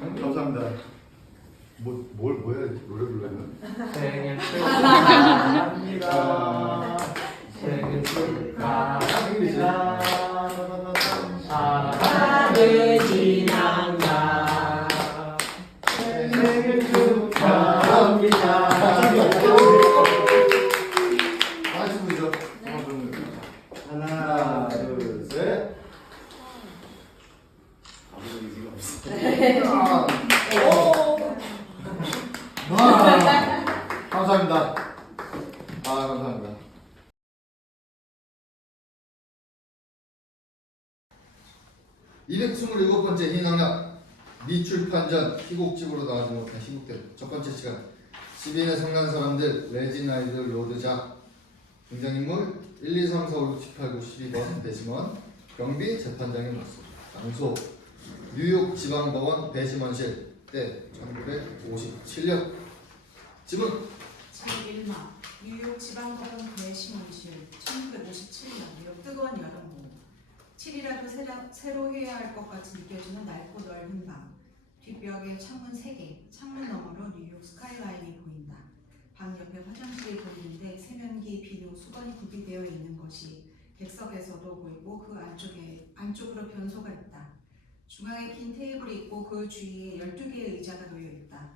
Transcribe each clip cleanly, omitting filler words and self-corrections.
감사합니다. 뭐 해야지? 노래 부르려면? 생일 축하합니다. 생일 축하합니다. 사랑하는 진양가 생일 축하합니다. 다시 부르죠. 하나, 둘, 셋. 아무도 의지가 없어. 감사합니다. 감사합니다. (227번째) 희망락 미출판 전 희곡집으로 나가지 못한 희곡들 첫 번째 시간 12인의 성난 사람들 레진 아이돌 로드자 등장인물 1, 2, 3, 4, 5, 6, 7, 8, 9, 12번 배심원 경비 재판장의 모습 장소 뉴욕 지방법원 배심원실 때 1957년 질문 제1마 뉴욕 지방법원 배심원실 1957년 유럽 뜨거운 여름봄 7이라도 새로 해야 할 것 같이 느껴지는 낡고 넓은 방 뒷벽에 창문 3개 창문 너머로 뉴욕 스카이라인이 보인다. 방 옆에 화장실이 보이는데 세면기, 비누, 수건이 구비되어 있는 것이 객석에서도 보이고 그 안쪽으로 변소가 있다. 중앙에 긴 테이블이 있고 그 주위에 12개의 의자가 놓여있다.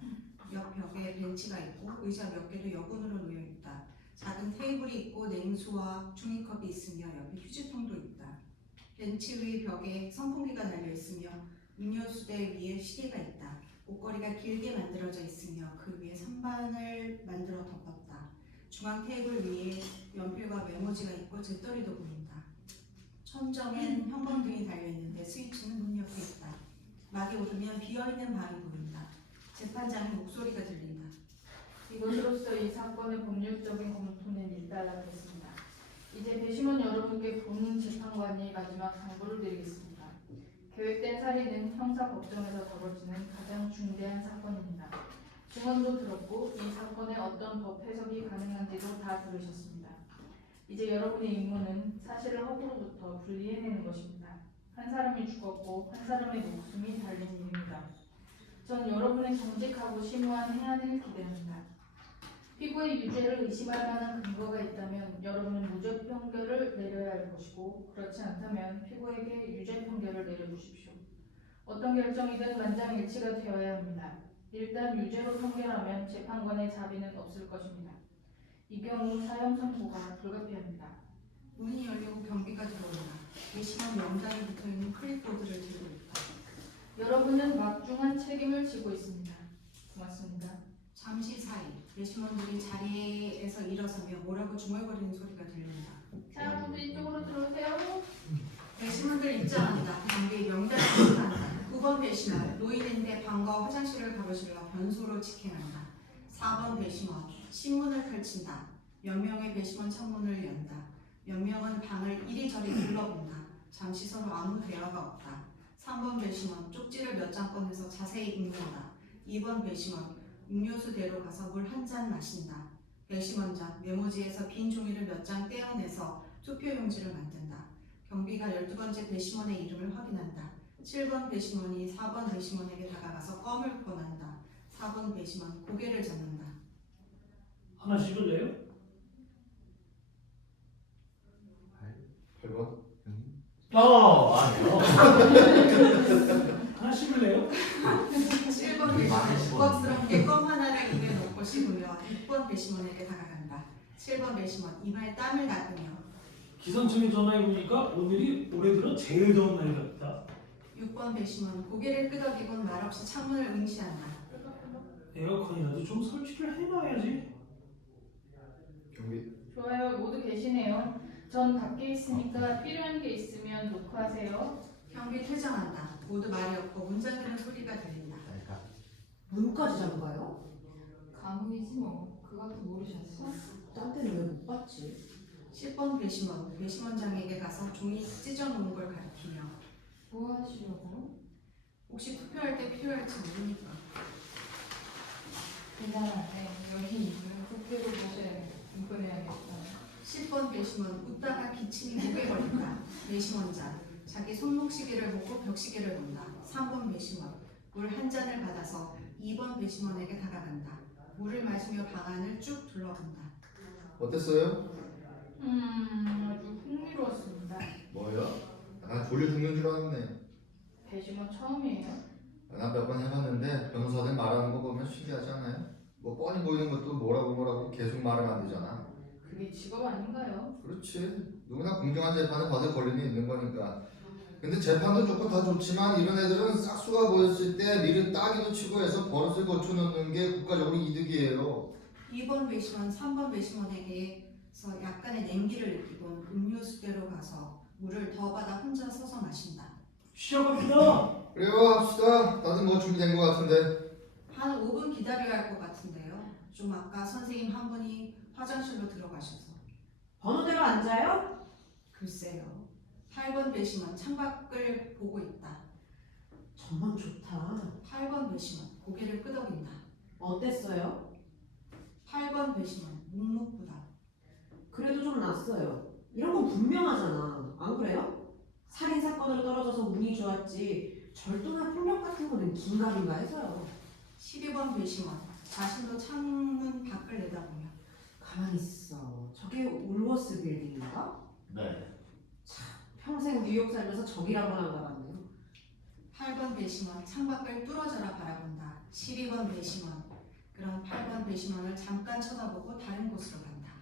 옆 벽에 벤치가 있고 의자 몇 개도 여분으로 놓여있다. 작은 테이블이 있고 냉수와 종이컵이 있으며 옆에 휴지통도 있다. 벤치 위 벽에 선풍기가 달려있으며 음료수대 위에 시계가 있다. 옷걸이가 길게 만들어져 있으며 그 위에 선반을 만들어 덮었다. 중앙 테이블 위에 연필과 메모지가 있고 잿더리도 보인다. 천정엔 형광등이 달려있는데 스위치는 문 옆에 있다. 막이 오르면 비어있는 방이 보인다. 재판장의 목소리가 들린다. 이것으로써 이 사건의 법률적인 검토는 일단락됐습니다. 이제 배심원 여러분께 본 재판관이 마지막 당부를 드리겠습니다. 계획된 살인은 형사법정에서 다뤄지는 가장 중대한 사건입니다. 증언도 들었고 이 사건에 어떤 법 해석이 가능한지도 다 들으셨습니다. 이제 여러분의 임무는 사실을 허구로부터 분리해내는 것입니다. 한 사람이 죽었고 한 사람의 목숨이 달린 일입니다. 전 여러분의 정직하고 심오한 해안을 기대합니다. 피고의 유죄를 의심할 만한 근거가 있다면 여러분은 무죄 판결을 내려야 할 것이고 그렇지 않다면 피고에게 유죄 판결을 내려주십시오. 어떤 결정이든 만장일치가 되어야 합니다. 일단 유죄로 판결하면 재판관의 자비는 없을 것입니다. 이 경우 사형 선고가 불가피합니다. 문이 열리고 경비가 들어온다. 배심원 명단이 붙어있는 클립보드를 들고 있다. 여러분은 막중한 책임을 지고 있습니다. 고맙습니다. 잠시 사이 배심원들이 자리에서 일어서며 뭐라고 중얼거리는 소리가 들린다. 자, 모두 이쪽으로 들어오세요. 배심원들 입장한다. 경비의 명단을 확인한다. 9번 배심원 노인인데 방과 화장실을 가로질러 변소로 직행한다. 4번 배심원 신문을 펼친다. 몇 명의 배심원 창문을 연다. 몇 명은 방을 이리저리 둘러본다. 잠시 서로 아무 대화가 없다. 3번 배심원 쪽지를 몇 장 꺼내서 자세히 읽는다. 2번 배심원 음료수대로 가서 물 한 잔 마신다. 배심원장 메모지에서 빈 종이를 몇 장 떼어내서 투표용지를 만든다. 경비가 12번째 배심원의 이름을 확인한다. 7번 배심원이 4번 배심원에게 다가가서 껌을 권한다. 4번 배심원 고개를 젓는다. 하나 씹을래요? 8번 아니요. 하나 씹을래요? 7번 배심원 부각스럽게 껌 하나를 입에 넣고 씹으며 6번 배심원에게 다가간다. 7번 배심원 이마에 땀을 닦으며 기상청에 전화해보니까 오늘이 올해 들어 제일 더운 날이 같다. 6번 배심원 고개를 끄덕이곤 말없이 창문을 응시한다. 에어컨이라도 좀 설치를 해놔야지. 경비 좋아요. 모두 계시네요. 전 밖에 있으니까 필요한 게 있으면 녹화하세요. 경비 퇴장한다. 모두 말이 없고 문 잠그는 소리가 들린다. 문까지 잠가요? 가문이지 뭐. 그것도 모르셨어? 딴 데는 왜 못 봤지? 10번 배심원 배심원장에게 가서 종이 찢어놓은 걸 가리키며 뭐 하시려고? 혹시 투표할 때 필요할지 모르니까. 대단하네. 여기 있는 국회로 보내야겠다. 10번 배심원 웃다가 기침이 목에 걸린다. 배심원장 자기 손목시계를 보고 벽시계를 본다. 3번 배심원 물 한 잔을 받아서 2번 배심원에게 다가간다. 물을 마시며 방 안을 쭉 둘러본다. 어땠어요? 아주 흥미로웠습니다. 뭐요? 난 졸려 죽는 줄 알았네. 배심원 처음이에요? 난 몇 번 해봤는데 변호사들 말하는 거 보면 신기하지 않아요? 뭐 뻔히 보이는 것도 뭐라고 계속 말하면 안 되잖아. 그게 직업 아닌가요? 그렇지. 누구나 공정한 재판을 받을 권리는 있는 거니까. 근데 재판도 좋고 다 좋지만 이런 애들은 싹수가 보였을 때 미를 따기도 치고 해서 버릇을 고쳐놓는 게 국가적으로 이득이에요. 2번 배심원, 3번 배심원에게서 약간의 냉기를 느끼곤 음료수대로 가서 물을 더 받아 혼자 서서 마신다. 시작합시다. 그래요, 합시다. 다들 뭐 준비된 것 같은데. 한 5분 기다려야 할 것 같은데요. 좀 아까 선생님 한 분이 화장실로 들어가셔서. 번호대로 앉아요? 글쎄요. 8번 배심원 창밖을 보고 있다. 전망 좋다. 8번 배심원 고개를 끄덕인다. 어땠어요? 8번 배심원 묵묵부답. 그래도 좀 났어요. 이런 건 분명하잖아. 안 그래요? 살인 사건으로 떨어져서 운이 좋았지. 절도나 폭력 같은 거는 긴가민가 해서요. 12번 배심원 자신도 창문 밖을 내다보며. 가만히 있어. 저게 울워스 빌딩인가? 네. 평생 뉴욕 살면서 저기란 건 안 가봤네요. 8번 배심원 창밖을 뚫어져라 바라본다. 12번 배심원 그런 8번 배심원을 잠깐 쳐다보고 다른 곳으로 간다.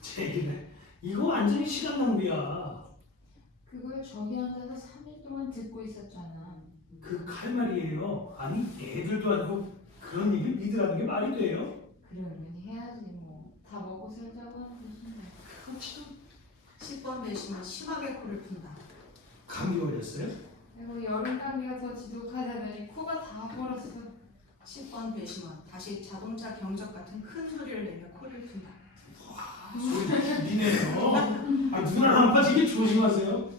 제기네. 이거 완전히 시간 낭비야. 그걸 저기 앉아서 3일 동안 듣고 있었잖아. 그 칼 말이에요. 아니 애들도 아니고 그런 얘기를 믿으라는 게 말이 돼요? 그러면 해야지 뭐. 다 먹고 살자고 하는 것인데. 그거 참 10번 배심원 심하게 코를 푼다. 감기 걸렸어요? 그리고 여름 감기가 더 지독하다더니 코가 다 벌었어. 10번 배심원 다시 자동차 경적 같은 큰 소리를 내며 코를 푼다. 소리 들리네요. 아 누나 안 빠지게 조심하세요.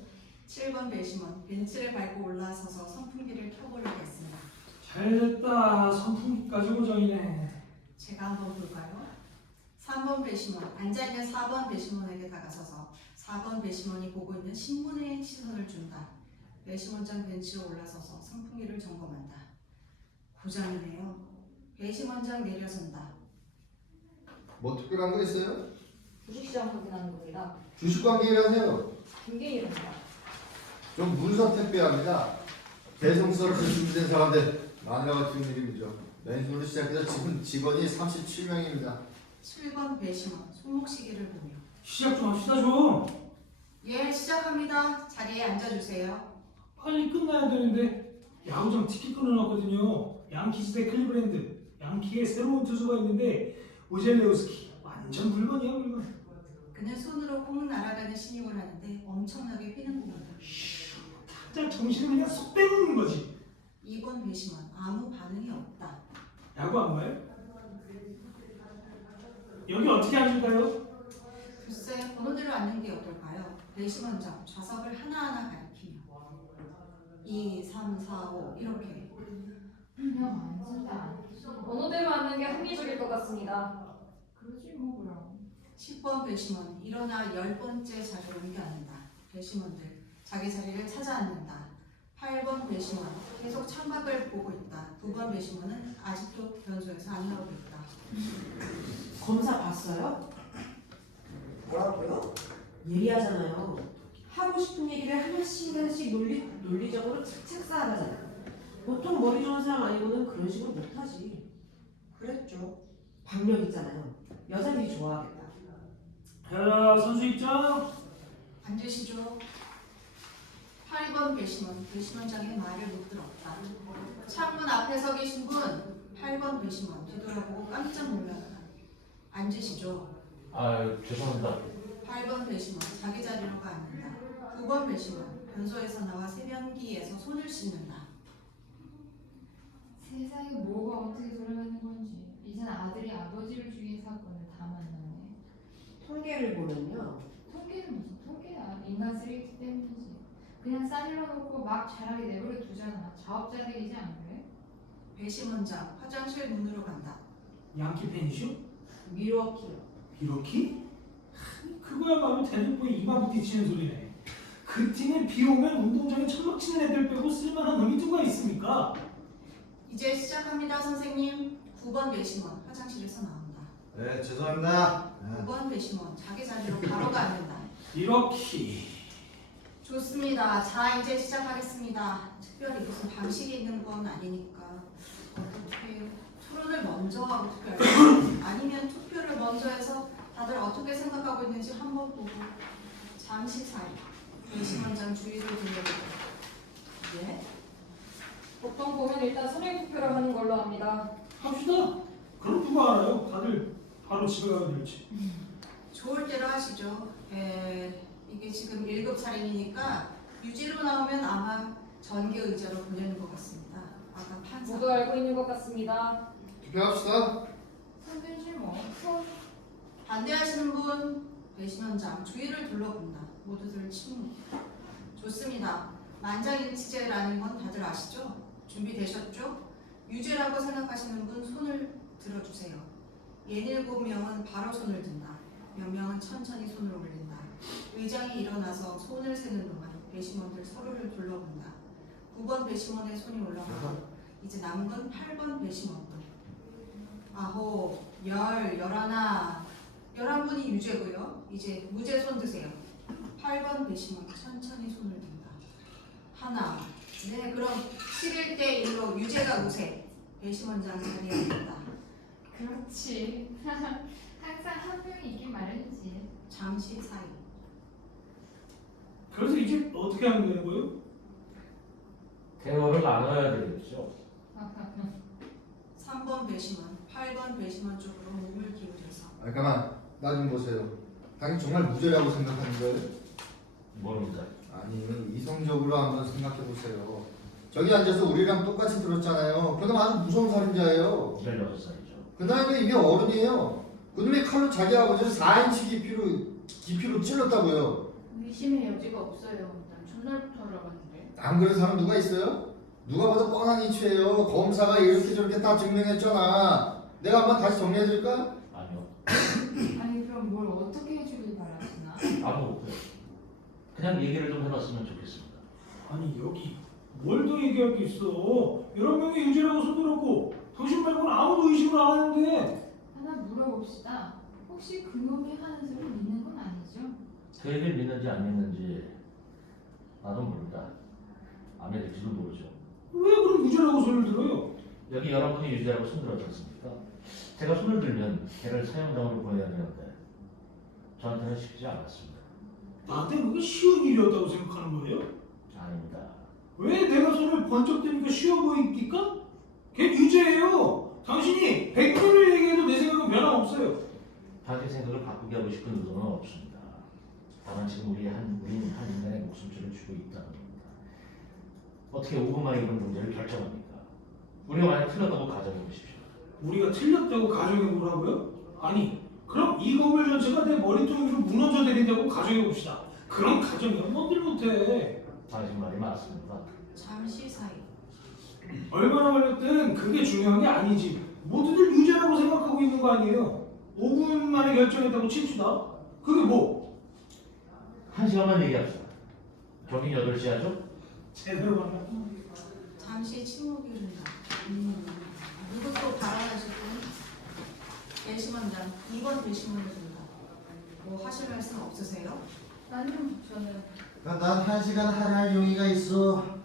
7번 배심원 벤치를 밟고 올라서서 선풍기를 켜보려고 했습니다. 잘됐다. 선풍기까지 고정이네. 제가 한번 볼까요? 3번 배심원 앉아있는 4번 배심원에게 다가서서 4번 배심원이 보고 있는 신문에 시선을 준다. 배심원장 벤치로 올라서서 선풍기를 점검한다. 고장이네요. 배심원장 내려선다. 뭐 특별한 거 있어요? 주식시장 확인하는 겁니다. 주식 관계라세요. 김계일입니다. 좀 문서 택배합니다. 배송서를 준비된 사람들 마누라가 지은 이름이죠. 맨손으로 시작해서 지금 직원이 37명입니다. 7번 배심원 손목시계를 보며 시작 좀 합시다 좀. 예 시작합니다. 자리에 앉아주세요. 빨리 끝나야 되는데 야구장 티켓 끊어놨거든요. 양키즈 대 클리브랜드. 양키의 새로운 투수가 있는데 오젤레오스키. 완전 물건이야 물건. 그는 손으로 꼭 날아가는 신용을 하는데 엄청나게 휘는 공이다. 타자 정신을 그냥 쏙 빼먹는 거지. 2번 배심원 아무 반응이 없다. 야구 안 봐요? 여기 어떻게 앉을까요? 글쎄 번호대로 앉는 게 어떨까요? 배심원장 좌석을 하나하나 가리키며 2, 3, 4, 5 이렇게. 그냥 앉은다. 번호대로 앉는 게 합리적일 것 같습니다. 그러지 뭐 그럼. 10번 배심원 일어나 10번째 자리로 옮겨 앉는다. 배심원들 자기 자리를 찾아 앉는다. 8번 배심원 계속 창밖을 보고 있다. 9번 배심원은 아직도 변소에서 안 나오고 있다. 검사 봤어요? 뭐라고요? 예리하잖아요. 하고 싶은 얘기를 하나씩 논리적으로 착착 쌓아가잖아요. 보통 머리 좋은 사람 아니고는 그런 식으로 못하지. 그랬죠. 박력 있잖아요. 여자들이 좋아하겠다. 자 선수 입장. 앉으시죠. 8번 배심원 배심원장의 말을 못 들었다. 창문 앞에 서 계신 분 8번 배심원 뒤돌아보고 깜짝 놀랐다. 앉으시죠. 아 죄송합니다. 8번 배심원 자기 자리로 가 앉는다. 9번 배심원 변소에서 나와 세면기에서 손을 씻는다. 세상에 뭐가 어떻게 돌아가는 건지. 이젠 아들이 아버지를 죽인 사건을 다 만나네. 통계를 보면요. 통계는 무슨 통계야. 인간 쓰레기 때문이지. 그냥 싸질러 놓고 막 자라게 내버려 두잖아. 자업자득이지 안 그래? 배심원장 화장실 문으로 간다. 양키 팬이쇼? 미러키요. 이렇게? 그거야말로 대놓고 이마 부딪히는 소리네. 그 팀에 비 오면 운동장에 철막 치는 애들 빼고 쓸만한 놈이 누가 있습니까? 이제 시작합니다, 선생님. 9번 배심원 화장실에서 나온다. 네, 죄송합니다. 9번 배심원 자기 자리로 바로 가는다. 이렇게. 좋습니다. 자, 이제 시작하겠습니다. 특별히 무슨 방식이 있는 건 아니니까 어떻게 토론을 먼저 하고 투표할까요? 아니면 투표를 먼저 해서 다들 어떻게 생각하고 있는지 한번 보고 잠시 사이 배심원장 주의를 돌려보고. 예? 보통 보면 일단 선행 투표를 하는 걸로 합니다. 합시다. 그럼 누가 알아요? 다들 바로 집에 가야 될지. 좋을 대로 하시죠. 이게 지금 1급 살인이니까 유죄로 나오면 아마 전개 의자로 보내는 것 같습니다. 아까 판사. 모두 알고 있는 것 같습니다. 투표합시다. 손들지 뭐. 반대하시는 분 배심원장 주의를 둘러본다. 모두들 침묵. 좋습니다. 만장일치제라는 건 다들 아시죠? 준비되셨죠? 유죄라고 생각하시는 분 손을 들어주세요. 67명은 바로 손을 든다. 몇 명은 천천히 손을 올린다. 의장이 일어나서 손을 세는 동안 배심원들 서로를 둘러본다. 9번 배심원의 손이 올라가고 이제 남은 건 8번 배심원들. 9, 10, 11분이 유죄고요. 이제 무죄 손 드세요. 8번 배심원 천천히 손을 든다. 하나. 네, 그럼 11대 1로 유죄가 우세. 배심원장 자리에 앉는다. 그렇지. 항상 한 명이 이긴 마련이지. 잠시 사이. 그래서 이제 어떻게 하면 되는 거예요? 대화를 나눠야 되겠죠. 3번 배심원, 8번 배심원 쪽으로 몸을 기울여서. 잠깐만, 나 좀 보세요. 당신 정말 무죄라고 생각하는 거예요? 모릅니다. 아니, 이성적으로 한번 생각해 보세요. 저기 앉아서 우리랑 똑같이 들었잖아요. 그놈 아주 무서운 살인자예요. 16살이죠. 그 나이가 이미 어른이에요. 그놈의 칼로 자기 아버지를 4인치 깊이로 찔렀다고요. 의심의 여지가 없어요. 난 첫날부터 알아봤는데. 안 그런 사람 누가 있어요? 누가 봐도 뻔한 이치예요. 검사가 이렇게 저렇게 다 증명했잖아. 내가 한번 다시 정리해드릴까? 아니요. 아니 그럼 뭘 어떻게 해주길 바라시나? 아무것도요. 그냥 얘기를 좀 해봤으면 좋겠습니다. 아니 여기 뭘 더 얘기할 게 있어. 여러 명이 유죄라고 손들었고 당신 말고는 아무도 의심을 안 하는데. 하나 물어봅시다. 혹시 그놈이 하는 소리 믿는 건 아니죠? 그 얘기를 믿는지 안 믿는지 나도 모릅니다. 안 믿을지도 모르죠. 왜 그럼 무죄라고 손을 들어요? 여기 여러분이 유죄라고 손들었지 않습니까? 제가 손을 들면 걔를 사형장으로 보내야 되는데 저한테는 쉽지 않았습니다. 나한테 그게 쉬운 일이었다고 생각하는 거예요? 아닙니다. 왜 내가 손을 번쩍 드니까 쉬워 보입니까? 걔 유죄예요. 당신이 100번을 얘기해도 내 생각은 변함없어요. 당신 생각을 바꾸게 하고 싶은 의도는 없습니다. 다만 지금 우리는 한 인간의 목숨줄을 쥐고 있다는 겁니다. 어떻게 5분 만에 이런 문제를 결정합니까? 우리가 만약 틀렸다고 가정해 보십시오. 우리가 틀렸다고 가정해 보라고요? 아니 그럼 이 건물 전체가 내 머리통 위로 무너져 내린다고 가정해 봅시다. 그런 가정이야 뭔들 못해. 당신 말이 맞습니다. 잠시 사이. 얼마나 걸렸든 그게 중요한 게 아니지. 모두들 유죄라고 생각하고 있는 거 아니에요. 5분 만에 결정했다고 칩시다. 그게 뭐? 1시간만 얘기합시다. 저긴 8시 하죠? 제대로 만나. 잠시 침묵이 흐른다. 누구 또 발언하실 분? 배심원장 2번 배심원을 둔다. 뭐 하실 말씀 없으세요? 저는 난 1시간 할애할 용의가 있어.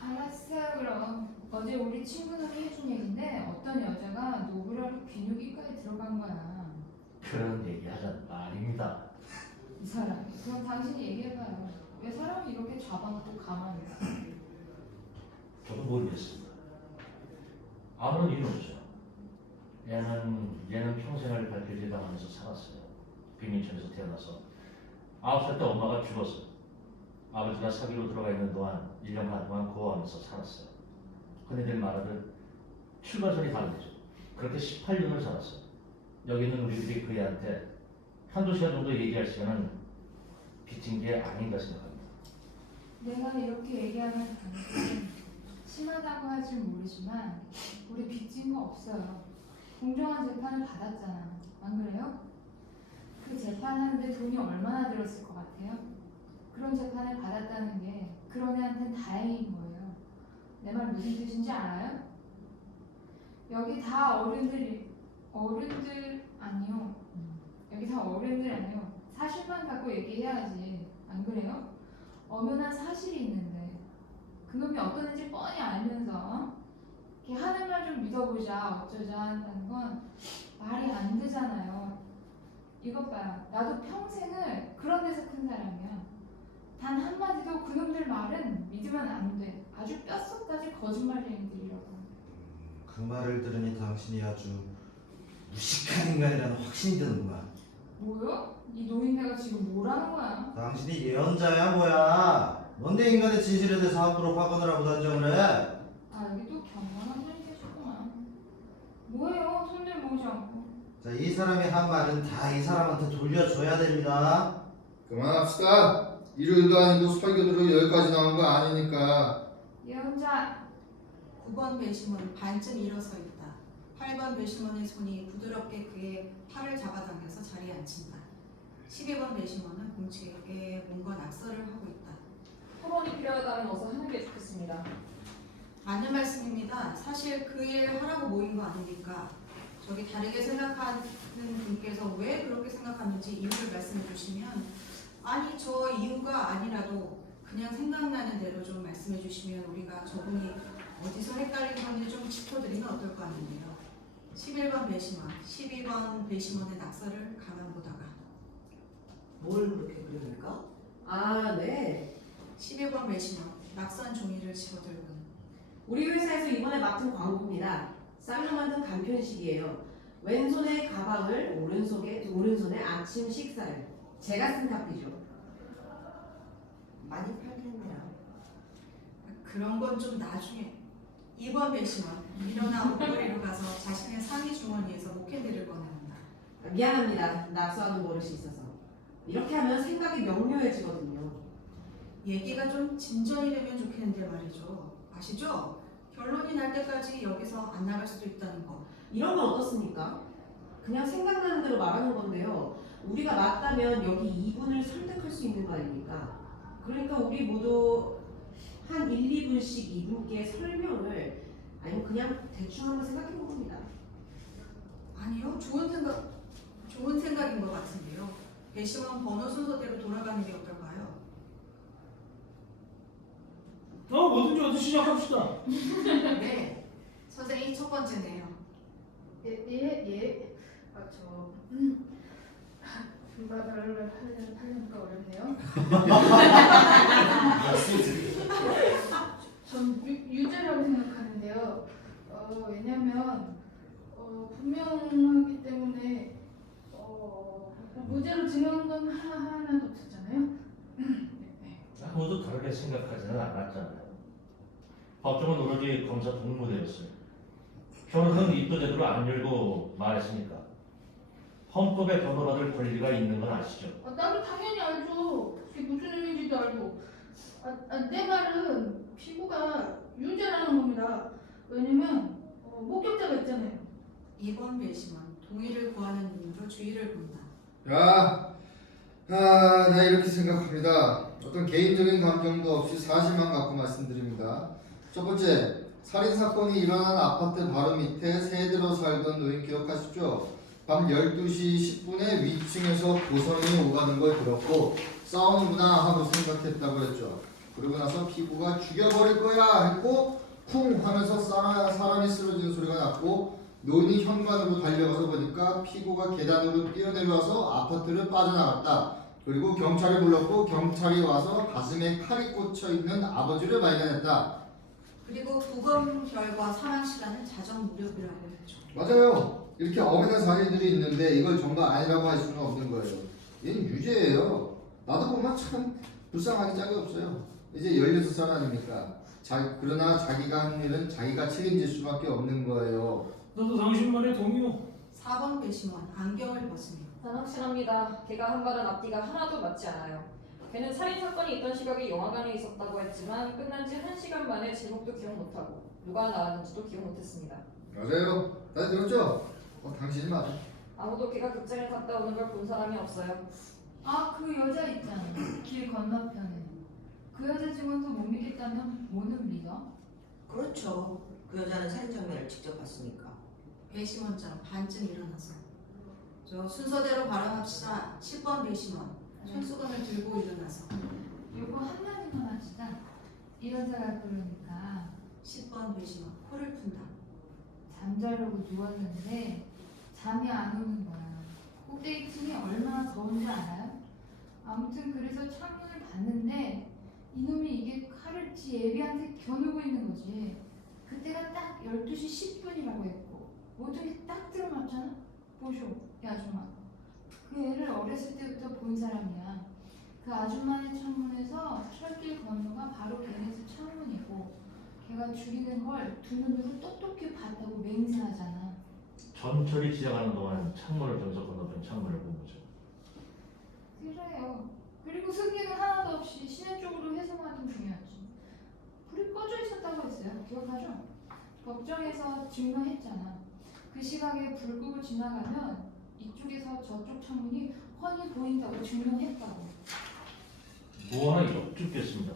알았어요. 그럼 어제 우리 친구들이 해준 얘긴데 어떤 여자가 노브라로 비뇨기과에 들어간 거야. 그런 얘기 하자는 말입니다. 이 사람. 그럼 당신이 얘기해봐요. 왜 사람이 이렇게 잡아놓고 가만히 있어? 저도 모르겠습니다. 아무런 이유 없죠. 얘는 평생을 발길질 당하면서 살았어요. 빈민촌에서 태어나서 9살 때 엄마가 죽었어요. 아버지가 사기로 들어가 있는 동안 1년 반 동안 고아하면서 살았어요. 흔히들 말하듯 출발선이 다르죠. 그렇게 18년을 살았어요. 여기 있는 우리들이 그 애한테 한두 시간 정도 얘기할 시간은 빚진 게 아닌가 생각합니다. 내가 이렇게 얘기하면 당신 심하다고 할줄 모르지만 우리 빚진 거 없어요. 공정한 재판을 받았잖아. 안 그래요? 그 재판하는데 돈이 얼마나 들었을 것 같아요? 그런 재판을 받았다는 게 그런 애한테는 다행인 거예요. 내 말 무슨 뜻인지 알아요? 여기 다 어른들 아니요. 여기 다 어른들 아니요. 사실만 갖고 얘기해야지. 안 그래요? 엄연한 사실이 있는데 그놈이 어떤 애인지 뻔히 알면서 이렇게 하는 말 좀 믿어보자 어쩌자 한다는 건 말이 안 되잖아요. 이것 봐요. 나도 평생을 그런 데서 큰 사람이야. 단 한마디도 그놈들 말은 믿으면 안 돼. 아주 뼛속까지 거짓말쟁이들이라고. 그 말을 들으니 당신이 아주 무식한 인간이라는 확신이 드는구만. 뭐요? 이 노인네가 지금 뭐라는 거야? 당신이 예언자야 뭐야? 뭔데 인간의 진실에 대해서 함부로 확언을 하고 단정을 해? 아 여기 또 경건한 분이 계셨구만. 뭐예요? 손들 모으지 않고. 자, 이 사람이 한 말은 다 이 사람한테 돌려줘야 됩니다. 그만합시다. 일요일도 아니고 설교대로 여기까지 나온 거 아니니까. 예언자. 9번 배심원 반쯤 일어서 있다. 8번 배심원의 손이 부드럽게 그의 팔을 잡아당겨서 자리에 앉힌다. 12번 배심원은 공치에게 뭔가 낙서를 하고 있다. 토론이 필요하다면 어서 하는 게 좋겠습니다. 맞는 말씀입니다. 사실 그 일 하라고 모인 거 아닙니까? 저기 다르게 생각하는 분께서 왜 그렇게 생각하는지 이유를 말씀해 주시면, 아니 저 이유가 아니라도 그냥 생각나는 대로 좀 말씀해 주시면 우리가 저분이 어디서 헷갈린 건지 좀 짚어드리면 어떨까 하는데요. 11번 배심원, 12번 배심원의 낙서를 가만 보다가 뭘 그렇게 그립니까? 아, 네. 12번 배심원, 낙선 종이를 집어들고 우리 회사에서 이번에 맡은 광고입니다. 쌀로 만든 간편식이에요. 왼손에 가방을, 오른손에 아침 식사를. 제가 쓴 카피죠. 많이 팔겠네요. 그런 건 좀 나중에. 2번 배심원, 일어나 옷걸이로 가서 자신의 상의 주머니에서 목캔디를 꺼냅니다. 미안합니다. 낙서하는 버릇이 있어서. 이렇게 하면 생각이 명료해지거든요. 얘기가 좀 진전이 되면 좋겠는데 말이죠. 아시죠? 결론이 날 때까지 여기서 안 나갈 수도 있다는 거. 이런 건 어떻습니까? 그냥 생각나는 대로 말하는 건데요. 우리가 맞다면 여기 이분을 설득할 수 있는 거 아닙니까? 그러니까 우리 모두 한 1, 2분씩 이분께 설명을, 아니면 그냥 대충 한번 생각해 봅니다. 아니요, 좋은 생각인 것 같은데요. 배심원 번호 순서대로 돌아가는 게 어떨까요? 뭐든지 어디 시작합시다. 네, 선생님 첫 번째네요. 예. 저 분발을 하려니까 어렵네요. 전 유죄라고 생각하는데요. 왜냐면 분명하기 때문에 무죄로 증명한 건 하나도 없었잖아요. 아무도 다르게 생각하지는 않았잖아요. 법정은 오로지 검사 동무대였어요. 변호사는 입도 제대로 안 열고 말했으니까 헌법에 변호받을 권리가 있는 건 아시죠? 나도 당연히 알죠. 그게 무슨 의미인지도 알고. 내 말은 피고가 유죄라는 겁니다. 왜냐면 목격자가 있잖아요. 2번 배심원, 동의를 구하는 눈으로 주위를 본다. 나 이렇게 생각합니다. 어떤 개인적인 감정도 없이 사실만 갖고 말씀드립니다. 첫 번째, 살인사건이 일어난 아파트 바로 밑에 새 들어 살던 노인 기억하시죠? 밤 12시 10분에 위층에서 고성이 오가는 걸 들었고 싸우는구나 하고 생각했다고 했죠. 그러고 나서 피고가 죽여버릴 거야 했고 쿵 하면서 사람이 쓰러지는 소리가 났고 노인이 현관으로 달려가서 보니까 피고가 계단으로 뛰어내려와서 아파트를 빠져나갔다. 그리고 경찰을 불렀고 경찰이 와서 가슴에 칼이 꽂혀 있는 아버지를 발견했다. 그리고 9번 별과 사망 시간은 자정 무렵이라고 했죠. 맞아요. 이렇게 엄연한 사실들이 있는데 이걸 전부 아니라고 할 수는 없는 거예요. 얘는 유죄예요. 나도 보면 참 불쌍하기 짝이 없어요. 이제 16살 아닙니까? 그러나 자기가 한 일은 자기가 책임질 수밖에 없는 거예요. 나도 당신 말에 동의요. 4번 배심원, 안경을 벗으며 난 확실합니다. 걔가 한 말은 앞뒤가 하나도 맞지 않아요. 걔는 살인사건이 있던 시각이 영화관에 있었다고 했지만 끝난 지 1시간 만에 제목도 기억 못하고 누가 나왔는지도 기억 못했습니다. 맞아요. 다 들었죠? 당신이 맞아. 아무도 걔가 극장에 갔다 오는 걸 본 사람이 없어요. 그 여자 있잖아요. 길 건너편에. 그 여자 증언도 못 믿겠다면 뭐는 믿어? 그렇죠. 그 여자는 살인 장면을 직접 봤으니까. 배심원장 반쯤 일어나서 저 순서대로 발언합시다. 10번 배심원 손수건을 들고 일어나서 요거 한마디만 합시다. 이런 생각 그러니까 10번 배심원 코를 푼다. 잠자려고 누웠는데 잠이 안 오는 거야. 꼭대기 층이 얼마나 더운 줄 알아요? 아무튼 그래서 창문을 봤는데 이놈이 이게 칼을 지 애비한테 겨누고 있는 거지. 그때가 딱 12시 10분이라고 했고 모든 게 딱 들어맞잖아. 보쇼, 이 아줌마. 그 애를 어렸을 때부터 본 사람이야. 그 아줌마의 창문에서 철길 건너가 바로 걔네 집 창문이고 걔가 죽이는 걸 두 눈으로 똑똑히 봤다고 맹세하잖아. 전철이 지나가는 동안 창문을 통해서 건너편 창문을 본 거죠. 그래요. 그리고 승기는 하나도 없이 시내 쪽으로 해송하던 중이었지. 불이 꺼져 있었다고 했어요. 기억하죠? 법정에서 증명했잖아. 그 시각에 불 끄고 지나가면 이쪽에서 저쪽 창문이 훤히 보인다고 증명했다고. 뭐 하나 역죽겠습니다.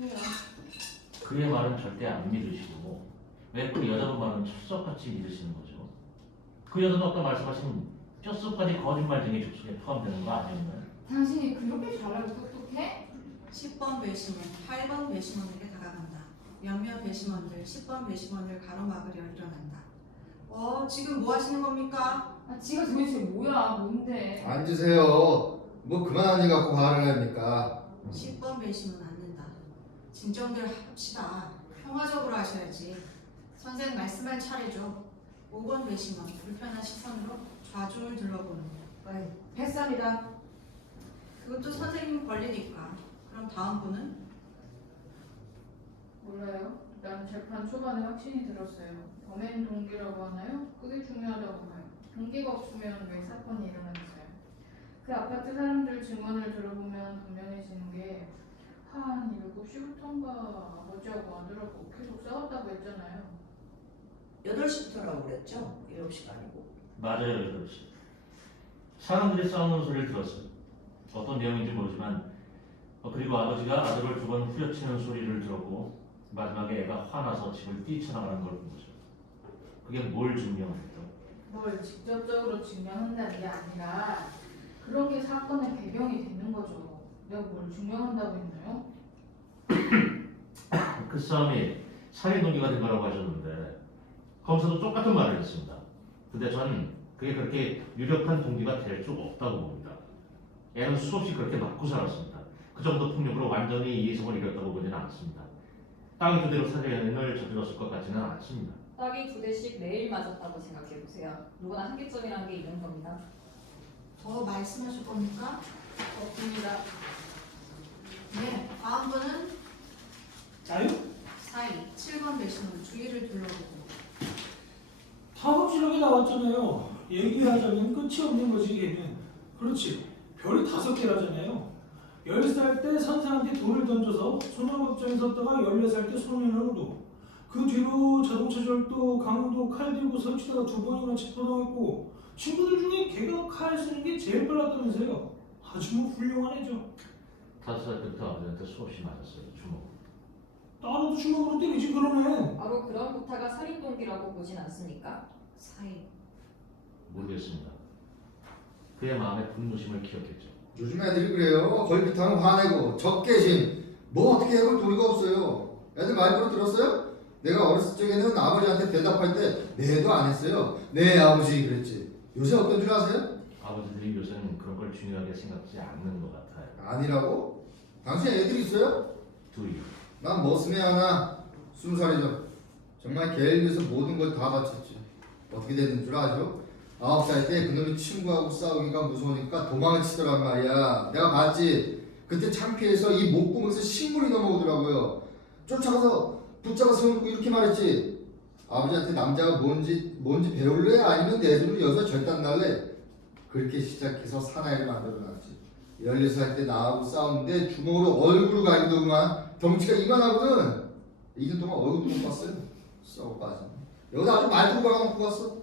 왜요? 그의 말은 절대 안 믿으시고 왜 그 여자분 말은 철석같이 믿으시는 거죠? 그 여자는 아까 말씀하신 뼛속까지 거짓말쟁이 족속에 포함되는 거 아니었나요? 당신이 그렇게 잘하고 똑똑해? 10번 배심원 8번 배심원에게 다가간다. 몇몇 배심원들 10번 배심원을 가로막으려 일어난다. 지금 뭐 하시는 겁니까? 아, 지가 도대체 뭐야? 뭔데? 앉으세요. 뭐 그만한 일 갖고 화를 냅니까? 10번 배심원 앉는다. 진정들 합시다. 평화적으로 하셔야지. 선생 말씀할 차례죠. 5번 배심원 불편한 시선으로 좌중을 둘러보는 거. 아이, 패스합니다. 그것도 선생님 권리니까. 그럼 다음 분은? 몰라요. 난 재판 초반에 확신이 들었어요. 범행 동기라고 하나요? 그게 중요하다고 봐요. 동기가 없으면 왜 사건이 일어나겠어요? 그 아파트 사람들 증언을 들어보면 분명해지는 게 한 7시부터인가 아버지하고 아들하고 계속 싸웠다고 했잖아요. 8시부터라고 그랬죠? 7시가 아니고. 맞아요, 그렇지. 사람들이 싸우는 소리를 들었어요. 어떤 내용인지 모르지만 그리고 아버지가 아들을 2번 후려치는 소리를 들었고 마지막에 애가 화나서 집을 뛰쳐나가는 걸 본 거죠. 그게 뭘 증명합니까? 뭘 직접적으로 증명한다는 게 아니라 그런 게 사건의 배경이 되는 거죠. 내가 뭘 증명한다고 했나요? 그 싸움이 살인 동기가 된 거라고 하셨는데 검사도 똑같은 말을 했습니다. 근데 저는 그게 그렇게 유력한 동기가 될 수 없다고 봅니다. 애는 수없이 그렇게 맞고 살았습니다. 그 정도 폭력으로 완전히 이성을 잃었다고 보지는 않습니다. 땅이 그대로 살인을 저질렀을 것 같지는 않습니다. 딱이 2대씩 매일 맞았다고 생각해보세요. 누구나 한계점이라는 게 있는 겁니다. 더 말씀하실 겁니까? 없습니다. 네. 다음 분은? 자유? 4위 7번 배심원 주위를 둘러보고. 사법실록에 나왔잖아요. 얘기하자면 끝이 없는 거지 걔는. 그렇지. 별이 5개라잖아요. 10살 때 선생한테 돌을 던져서 소년법정에 섰다가 14살 때 소년으로. 그 뒤로 자동차 절도, 강도, 칼 들고 설치다가 2번이나 체포당했고 친구들 중에 걔가 칼 쓰는 게 제일 빨랐다면서요. 아주 뭐 훌륭한 애죠. 5살 때부터 아버지한테 수없이 맞았어요. 주먹. 따로도 주먹으로 때리지 그러네. 바로 그런 구타가 살인 동기라고 보진 않습니까? 4위 모르겠습니다. 그의 마음의 분노심을 기억했죠. 요즘 애들이 그래요. 걸핏하면 화내고 적개심. 뭐 어떻게 해볼 도리가 없어요. 애들 말대로 들었어요? 내가 어렸을 적에는 아버지한테 대답할 때 네도 안 했어요. 네 아버지 그랬지. 요새 어떤 줄 아세요? 아버지들이 요새는 그런 걸 중요하게 생각지 않는 것 같아요. 아니라고? 당신 애들 있어요? 둘이. 난 머슴애 하나 20살이죠. 정말 걔를 위해서 모든 걸 다 바쳤지. 어떻게 됐는 줄 아죠? 9살 때 그놈이 친구하고 싸우기가 무서우니까 도망을 치더란 말이야. 내가 봤지. 그때 창피해서 이 목구멍에서 신물이 넘어오더라고요. 쫓아가서 붙잡아 세우고 이렇게 말했지. 아버지한테 남자가 뭔지 배울래? 아니면 내 손으로 여서 절단 날래? 그렇게 시작해서 사나이를 만들어놨지. 14살 때 나하고 싸우는데 주먹으로 얼굴을 가리더구만. 덩치가 이만하거든. 2년 동안 얼굴도 못 봤어요. 썩어 빠져. 여기다 아주 말도 박아놓고 갔어.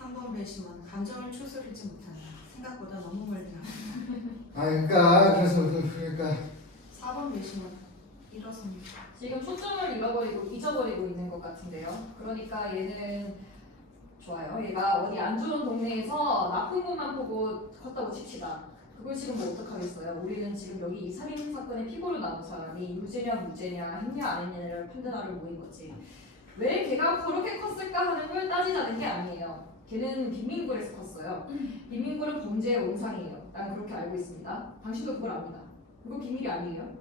3번 배심원 감정을 추스르지 못한다. 생각보다 너무 멀다. 그러니까 4번 배심원 일어섭니다. 지금 초점을 잊어버리고 있는 것 같은데요. 그러니까 얘는 좋아요. 얘가 어디 안 좋은 동네에서 나쁜 것만 보고 컸다고 칩시다. 그걸 지금 뭐 어떡하겠어요. 우리는 지금 여기 이 살인 사건의 피고로 나온 사람이 유죄냐 무죄냐 했냐 안 했냐를 판단하러 모인 거지. 왜 걔가 그렇게 컸을까 하는 걸 따지자는 게 아니에요. 걔는 빈민굴에서 컸어요. 빈민굴은 범죄의 온상이에요. 난 그렇게 알고 있습니다. 당신도 그걸 압니다. 그거 비밀이 아니에요.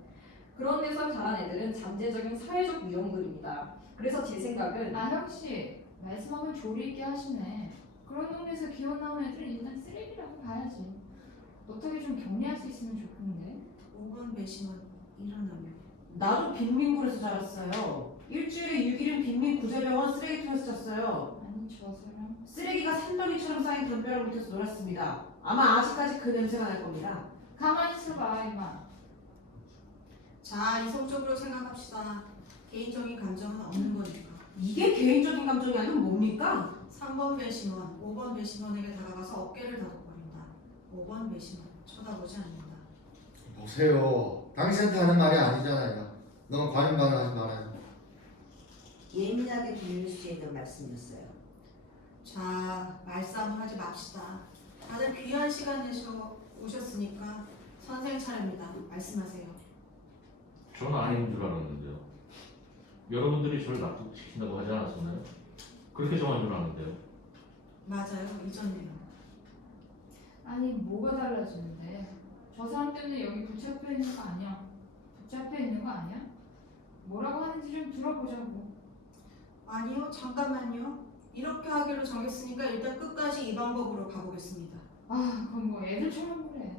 그런 데서 자란 애들은 잠재적인 사회적 위험들입니다. 그래서 제 생각은 나형 씨 말씀하면 조리 있게 하시네. 그런 동네에서 기어 나온 애들은 일단 쓰레기라고 봐야지. 어떻게 좀 격려할 수 있으면 좋겠는데. 5번 배심원 일어나면. 나도 빈민굴에서 자랐어요. 일주일에 6일은 빈민 구제병원 쓰레기통에서 잤어요. 아니 저 사람. 쓰레기가 산더미처럼 쌓인 담벼락 밑에서 놀았습니다. 아마 아직까지 그 냄새가 날 겁니다. 가만히 있어봐 임마. 자, 이성적으로 생각합시다. 개인적인 감정은 없는 거니까. 이게 개인적인 감정이 아니면 뭡니까? 3번 배심원, 5번 배심원에게 다가가서 어깨를 다독거린다. 5번 배심원, 쳐다보지 않는다. 보세요. 당신한테 하는 말이 아니잖아요. 너무 과민 반응하지 말아요. 예민하게 들릴 수 있는 말씀이었어요. 자, 말싸움 하지 맙시다. 다들 귀한 시간 내셔 오셨으니까 선생 차례입니다. 말씀하세요. 저는 아닌 줄 알았는데요. 여러분들이 저를 납득시킨다고 하지 않았었나요? 그렇게 정한 줄 아는데요. 맞아요, 이전에요. 아니 뭐가 달라지는데? 저 사람 때문에 여기 붙잡혀 있는 거 아니야? 붙잡혀 있는 거 아니야? 뭐라고 하는지 좀 들어보자고. 아니요, 잠깐만요. 이렇게 하기로 정했으니까 일단 끝까지 이 방법으로 가보겠습니다. 아 그건 뭐 애들처럼 그래.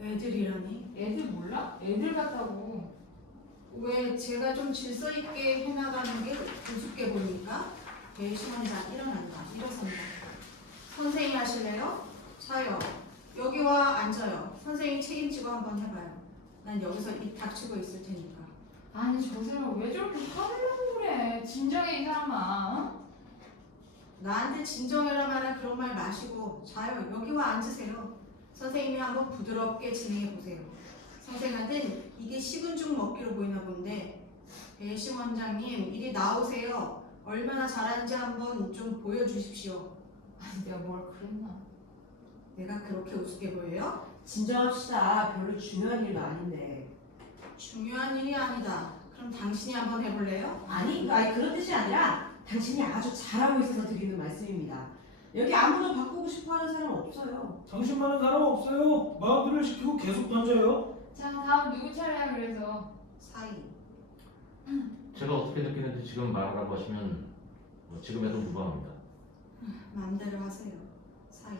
애들이라니? 애들 몰라? 애들 같다고. 왜 제가 좀 질서 있게 해나가는 게 우습게 보입니까? 배심원장 일어난다. 일어선다. 선생님 하실래요? 자요. 여기와 앉아요. 선생님 책임지고 한번 해봐요. 난 여기서 입 닥치고 있을 테니까. 아니 저 사람 왜 저렇게 화를 내고 그래? 진정해 이 사람아. 어? 나한테 진정해라 마라 그런 말 마시고 자요. 여기와 앉으세요. 선생님이 한번 부드럽게 진행해 보세요. 선생한테는 이게 식은 죽 먹기로 보이나 본데 배심원장님 이리 나오세요. 얼마나 잘하는지 한번 좀 보여주십시오. 아니 내가 뭘 그랬나? 내가 그렇게 우습게 보여요? 진정합시다. 별로 중요한 일도 아닌데. 중요한 일이 아니다. 그럼 당신이 한번 해볼래요? 아니 그런 뜻이 아니라 당신이 아주 잘하고 있어서 드리는 말씀입니다. 여기 아무도 바꾸고 싶어하는 사람 없어요. 당신만한 사람 없어요. 마음대로 시키고 계속 던져요. 자 다음 누구 차례야 그래서. 사이. 제가 어떻게 느끼는지 지금 말하라고 하시면 지금 해도 무방합니다. 마음대로 하세요. 사이.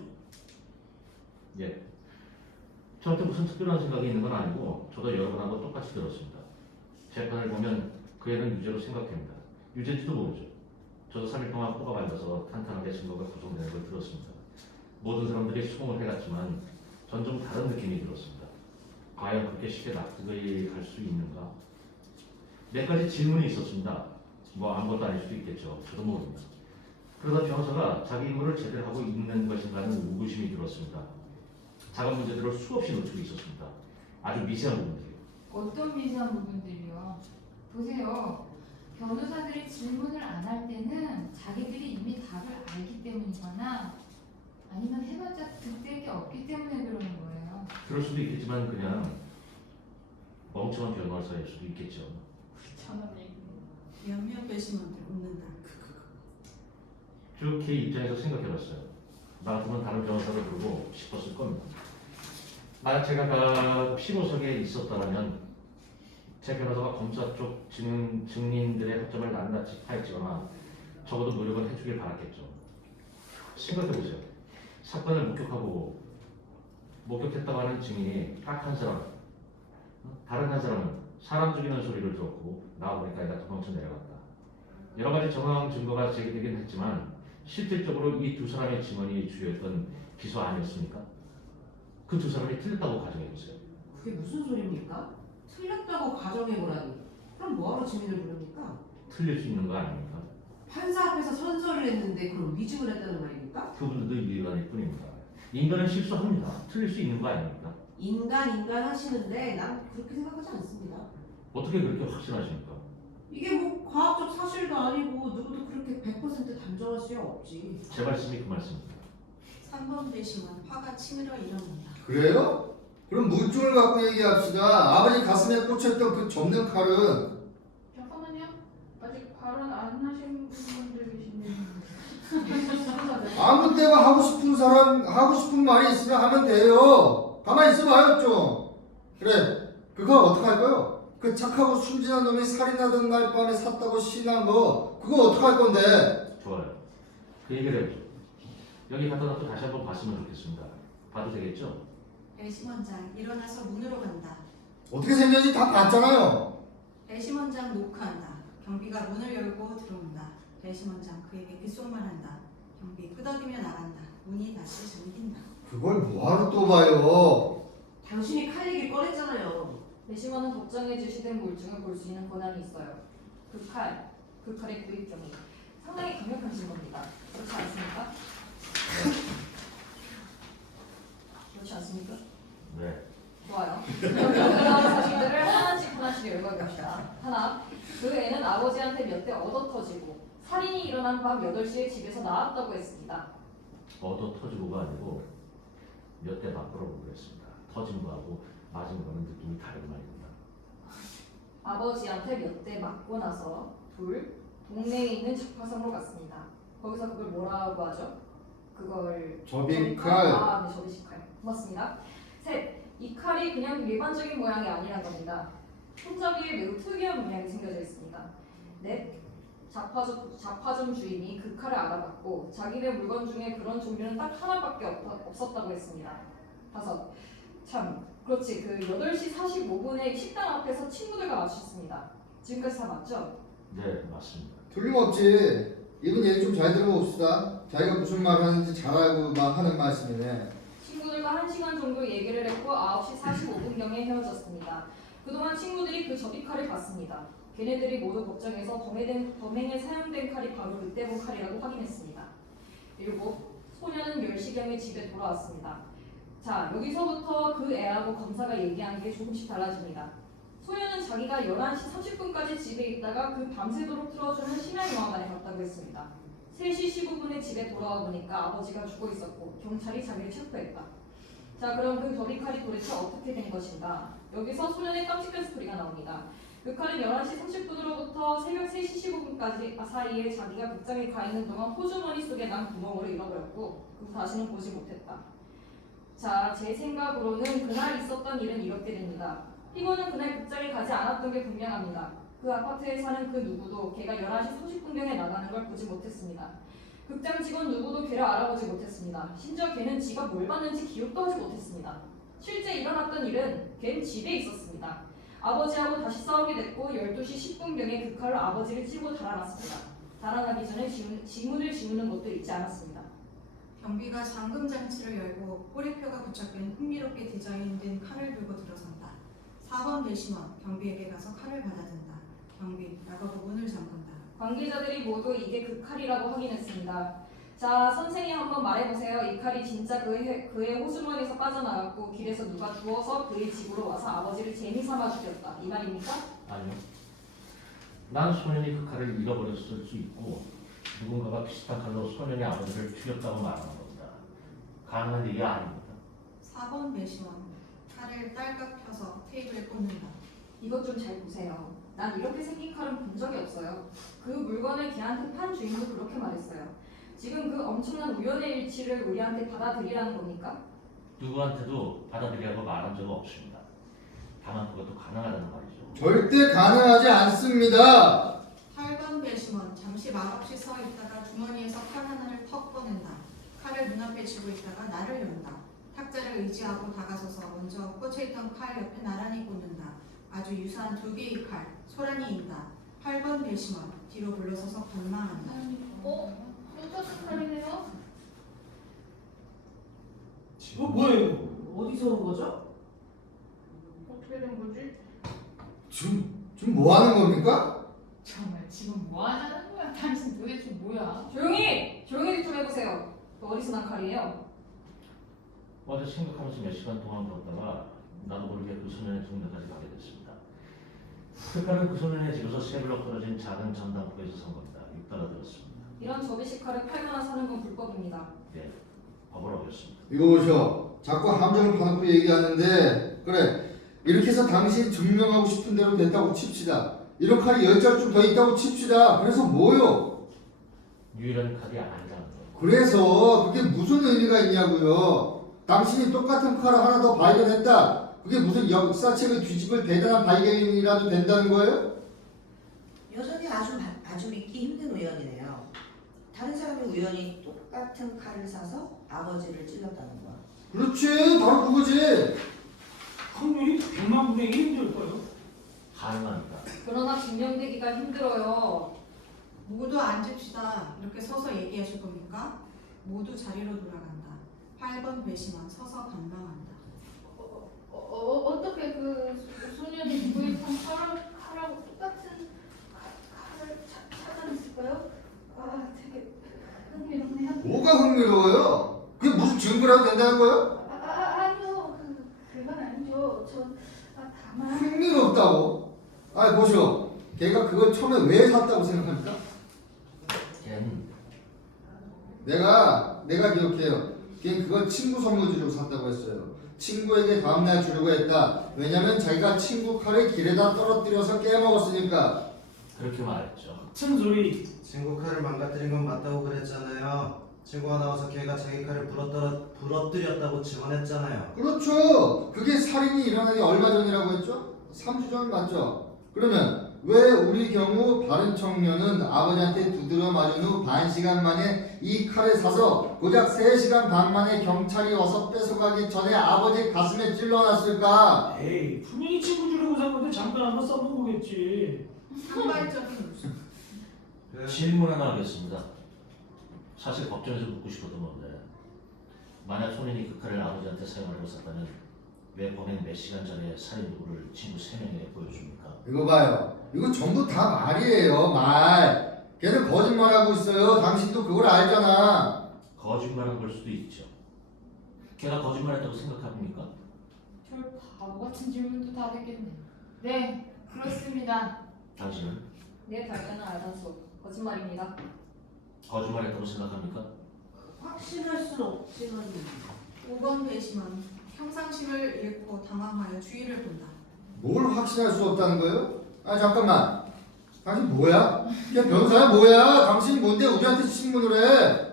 예. 저한테 무슨 특별한 생각이 있는 건 아니고 저도 여러분하고 똑같이 들었습니다. 재판을 보면 그 애는 유죄로 생각합니다. 유죄인지도 모르죠. 저도 3일 동안 코가 밟아서 탄탄하게 증거가 구성되는 걸 들었습니다. 모든 사람들이 수긍을 해갔지만 전 좀 다른 느낌이 들었습니다. 과연 그렇게 쉽게 납득이 갈 수 있는가? 몇 가지 질문이 있었습니다. 뭐 아무것도 아닐 수도 있겠죠. 저도 모릅니다. 그러다 변호사가 자기 임무를 제대로 하고 있는 것인가 하는 의구심이 들었습니다. 작은 문제들을 수없이 놓치고 있었습니다. 아주 미세한 부분들이요. 어떤 미세한 부분들이요? 보세요. 변호사들이 질문을 안 할 때는 자기들이 이미 답을 알기 때문이거나 아니면 해봤자 득될 게 없기 때문에 그러는 거예요. 그럴 수도 있겠지만 그냥 멍청한 변호사일 수도 있겠죠. 저는 얘기. 몇몇 배심원들 웃는다. 쭉 제 입장에서 생각해봤어요. 나 같으면 다른 변호사를 부르고 싶었을 겁니다. 만약 제가 피고석에 있었다면 제 변호사가 검사 쪽 증인들의 허점을 낱낱이 파헤치거나 적어도 노력을 해주길 바랐겠죠. 생각해보세요. 사건을 목격했다고 하는 증인이 딱 한 사람, 다른 한 사람은 사람 죽이는 소리를 들었고 나와보니까 애가 도망쳐 내려갔다. 여러 가지 정황 증거가 제기되긴 했지만 실질적으로 이 두 사람의 증언이 주요했던 기소 아니었습니까? 그 두 사람이 틀렸다고 가정해보세요. 그게 무슨 소리입니까? 틀렸다고 가정해보라니. 그럼 뭐하러 증인을 부릅니까? 틀릴 수 있는 거 아닙니까? 판사 앞에서 선서를 했는데 그럼 위증을 했다는 말입니까? 그분들도 인간일 뿐입니다. 인간은 실수합니다. 틀릴 수 있는 거 아닙니까? 인간 하시는데 난 그렇게 생각하지 않습니다. 어떻게 그렇게 확신하십니까? 이게 뭐 과학적 사실도 아니고 누구도 그렇게 그렇게 100% 단정할 수야 없지. 제 말씀이 그 말씀입니다. 3번 배심원 화가 치밀어 일어난다. 그래요? 그럼 물증을 갖고 얘기합시다. 아버지 가슴에 꽂혔던 그 접는 칼은 잠깐만요. 아직 발언 안 하신 분들 계신데. 아무 때나 하고 싶은 사람 하고 싶은 말이 있으면 하면 돼요. 가만히 있어봐요 좀. 그래, 그거 어떡할까요? 그 착하고 순진한 놈이 살인하던 날 밤에 샀다고 신한 거 그거 어떡할 건데? 좋아요. 그 얘기를 해보죠. 여기 갖다 놓고 다시 한번 봤으면 좋겠습니다. 봐도 되겠죠? 배심원장 일어나서 문으로 간다. 어떻게 생겼는지 다 봤잖아요. 배심원장 노크한다. 경비가 문을 열고 들어온다. 배심원장 그에게 귓속말한다. 경비 끄덕이며 나간다. 문이 다시 잠긴다. 그걸 뭐하러 또 봐요? 당신이 칼 얘기 꺼냈잖아요. 배심원은 법정에 제시된 물증을 볼 수 있는 권한이 있어요. 그 칼의 구입 경위 상당히 강력한 증거입니다. 그렇지 않습니까? 그렇지 않습니까? 네. 좋아요. 여기 나온 사실들을 하나씩 열거합시다. 하나, 그 애는 아버지한테 몇 대 얻어 터지고 살인이 일어난 밤 8시에 집에서 나왔다고 했습니다. 얻어 터지고가 아니고 몇 대 맞고라고 그랬습니다. 터진 거하고 맞은 거는 느낌이 다른 말입니다. 아버지한테 몇 대 맞고 나서 둘, 동네에 있는 적화성으로 갔습니다. 거기서 그걸 뭐라고 하죠? 그걸 접이칼. 네, 접이식칼. 고맙습니다. 셋, 이 칼이 그냥 일반적인 모양이 아니란 겁니다. 손잡이에 매우 특이한 모양이 생겨져 있습니다. 넷, 잡화점 주인이 그 칼을 알아봤고 자기네 물건 중에 그런 종류는 딱 하나밖에 없었다고 했습니다. 다섯, 참 그렇지, 그 8시 45분에 식당 앞에서 친구들과 마주쳤습니다. 지금까지 다 맞죠? 네, 맞습니다. 틀림없지. 이분 얘기 좀 잘 들어봅시다. 자기가 무슨 말 하는지 잘 알고 하는 말씀이네. 친구들과 1시간 정도 얘기를 했고 9시 45분경에 헤어졌습니다. 그동안 친구들이 그 접이칼을 봤습니다. 걔네들이 모두 법정에서 범행에 사용된 칼이 바로 그때 본 칼이라고 확인했습니다. 일곱, 소녀는 10시경에 집에 돌아왔습니다. 자, 여기서부터 그 애하고 검사가 얘기한 게 조금씩 달라집니다. 소녀는 자기가 11시 30분까지 집에 있다가 그 밤새도록 틀어주는 심야영화관에 갔다고 했습니다. 3시 15분에 집에 돌아와 보니까 아버지가 죽어 있었고 경찰이 자기를 체포했다. 자, 그럼 그 접이칼이 도대체 어떻게 된 것인가? 여기서 소년의 깜찍한 스토리가 나옵니다. 그 칼은 11시 30분으로부터 새벽 3시 15분까지 사이에 자기가 극장에 가 있는 동안 호주머니 속에 난 구멍으로 잃어버렸고 그 후 다시는 보지 못했다. 자, 제 생각으로는 그날 있었던 일은 이렇게 됩니다. 피고는 그날 극장에 가지 않았던 게 분명합니다. 그 아파트에 사는 그 누구도 걔가 11시 30분경에 나가는 걸 보지 못했습니다. 극장 직원 누구도 걔를 알아보지 못했습니다. 심지어 걔는 지가 뭘 봤는지 기억도 하지 못했습니다. 실제 일어났던 일은 걔는 집에 있었습니다. 아버지하고 다시 싸우게 됐고 12시 10분경에 그 칼로 아버지를 찌르고 달아났습니다. 달아나기 전에 지문을 지우는 것도 잊지 않았습니다. 경비가 잠금 장치를 열고 꼬리표가 부착된 흥미롭게 디자인된 칼을 들고 들어선다. 4번 배심원 경비에게 가서 칼을 받아든다. 경비 나가고 문을 잠근다. 관계자들이 모두 이게 그 칼이라고 확인했습니다. 자, 선생님 한번 말해보세요. 이 칼이 진짜 그의 호주머니에서 빠져나갔고 길에서 누가 주워서 그의 집으로 와서 아버지를 재미삼아 죽였다. 이 말입니까? 아니요. 난 소년이 그 칼을 잃어버렸을 수 있고 누군가가 비슷한 칼로 소년의 아버지를 죽였다고 말하는 겁니다. 가능한 얘기 아닙니다. 4번 배심원 칼을 딸깍 펴서 테이블에 꽂는다. 이것 좀 잘 보세요. 난 이렇게 생긴 칼은 본 적이 없어요. 그 물건을 걔한테 판 주인도 그렇게 말했어요. 지금 그 엄청난 우연의 일치를 우리한테 받아들이라는 겁니까? 누구한테도 받아들이라고 말한 적은 없습니다. 다만 그것도 가능하다는 말이죠. 절대 가능하지 않습니다. 8번 배심원 잠시 말없이 서 있다가 주머니에서 칼 하나를 턱 꺼낸다. 칼을 눈앞에 쥐고 있다가 나를 연다. 탁자를 의지하고 다가서서 먼저 꽂혀있던 칼 옆에 나란히 꽂는다. 아주 유사한 두 개의 칼, 소란이 인다. 8번 배심원 뒤로 물러서서 건망한다. 똑같은 칼이네요? 뭐예요 이거? 어디서 온 거죠? 어떻게 된 거지? 지금 뭐 하는 겁니까? 정말 지금 뭐 하자는 거야? 당신 도대체 뭐야? 조용히 좀 해보세요. 그 어디서 난 칼이에요? 어제 생각하면서 몇 시간 동안 걷다가 나도 모르게 그 소년의 동네까지 가게 됐습니다. 그 칼은 그 소년의 집에서 세 블럭 떨어진 작은 전당포에서 산 겁니다. $6 들었습니다. 이런 접이식칼을 팔거나 사는 건 불법입니다. 네, 법을 어겼습니다. 이거 보셔. 자꾸 함정을 파놓고 얘기하는데 그래 이렇게 해서 당신이 증명하고 싶은 대로 됐다고 칩시다. 이런 칼이 10장 좀 더 있다고 칩시다. 그래서 뭐요? 유일한 칼이 아니라는 거. 그래서 그게 무슨 의미가 있냐고요. 당신이 똑같은 칼을 하나 더 발견했다. 그게 무슨 역사책을 뒤집을 대단한 발견이라도 된다는 거예요? 여전히 아주 믿기 힘든 우연이네요. 다른 사람이 우연히 똑같은 칼을 사서 아버지를 찔렀다는 거야. 그렇지, 바로 그거지. 확률이 100만 분의 1인 거예요. 가능합니다. 그러나 증명되기가 힘들어요. 모두 앉읍시다. 이렇게 서서 얘기하실 겁니까? 모두 자리로 돌아간다. 8번 배심원 서서 관망한다. 어떻게 그 소년이 구입한 칼하고 똑같은 칼을 찾아냈을까요? 아, 되게 흥미롭네요. 뭐가 흥미로워요? 그게 무슨 증거라도 된다는 거예요? 아니요, 그건 아니죠. 다만 흥미롭다고? 아, 보시오. 걔가 그걸 처음에 왜 샀다고 생각합니까? 걔는 내가 기억해요. 걔는 그걸 친구 선물 주려고 샀다고 했어요. 친구에게 다음날 주려고 했다. 왜냐면 자기가 친구 칼을 길에다 떨어뜨려서 깨먹었으니까. 그렇게 말했죠. 같은 소리. 친구 칼을 망가뜨린 건 맞다고 그랬잖아요. 친구가 나와서 걔가 자기 칼을 부러뜨렸다고 증언했잖아요. 그렇죠. 그게 살인이 일어나기 얼마 전이라고 했죠? 3주 전 맞죠? 그러면 왜 우리 경우 바른 청년은 아버지한테 두드려 맞은 후 반 시간 만에 이 칼을 사서 고작 3시간 반 만에 경찰이 와서 뺏어가기 전에 아버지 가슴에 찔러놨을까? 에이, 분명히 친구 주려고 산 건데 잠깐 한번 써본 거겠지. 산발적인 웃음. 질문 하나 하겠습니다. 사실 법정에서 묻고 싶었던 건데 만약 손인이 그 칼을 아버지한테 사용하려고 샀다면 왜 범행 몇 시간 전에 살인 도구를 친구 3명에게 보여줍니까? 이거 봐요. 이거 전부 다 말이에요. 말. 걔는 거짓말하고 있어요. 당신도 그걸 알잖아. 거짓말한 걸 수도 있죠. 걔가 거짓말했다고 생각합니까? 별 바보 같은 질문도 다 됐겠네. 네, 그렇습니다. 당신은 내 발견은 알단속. 거짓말입니다. 거짓말했다고 생각합니까? 확신할 수는 없지만 5번 배심원 평상심을 잃고 당황하여 주위를 본다. 뭘 확신할 수 없다는 거예요? 아 잠깐만. 당신 뭐야? 걔 변호사야 뭐야? 당신이 뭔데 우리한테 신문을 해?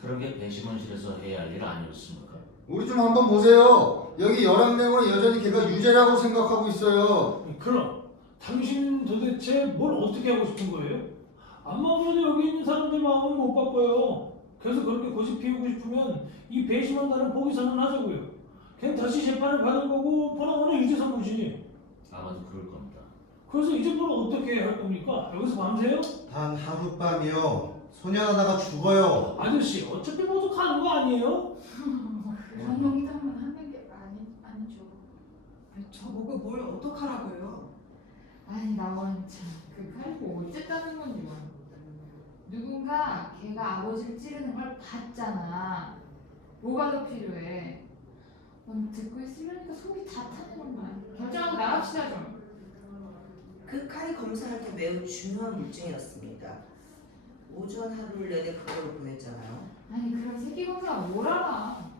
그런 게 배심원실에서 해야 할 일 아니었습니까? 우리 좀 한번 보세요. 여기 11명은 여전히 걔가 유죄라고 생각하고 있어요. 그럼 당신 도대체 뭘 어떻게 하고 싶은 거예요? 암만 그래도 여기 있는 사람들 마음은 못 바꿔요. 그래서 그렇게 고집 피우고 싶으면 이 배심원 나는 보기 선언하자고요. 걔는 다시 재판을 받은 거고 보나마나 유죄 선고지. 아마도 그럴 겁니다. 그래서 이제 뭘 어떻게 할 겁니까? 여기서 밤새요? 단 하룻밤이요. 소년 하나가 죽어요. 아저씨 어차피 모두 가는 거 아니에요? 그런 농담은 하는 게 아니죠. 아니, 저보고 뭘 어떡하라고요? 아니 나원 참그 칼고 어쨌다는 건지 모르겠다. 누군가 걔가 아버지를 찌르는 걸 봤잖아. 뭐가 더 필요해? 넌 듣고 있으려니까 속이 다 타는 거야. 결정하고 나갑시다 좀. 그 칼이 검사할 때 매우 중요한 물증이었습니다. 오전 하루를 내내 그걸 구했잖아요. 아니 그럼 새끼 검사가 뭘 알아?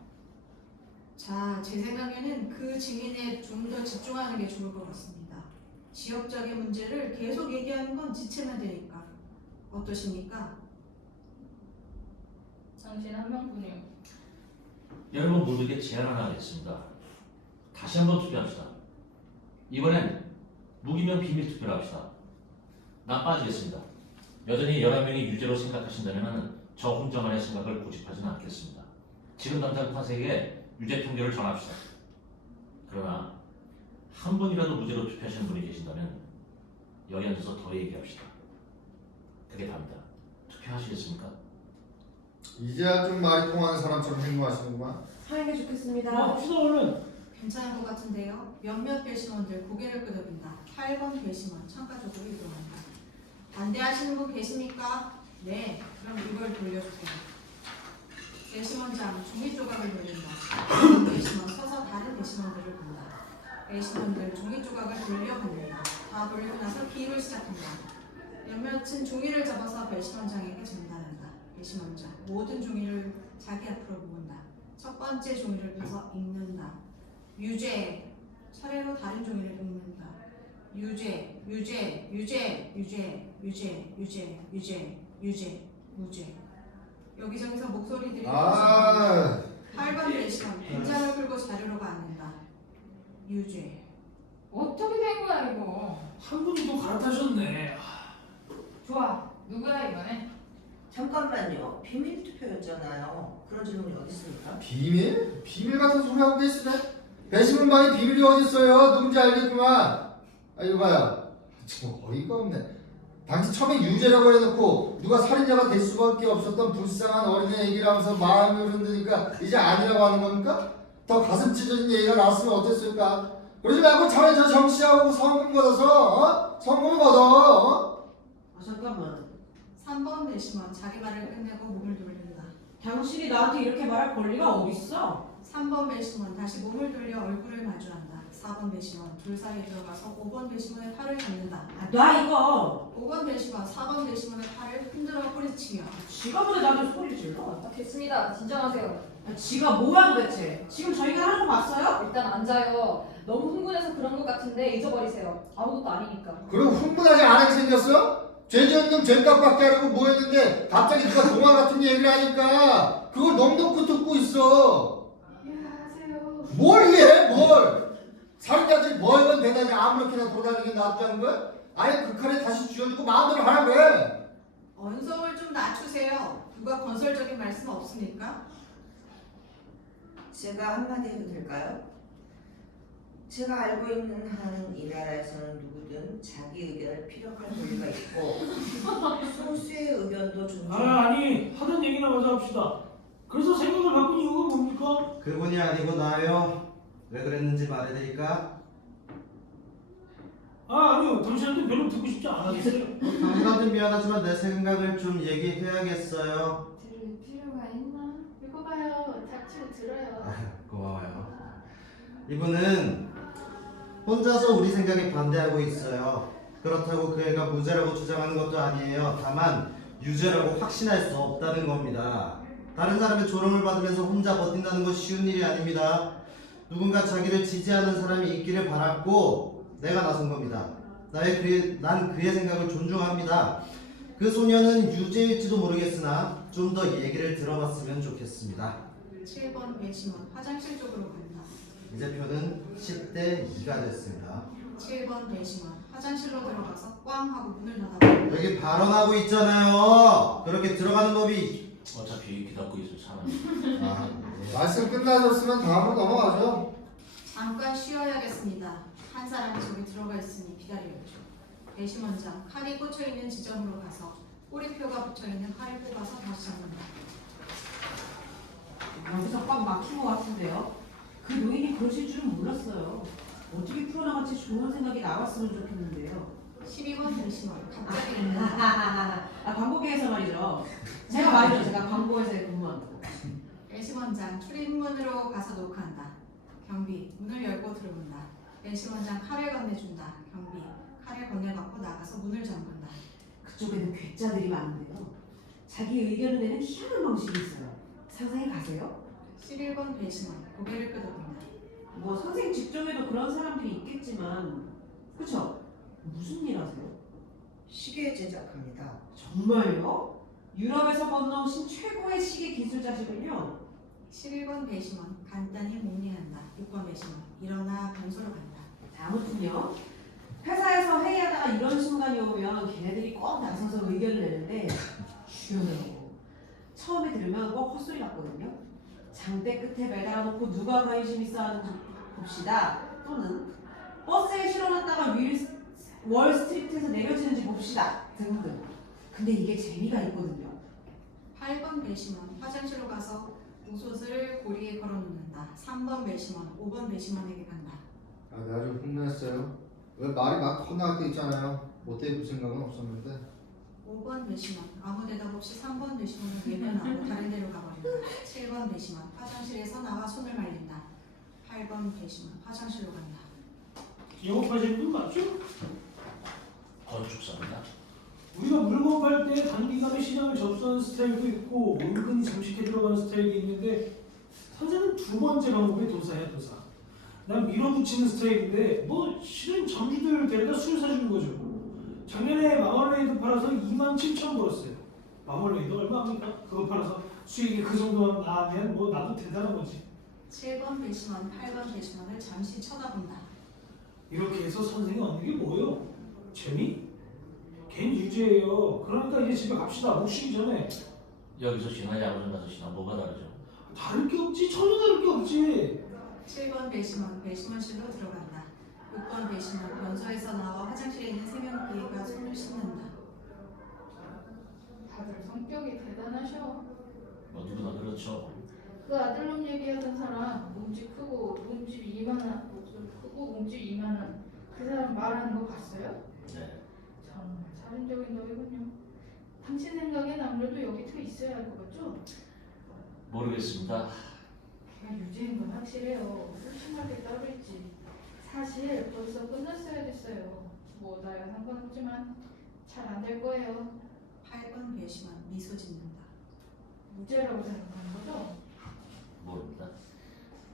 자, 제 생각에는 그 증인에 좀 더 집중하는 게 좋을 것 같습니다. 지역적인 문제를 계속 얘기하는 건 지체만 되니까. 어떠십니까? 당신 한 명뿐이요. 여러분 모두에게 제안 하나 하겠습니다. 다시 한번 투표합시다. 이번엔 무기명 비밀 투표를 합시다. 난 빠지겠습니다. 여전히 11명이 유죄로 생각하신다면 저 혼자만의 생각을 고집하지는 않겠습니다. 지금 당장 판사에게 유죄 통계를 전합시다. 그러나 한 분이라도 무죄로 투표하시는 분이 계신다면 여기 앉아서 더 얘기합시다. 그게 답니다. 투표하시겠습니까? 이제야 좀 말이 통하는 사람처럼 행동하시는구만. 하는 게 좋겠습니다. 합시다 얼른. 괜찮은 것 같은데요. 몇몇 배심원들 고개를 끄덕인다. 8번 배심원 창가 쪽으로 이동한다. 반대하시는 분 계십니까? 네, 그럼 이걸 돌려주세요. 배심원장 종이 조각을 돌린다. 배심원 서서 다른 배심원들을 본다. 배심원들 종이 조각을 돌려보낸다. 다 돌리고 나서 기입을 시작한다. 몇몇은 종이를 잡아서 배심원장에게 전달한다. 배심원장 모든 종이를 자기 앞으로 모은다. 첫 번째 종이를 펴서 읽는다. 유죄 차례로 다른 종이를 읽는다. 유죄 유죄 유죄 유죄 유죄 유죄 유죄 유죄 무죄. 여기저기서 목소리들이 아 8번 배심원 빈잔을 풀고 자료로 앉는다. 유죄. 어떻게 된 거야 이거? 한 분이 또 갈아타셨네. 좋아. 누구야 이번에? 잠깐만요. 비밀 투표였잖아요. 그런 질문이 어디 있습니까? 비밀? 비밀 같은 소리 하고 계시네. 배심원방에 비밀이 어디 있어요? 누군지 알겠구만. 아 이거 봐요. 참 어이가 없네. 당시 처음에 유죄라고 해놓고 누가 살인자가 될 수밖에 없었던 불쌍한 어린애 얘기를 하면서 마음을 흔드니까 이제 아니라고 하는 겁니까? 더 가슴 찢어진 얘기가 나왔으면 어땠을까? 그러지 말고 차라리 저 정씨하고 성금 걷어서 성금 걷어. 잠깐만. 3번 배심원 자기 말을 끝내고 몸을 돌린다. 당신이 나한테 이렇게 말할 권리가 어딨어? 3번 배심원 다시 몸을 돌려 얼굴을 마주한다. 4번 배심원 둘 사이에 들어가서 5번 배심원의 팔을 잡는다. 아, 나 이거. 5번 배심원 4번 배심원의 팔을 흔들어 뿌리치며 지가 보내 나한테 소리 질러. 됐습니다. 진정하세요. 아, 지가 뭐야 도대체? 지금 저희가 하는 거 봤어요? 일단 앉아요. 너무 흥분해서 그런 것 같은데 잊어버리세요. 아무것도 아니니까. 그리고 흥분하지 않게 생겼어? 죄지은 죄값밖에 안 하고 뭐 했는데 갑자기 누가 동화 같은 얘기를 하니까 그걸 넋놓고 듣고 있어. 안녕하세요. 뭘 이해해 뭘? 살인자들이 뭐이건 대단히 아무렇게나 돌아다니게 놔두자는 거야? 아예 그 칼에 다시 쥐어주고 마음대로 하라고 해. 언성을 좀 낮추세요. 누가 건설적인 말씀 없습니까? 제가 한마디 해도 될까요? 제가 알고 있는 한 이 나라에서는 누구든 자기 의견을 피력할 권리가 있고 소수의 의견도 존중. 아니 하던 얘기나 마저 합시다. 그래서 생각을 바꾼 이유가 뭡니까? 그분이 아니고 나요. 왜 그랬는지 말해드릴까? 아니요. 당신한테 별로 듣고 싶지 않았어요. 당신한테 미안하지만 내 생각을 좀 얘기해야겠어요. 들을 필요가 있나? 읽어봐요. 닥치고 들어요. 고마워요. 이분은 혼자서 우리 생각에 반대하고 있어요. 그렇다고 그 애가 무죄라고 주장하는 것도 아니에요. 다만 유죄라고 확신할 수 없다는 겁니다. 다른 사람의 조롱을 받으면서 혼자 버틴다는 건 쉬운 일이 아닙니다. 누군가 자기를 지지하는 사람이 있기를 바랐고 내가 나선 겁니다. 난 그의 생각을 존중합니다. 그 소녀는 유죄일지도 모르겠으나 좀 더 얘기를 들어봤으면 좋겠습니다. 7번 배심원 화장실 쪽으로 간다. 이제 표는 10대 2가 됐습니다. 7번 배심원 화장실로 들어가서 꽝 하고 문을 닫아버린다. 여기 발언하고 있잖아요. 그렇게 들어가는 법이. 어차피 기다리고 있을 사람이. 말씀 끝나셨으면 다음으로 넘어가죠. 잠깐 쉬어야겠습니다. 한 사람이 저기 들어가 있으니 기다려야죠. 배심원장 칼이 꽂혀있는 지점으로 가서 꼬리표가 붙어있는 칼을 뽑아서 다시 잡는다. 여기서 꽉 막힌 것 같은데요? 그 노인이 그러실 줄은 몰랐어요. 어떻게 풀어나갈지 좋은 생각이 나왔으면 좋겠는데요. 12번 배심원 갑자기 읽는다. 광고계에서 말이죠. 제가 광고회사에 근무하고. 배심원장 출입문으로 가서 녹화한다. 경비 문을 열고 들어온다. 배심원장 칼을 건네준다. 경비 칼을 건네받고 나가서 문을 잠근다. 그쪽에는 괴짜들이 많은데요. 자기 의견을 내는 희한한 방식이 있어요. 상상해 가세요? 11번 배심원 고개를 끄덕인다. 뭐 선생 직종에도 그런 사람들이 있겠지만, 그쵸? 무슨 일 하세요? 시계 제작합니다. 정말요? 유럽에서 건너오신 최고의 시계 기술자시군요. 11번 배심원 간단히 몽링한다. 6번 배심원 일어나 변소로 간다. 자, 아무튼요. 회사에서 회의하다가 이런 순간이 오면 걔네들이 꼭 나서서 의견을 내는데 쉬워요. 처음에 들으면 꼭 헛소리 같거든요. 장대 끝에 매달아놓고 누가 관심 있어 하는지 봅시다. 또는 버스에 실어놨다가 월스트리트에서 내려지는지 봅시다. 등등. 근데 이게 재미가 있거든요. 8번 배심원 화장실로 가서 옷을 고리에 걸어놓는다. 3번 배심원 5번 배심원에게 간다. 내가 좀 흥분했어요. 왜 말이 막 헛나갈 때 있잖아요. 못해 볼 생각은 없었는데. 5번 배심원 아무 대답 없이 3번 배심원을 외면하고 다른 데로 가버린다. 7번 배심원 화장실에서 나와 손을 말린다. 8번 배심원 화장실로 간다. 영업하시는 분 맞죠? 건축사입니다. 우리가 물건 팔 때 단기간에 시장을 접수하는 스타일도 있고 은근히 잠식해 들어가는 스타일이 있는데 선생은 두 번째 방법이 도사야 도사. 난 밀어붙이는 스타일인데 뭐 실은 점주들 데려다 술 사주는 거죠. 작년에 마멀레이드 팔아서 27,000 벌었어요. 마멀레이드 얼마입니까? 그거 팔아서 수익이 그 정도 나면 뭐 나도 대단한 거지. 7번 배심원, 8번 배심원을 잠시 쳐다본다. 이렇게 해서 선생이 얻는 게 뭐예요? 재미? 걘 유죄예요. 그러니까 이제 집에 갑시다. 목 쉬기 전에. 여기서 쉬나 야구장 가서 쉬나 뭐가 다르죠? 다를 게 없지. 전혀 다를 게 없지. 7번 배심원, 배심원실로 들어간다. 6번 배심원, 변소에서 나와 화장실에 있는 세면기가 손을 씻는다. 다들 성격이 대단하셔. 뭐 누구나 그렇죠. 그 아들놈 얘기하던 사람 몸집 크고 몸집 이만한 목소리 크고 몸집 이만한 그 사람 말하는 거 봤어요? 네. 정말 살인적인 너희군요. 당신 생각엔 아무래도 여기 터 있어야 할 것 같죠? 모르겠습니다. 걔가 유죄인 건 확실해요. 소심할 게 따로 있지. 사실 벌써 끝났어야 됐어요. 뭐 나야 상관없지만 잘 안 될 거예요. 8번 배심원, 미소 짓는다. 무죄라고 생각하는 거죠? 모릅니다.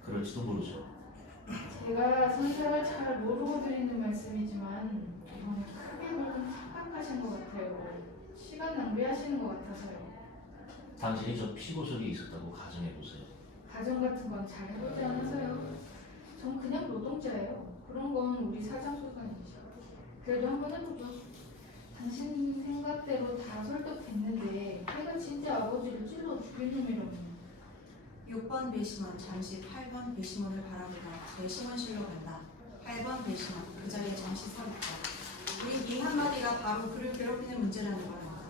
그럴지도 모르죠. 제가 선생을 잘 모르고 드리는 말씀이지만 이건 크게 보면 착각하신 것 같아요. 시간 낭비하시는 것 같아서요. 당신이 저 피고석에 있었다고 가정해보세요. 가정 같은 건 잘 해보지 않아서요. 전 그냥 노동자예요. 그런 건 우리 사장 소관이죠. 그래도 한번 해보죠. 당신 생각대로 다 설득됐는데 걔가 진짜 아버지를 찔러 죽일 놈이라고. 6번 배심원, 잠시 8번 배심원을 바라보다 배심원실로 간다. 8번 배심원, 그 자리에 잠시 서 있다. 우리 이 한마디가 바로 그를 괴롭히는 문제라는 걸 안다.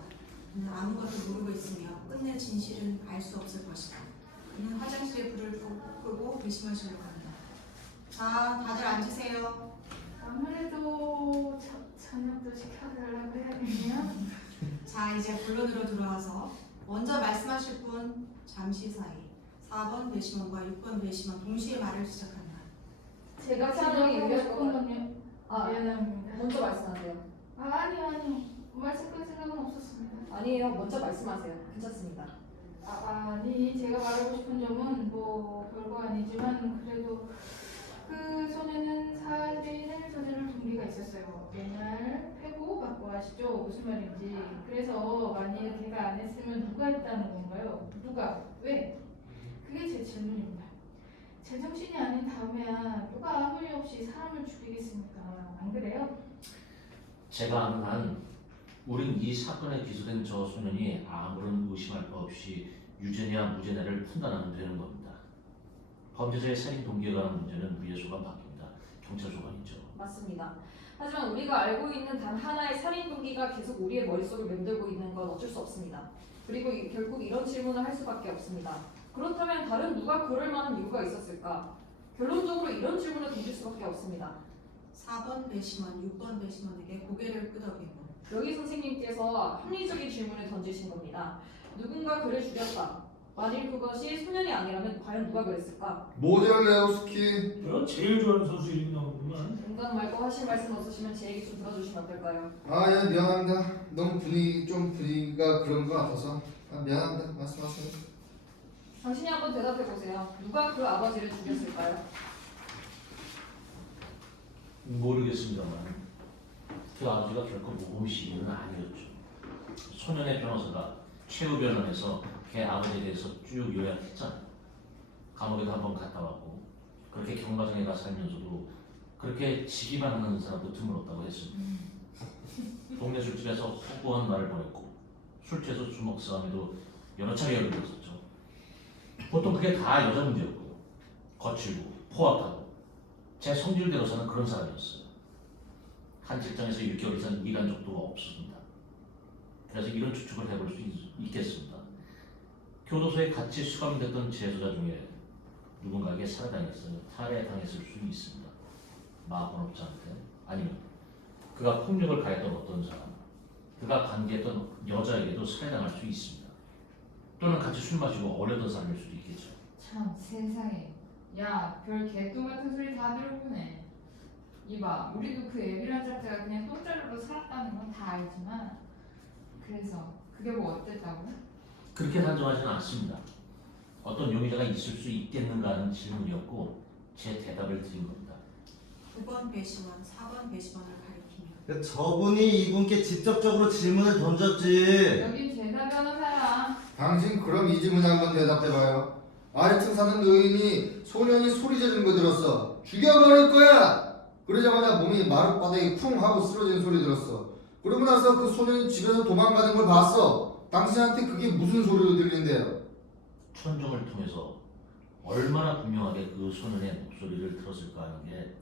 그는 아무것도 모르고 있으며 끝내 진실은 알 수 없을 것이다. 그는 화장실에 불을 끄고 배심원실로 간다. 자, 다들 앉으세요. 아무래도 저녁도 시켜달라고 해야겠네요. 자, 이제 본론으로 들어와서 먼저 말씀하실 분 잠시 사이 4번 배심원과 6번 배심원 동시에 말을 시작한다. 제가 사장이 사장이 의견 건요. 아, 미안합니다. 먼저 말씀하세요. 아니요. 말씀 끊을 생각은 없었습니다. 아니에요. 먼저 말씀하세요. 괜찮습니다. 아니 제가 말하고 싶은 점은 뭐 별거 아니지만 그래도 그 손에는 살인을 저지를 동기가 있었어요. 맨날 패고 받고 아시죠? 무슨 말인지. 그래서 만일 걔가 안 했으면 누가 했다는 건가요? 누가? 왜? 그게 제 질문입니다. 제정신이 아닌 다음에야 누가 아무 이유 없이 사람을 죽이겠습니까? 안 그래요? 제가 아는 한 우린 이 사건에 기소된 저 소년이 아무런 의심할 바 없이 유죄냐 무죄냐를 판단하면 되는 겁니다. 범죄자의 살인 동기에 관한 문제는 위에 소관 바뀝니다. 경찰 소관이죠. 맞습니다. 하지만 우리가 알고 있는 단 하나의 살인 동기가 계속 우리의 머릿속을 맴돌고 있는 건 어쩔 수 없습니다. 그리고 결국 이런 질문을 할 수밖에 없습니다. 그렇다면 다른 누가 그럴 만한 이유가 있었을까? 결론적으로 이런 질문을 던질 수밖에 없습니다. 4번 배심원, 6번 배심원에게 고개를 끄덕이고 여기 선생님께서 합리적인 질문을 던지신 겁니다. 누군가 그를 죽였다. 만일 그것이 소년이 아니라면 과연 누가 그랬을까? 모델레우스키. 내가 제일 좋아하는 선수 이름이 나오구만. 농담 말고 하실 말씀 없으시면 제 얘기 좀 들어주시면 어떨까요? 아, 예, 미안합니다. 너무 분위기가 그런 것 같아서. 아, 미안합니다. 말씀하세요. 당신이 한번 대답해보세요. 누가 그 아버지를 죽였을까요? 모르겠습니다만 그 아버지가 결코 모범 시인은 아니었죠. 소년의 변호사가 최후 변론에서 걔 아버지에 대해서 쭉 요약했잖아요. 감옥에도 한번 갔다 왔고 그렇게 경마장에 가 살면서도 그렇게 지기만 하는 사람도 드물었다고 했습니다. 동네 술집에서 허구한 날을 보냈고 술집에서 주먹 싸움에도 여러 차례 연루됐었죠. 보통 그게 다 여자 문제였고요. 거칠고 포악하고 제 성질대로서는 그런 사람이었어요. 한 직장에서 6개월 이상 일한 적도 없었습니다. 그래서 이런 추측을 해볼 수 있겠습니다. 교도소에 같이 수감됐던 재소자 중에 누군가에게 살해당했을 수 있습니다. 마법업자한테 아니면 그가 폭력을 가했던 어떤 사람, 그가 관계했던 여자에게도 살해당할 수 있습니다. 또는 같이 술 마시고 어려던 사람일 수도 있겠죠. 참 세상에. 야, 별 개똥 같은 소리 다 들어보네. 이봐, 우리도 그 애비란 자체가 그냥 똥자루로 살았다는 건 다 알지만 그래서 그게 뭐 어땠다고요? 그렇게 단정하지는 않습니다. 어떤 용의자가 있을 수 있겠는가 하는 질문이었고 제 대답을 드린 겁니다. 9번 배심원, 4번 배심원을 가리키며 저분이 이분께 직접적으로 질문을 던졌지. 여기 죄다 변호사야. 당신 그럼 이 질문에 한번 대답해봐요. 아래층 사는 노인이 소년이 소리 지르는 거 들었어. 죽여버릴 거야! 그러자마자 몸이 마룻바닥에 쿵 하고 쓰러지는 소리 들었어. 그러고 나서 그 소년이 집에서 도망가는 걸 봤어. 당신한테 그게 무슨 소리로 들린대요? 천정을 통해서 얼마나 분명하게 그 소년의 목소리를 들었을까 하는 게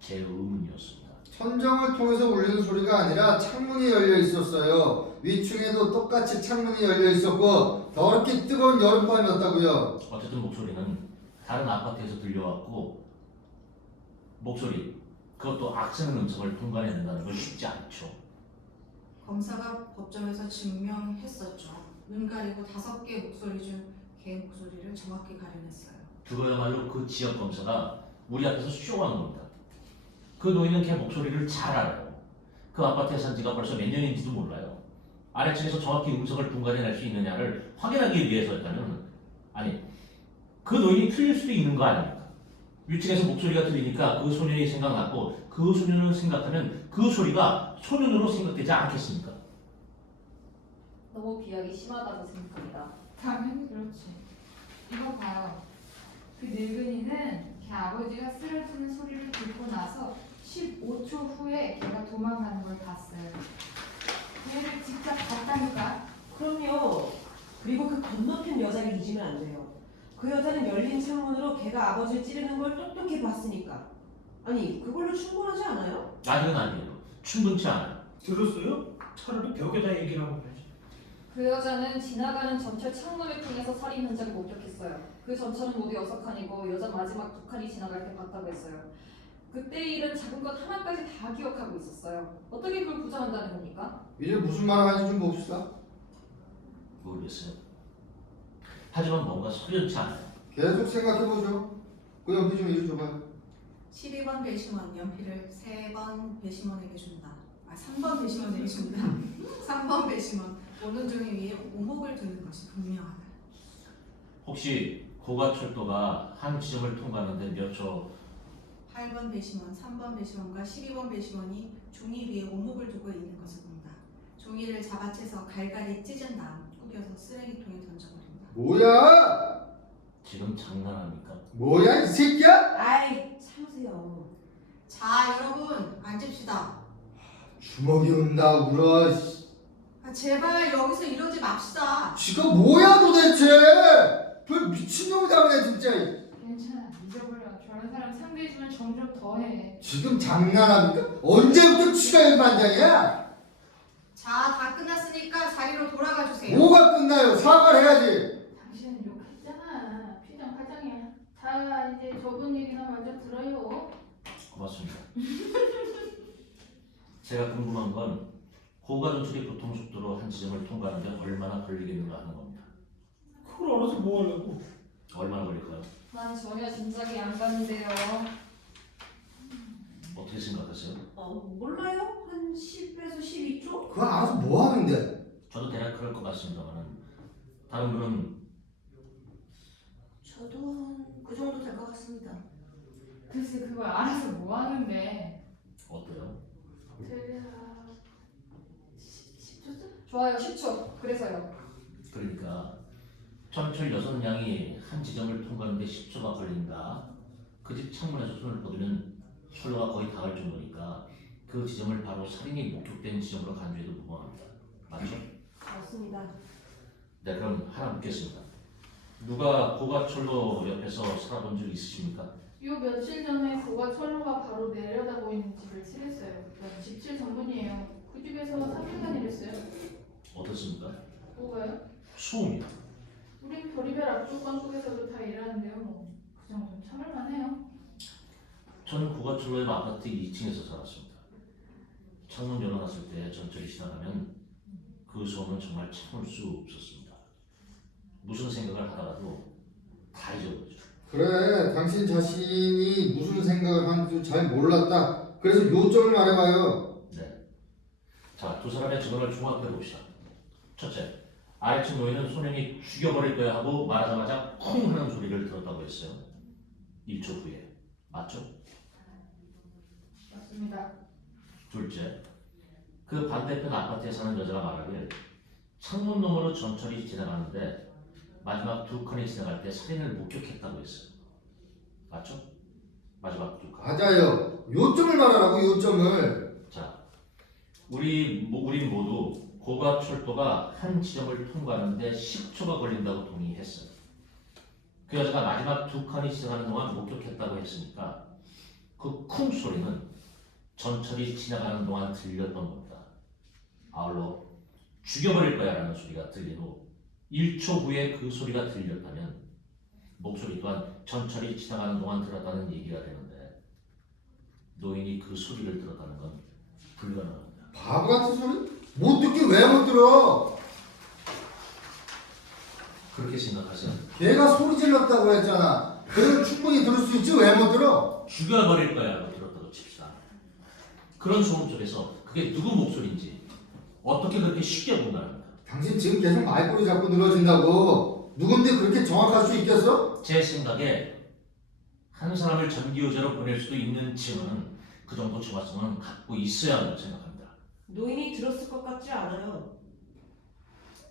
제 의문이었습니다. 천정을 통해서 울리는 소리가 아니라 창문이 열려 있었어요. 위층에도 똑같이 창문이 열려 있었고 더럽게 뜨거운 여름밤이었다고요. 어쨌든 목소리는 다른 아파트에서 들려왔고 목소리 그것도 악성 음성을 동반해낸다는 건 쉽지 않죠. 검사가 법정에서 증명했었죠. 눈 가리고 5개 목소리 중 개 목소리를 정확히 가려냈어요. 그거야말로 그 지역 검사가 우리 앞에서 쇼한 겁니다. 그 노인은 걔 목소리를 잘 알아요. 그 아파트에 산 지가 벌써 몇 년인지도 몰라요. 아래층에서 정확히 음성을 분간해낼 수 있느냐를 확인하기 위해서였다면 아니 그 노인이 틀릴 수도 있는 거 아닙니까? 위층에서 목소리가 들리니까 그 소년이 생각났고 그 소년을 생각하면 그 소리가 소년으로 생각되지 않겠습니까? 너무 비약이 심하다고 생각합니다. 당연히 그렇지. 이거 봐요. 그 늙은이는 걔 아버지가 쓰러지는 소리를 듣고 나서 15초 후에 걔가 도망가는 걸 봤어요. 걔를 직접 봤다니까. 그럼요. 그리고 그 건너편 여자를 잊으면 안 돼요. 그 여자는 열린 창문으로 걔가 아버지를 찌르는 걸 똑똑히 봤으니까. 아니, 그걸로 충분하지 않아요? 아직은 아니에요. 충분치 않아요. 들었어요? 차라리 벽에다 얘기를 하고 그러지. 그 여자는 지나가는 전철 창문을 통해서 살인 현장을 목격했어요. 그 전철은 모두 6칸이고 여자 마지막 2칸이 지나갈 때 봤다고 했어요. 그때 일은 작은 것 하나까지 다 기억하고 있었어요. 어떻게 그걸 부정한다는 겁니까? 이제 무슨 말을 하는지 좀 봅시다. 모르겠어요. 하지만 뭔가 소연치 않아요. 계속 생각해보죠. 그 연필 좀 이리 줘봐요. 12번 배심원 연필을 3번 배심원에게 준다. 3번 배심원에게 준다. 3번 배심원 오른종이 위에 오목을 두는 것이 분명하다. 혹시 고가철도가 한 지점을 통과하는데 몇 초? 8번 배심원, 3번 배심원과 12번 배심원이 종이 위에 오목을 두고 있는 것을 본다. 종이를 잡아채서 갈갈이 찢은 다음 구겨서 쓰레기통에 던져버린다. 뭐야? 지금 장난합니까? 뭐야 이 새끼야? 아이, 참으세요. 자 여러분 앉읍시다. 주먹이 온다 울어. 제발 여기서 이러지 맙시다. 지가 뭐야 도대체? 별 미친놈이다 그냥 진짜. 괜찮아. 잊어버려. 저런 사람 상대해주면 점점 더해. 지금 장난합니까? 언제부터 지가 일반장이야? 자 다 끝났으니까 자리로 돌아가 주세요. 뭐가 끝나요? 사과를 해야지. 당신은 욕했잖아. 피정 화장이야. 자, 이제 저분 얘기나 먼저 들어요. 고맙습니다. 제가 궁금한 건 고가 전철이 교통속도로 한 지점을 통과하는데 얼마나 걸리겠는가 하는 겁니다. 그걸 알아서 뭐 하려고. 얼마나 걸릴까요? 난 전혀 짐작이 안 가는데요. 어떻게 생각하세요? 몰라요? 한 10에서 12초? 그거 알아서 뭐 하는데? 저도 대략 그럴 것 같습니다만은 다른 분은 저도 그 정도 될 것 같습니다. 글쎄 그걸 알아서 뭐 하는데. 어때요? 대략 10초쯤? 좋아요. 10초. 그래서요. 그러니까 전철 6량이 한 지점을 통과하는데 10초가 걸린다. 그 집 창문에서 손을 뻗으면 선로가 거의 닿을 정도니까 그 지점을 바로 살인이 목격된 지점으로 간주해도 무방합니다. 맞죠? 맞습니다. 네, 그럼 하나 묻겠습니다. 누가 고가철로 옆에서 살아본 적 있으십니까? 요 며칠 전에 고가 철로가 바로 내려다 보이는 집을 칠했어요. 집칠 전문이에요. 그 집에서 3일간 일했어요. 어떻습니까? 뭐가요? 소음이요. 우린 별의별 앞쪽 쪽에서도 다 일하는데요. 그 정도는 참을만 해요. 저는 고가철로의 아파트 2층에서 살았습니다. 창문 열어놨을 때 전철이 지나가면 그 소음은 정말 참을 수 없었습니다. 무슨 생각을 하다가도 다 잊어버리죠. 그래, 당신 자신이 무슨 생각을 하는지 잘 몰랐다. 그래서 요점을 말해봐요. 네. 자, 두 사람의 증언을 종합해 봅시다. 첫째, 아래층 노인은 소년이 죽여버릴 거야 하고 말하자마자 쿵 하는 소리를 들었다고 했어요. 1초 후에. 맞죠? 맞습니다. 둘째, 그 반대편 아파트에 사는 여자가 말하길 창문 너머로 전철이 지나가는데 마지막 두 칸이 지나갈 때 살인을 목격했다고 했어요. 맞죠? 마지막 두 칸. 맞아요. 요점을 말하라고, 요점을. 자, 우린 모두 고가철도가 한 지점을 통과하는데 10초가 걸린다고 동의했어요. 그 여자가 마지막 두 칸이 지나가는 동안 목격했다고 했으니까 그 쿵 소리는 전철이 지나가는 동안 들렸던 겁니다. 아울러 죽여버릴 거야 라는 소리가 들린 후 1초 후에 그 소리가 들렸다면 목소리 또한 전철이 지나가는 동안 들었다는 얘기가 되는데 노인이 그 소리를 들었다는 건 불가능합니다. 바보 같은 소리? 못 듣긴 왜 못 들어? 그렇게 생각하세요? 걔가 소리 질렀다고 했잖아. 그걸 충분히 들을 수 있지 왜 못 들어? 죽여버릴 거야 라고 들었다고 칩시다. 그런 소음 속에서 그게 누구 목소리인지 어떻게 그렇게 쉽게 분간합니까? 당신 지금 계속 말꼬리 잡고 늘어진다고. 누군데 그렇게 정확할 수 있겠어? 제 생각에 한 사람을 전기요자로 보낼 수도 있는 증언은 그 정도 정확성은 갖고 있어야 한다고 생각합니다. 노인이 들었을 것 같지 않아요.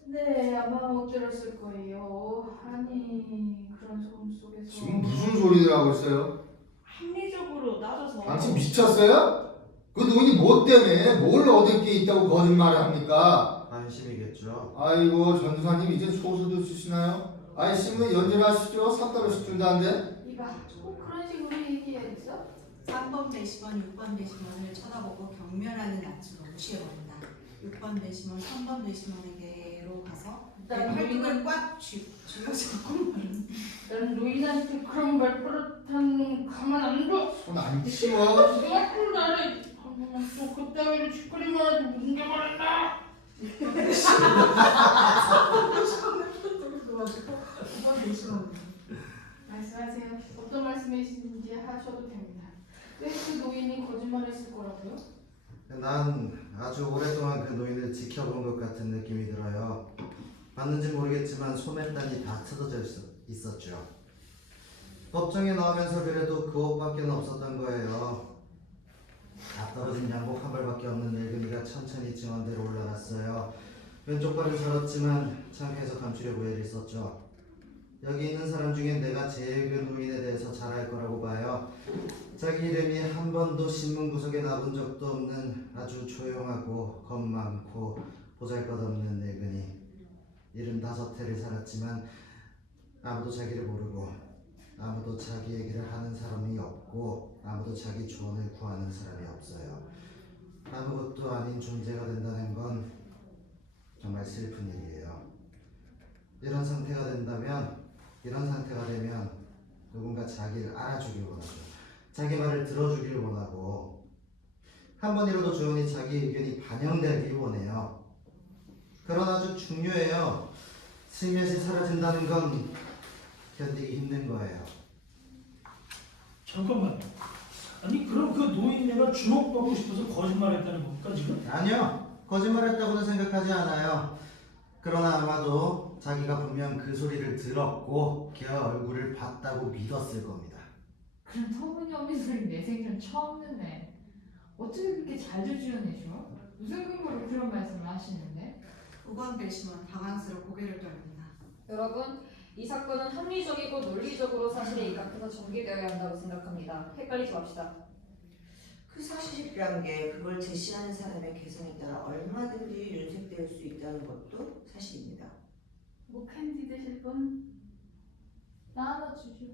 네, 아마 못 들었을 거예요. 아니, 그런 소음 속에서. 지금 무슨 소리를 하고 있어요? 합리적으로 따져서 당신 미쳤어요? 그 노인이 뭐 때문에 뭘 얻을 게 있다고 거짓말을 합니까? 안심이겠죠. 아이고 전두사님 이제 소수도 주시나요? 아이 신문 연결하시죠. 3달러씩 준다는데. 이봐, 꼭 그런 식으로 얘기해야겠어? 3번 배심원, 6번 배심원을 쳐다보고 경멸하는 낯으로 무시해버린다. 6번 배심원, 3번 배심원에게로 가서 내 팔뚝을 꽉 쥐어잡고 말은 난 노인한테 그런 말 버릇하는 가만 안 둬. 손 안 치워. 누가 또 나를 또 그따위로 짓거리만 하지 무슨 개말 했나? 9번 배심원. 말씀하세요. 어떤 말씀이신지 하셔도 됩니다. 왜 그 노인이 거짓말했을 거라고요? 난 아주 오랫동안 그 노인을 지켜본 것 같은 느낌이 들어요. 맞는지 모르겠지만 소매단이 다 뜯어져 있었죠. 법정에 나오면서 그래도 그 옷밖에 없었던 거예요. 다 떨어진 양복 한 벌밖에 없는 늙은이가 천천히 증언대로 올라갔어요. 왼쪽 발은 살았지만 창피해서 감추려고 애를 썼죠. 여기 있는 사람 중에 내가 제일 그 노인에 대해서 잘 알 거라고 봐요. 자기 이름이 한 번도 신문 구석에 나본 적도 없는 아주 조용하고 겁 많고 보잘것없는 늙은이. 75해를 살았지만 아무도 자기를 모르고 아무도 자기 얘기를 하는 사람이 없고 아무도 자기 조언을 구하는 사람이 없어요. 아무것도 아닌 존재가 된다는 건 정말 슬픈 일이에요. 이런 상태가 되면 누군가 자기를 알아주길 원하죠. 자기 말을 들어주길 원하고 한 번이라도 조용히 자기 의견이 반영되길 원해요. 그러나 아주 중요해요. 슬며시 사라진다는 건 견디기 힘든 거예요. 잠깐만요. 아니 그럼 그 노인네가 주목받고 싶어서 거짓말했다는 겁니까 지금? 아니요. 거짓말했다고는 생각하지 않아요. 그러나 아마도 자기가 분명 그 소리를 들었고 걔 얼굴을 봤다고 믿었을 겁니다. 그런 터무니없는 소리 내 생전 처음 듣네. 어떻게 그렇게 잘들 지어내셔? 무슨 근거로 그런 말씀을 하시는데? 9번 배심원 당황스러워 고개를 떨군다. 여러분, 이 사건은 합리적이고 논리적으로 사실에 입각해서 전개되어야 한다고 생각합니다. 헷갈리지 맙시다. 그 사실이란 게 그걸 제시하는 사람의 개성에 따라 얼마든지 윤색될 수 있다는 것도 사실입니다. 뭐 캔디 드실 분? 나 하나 주죠.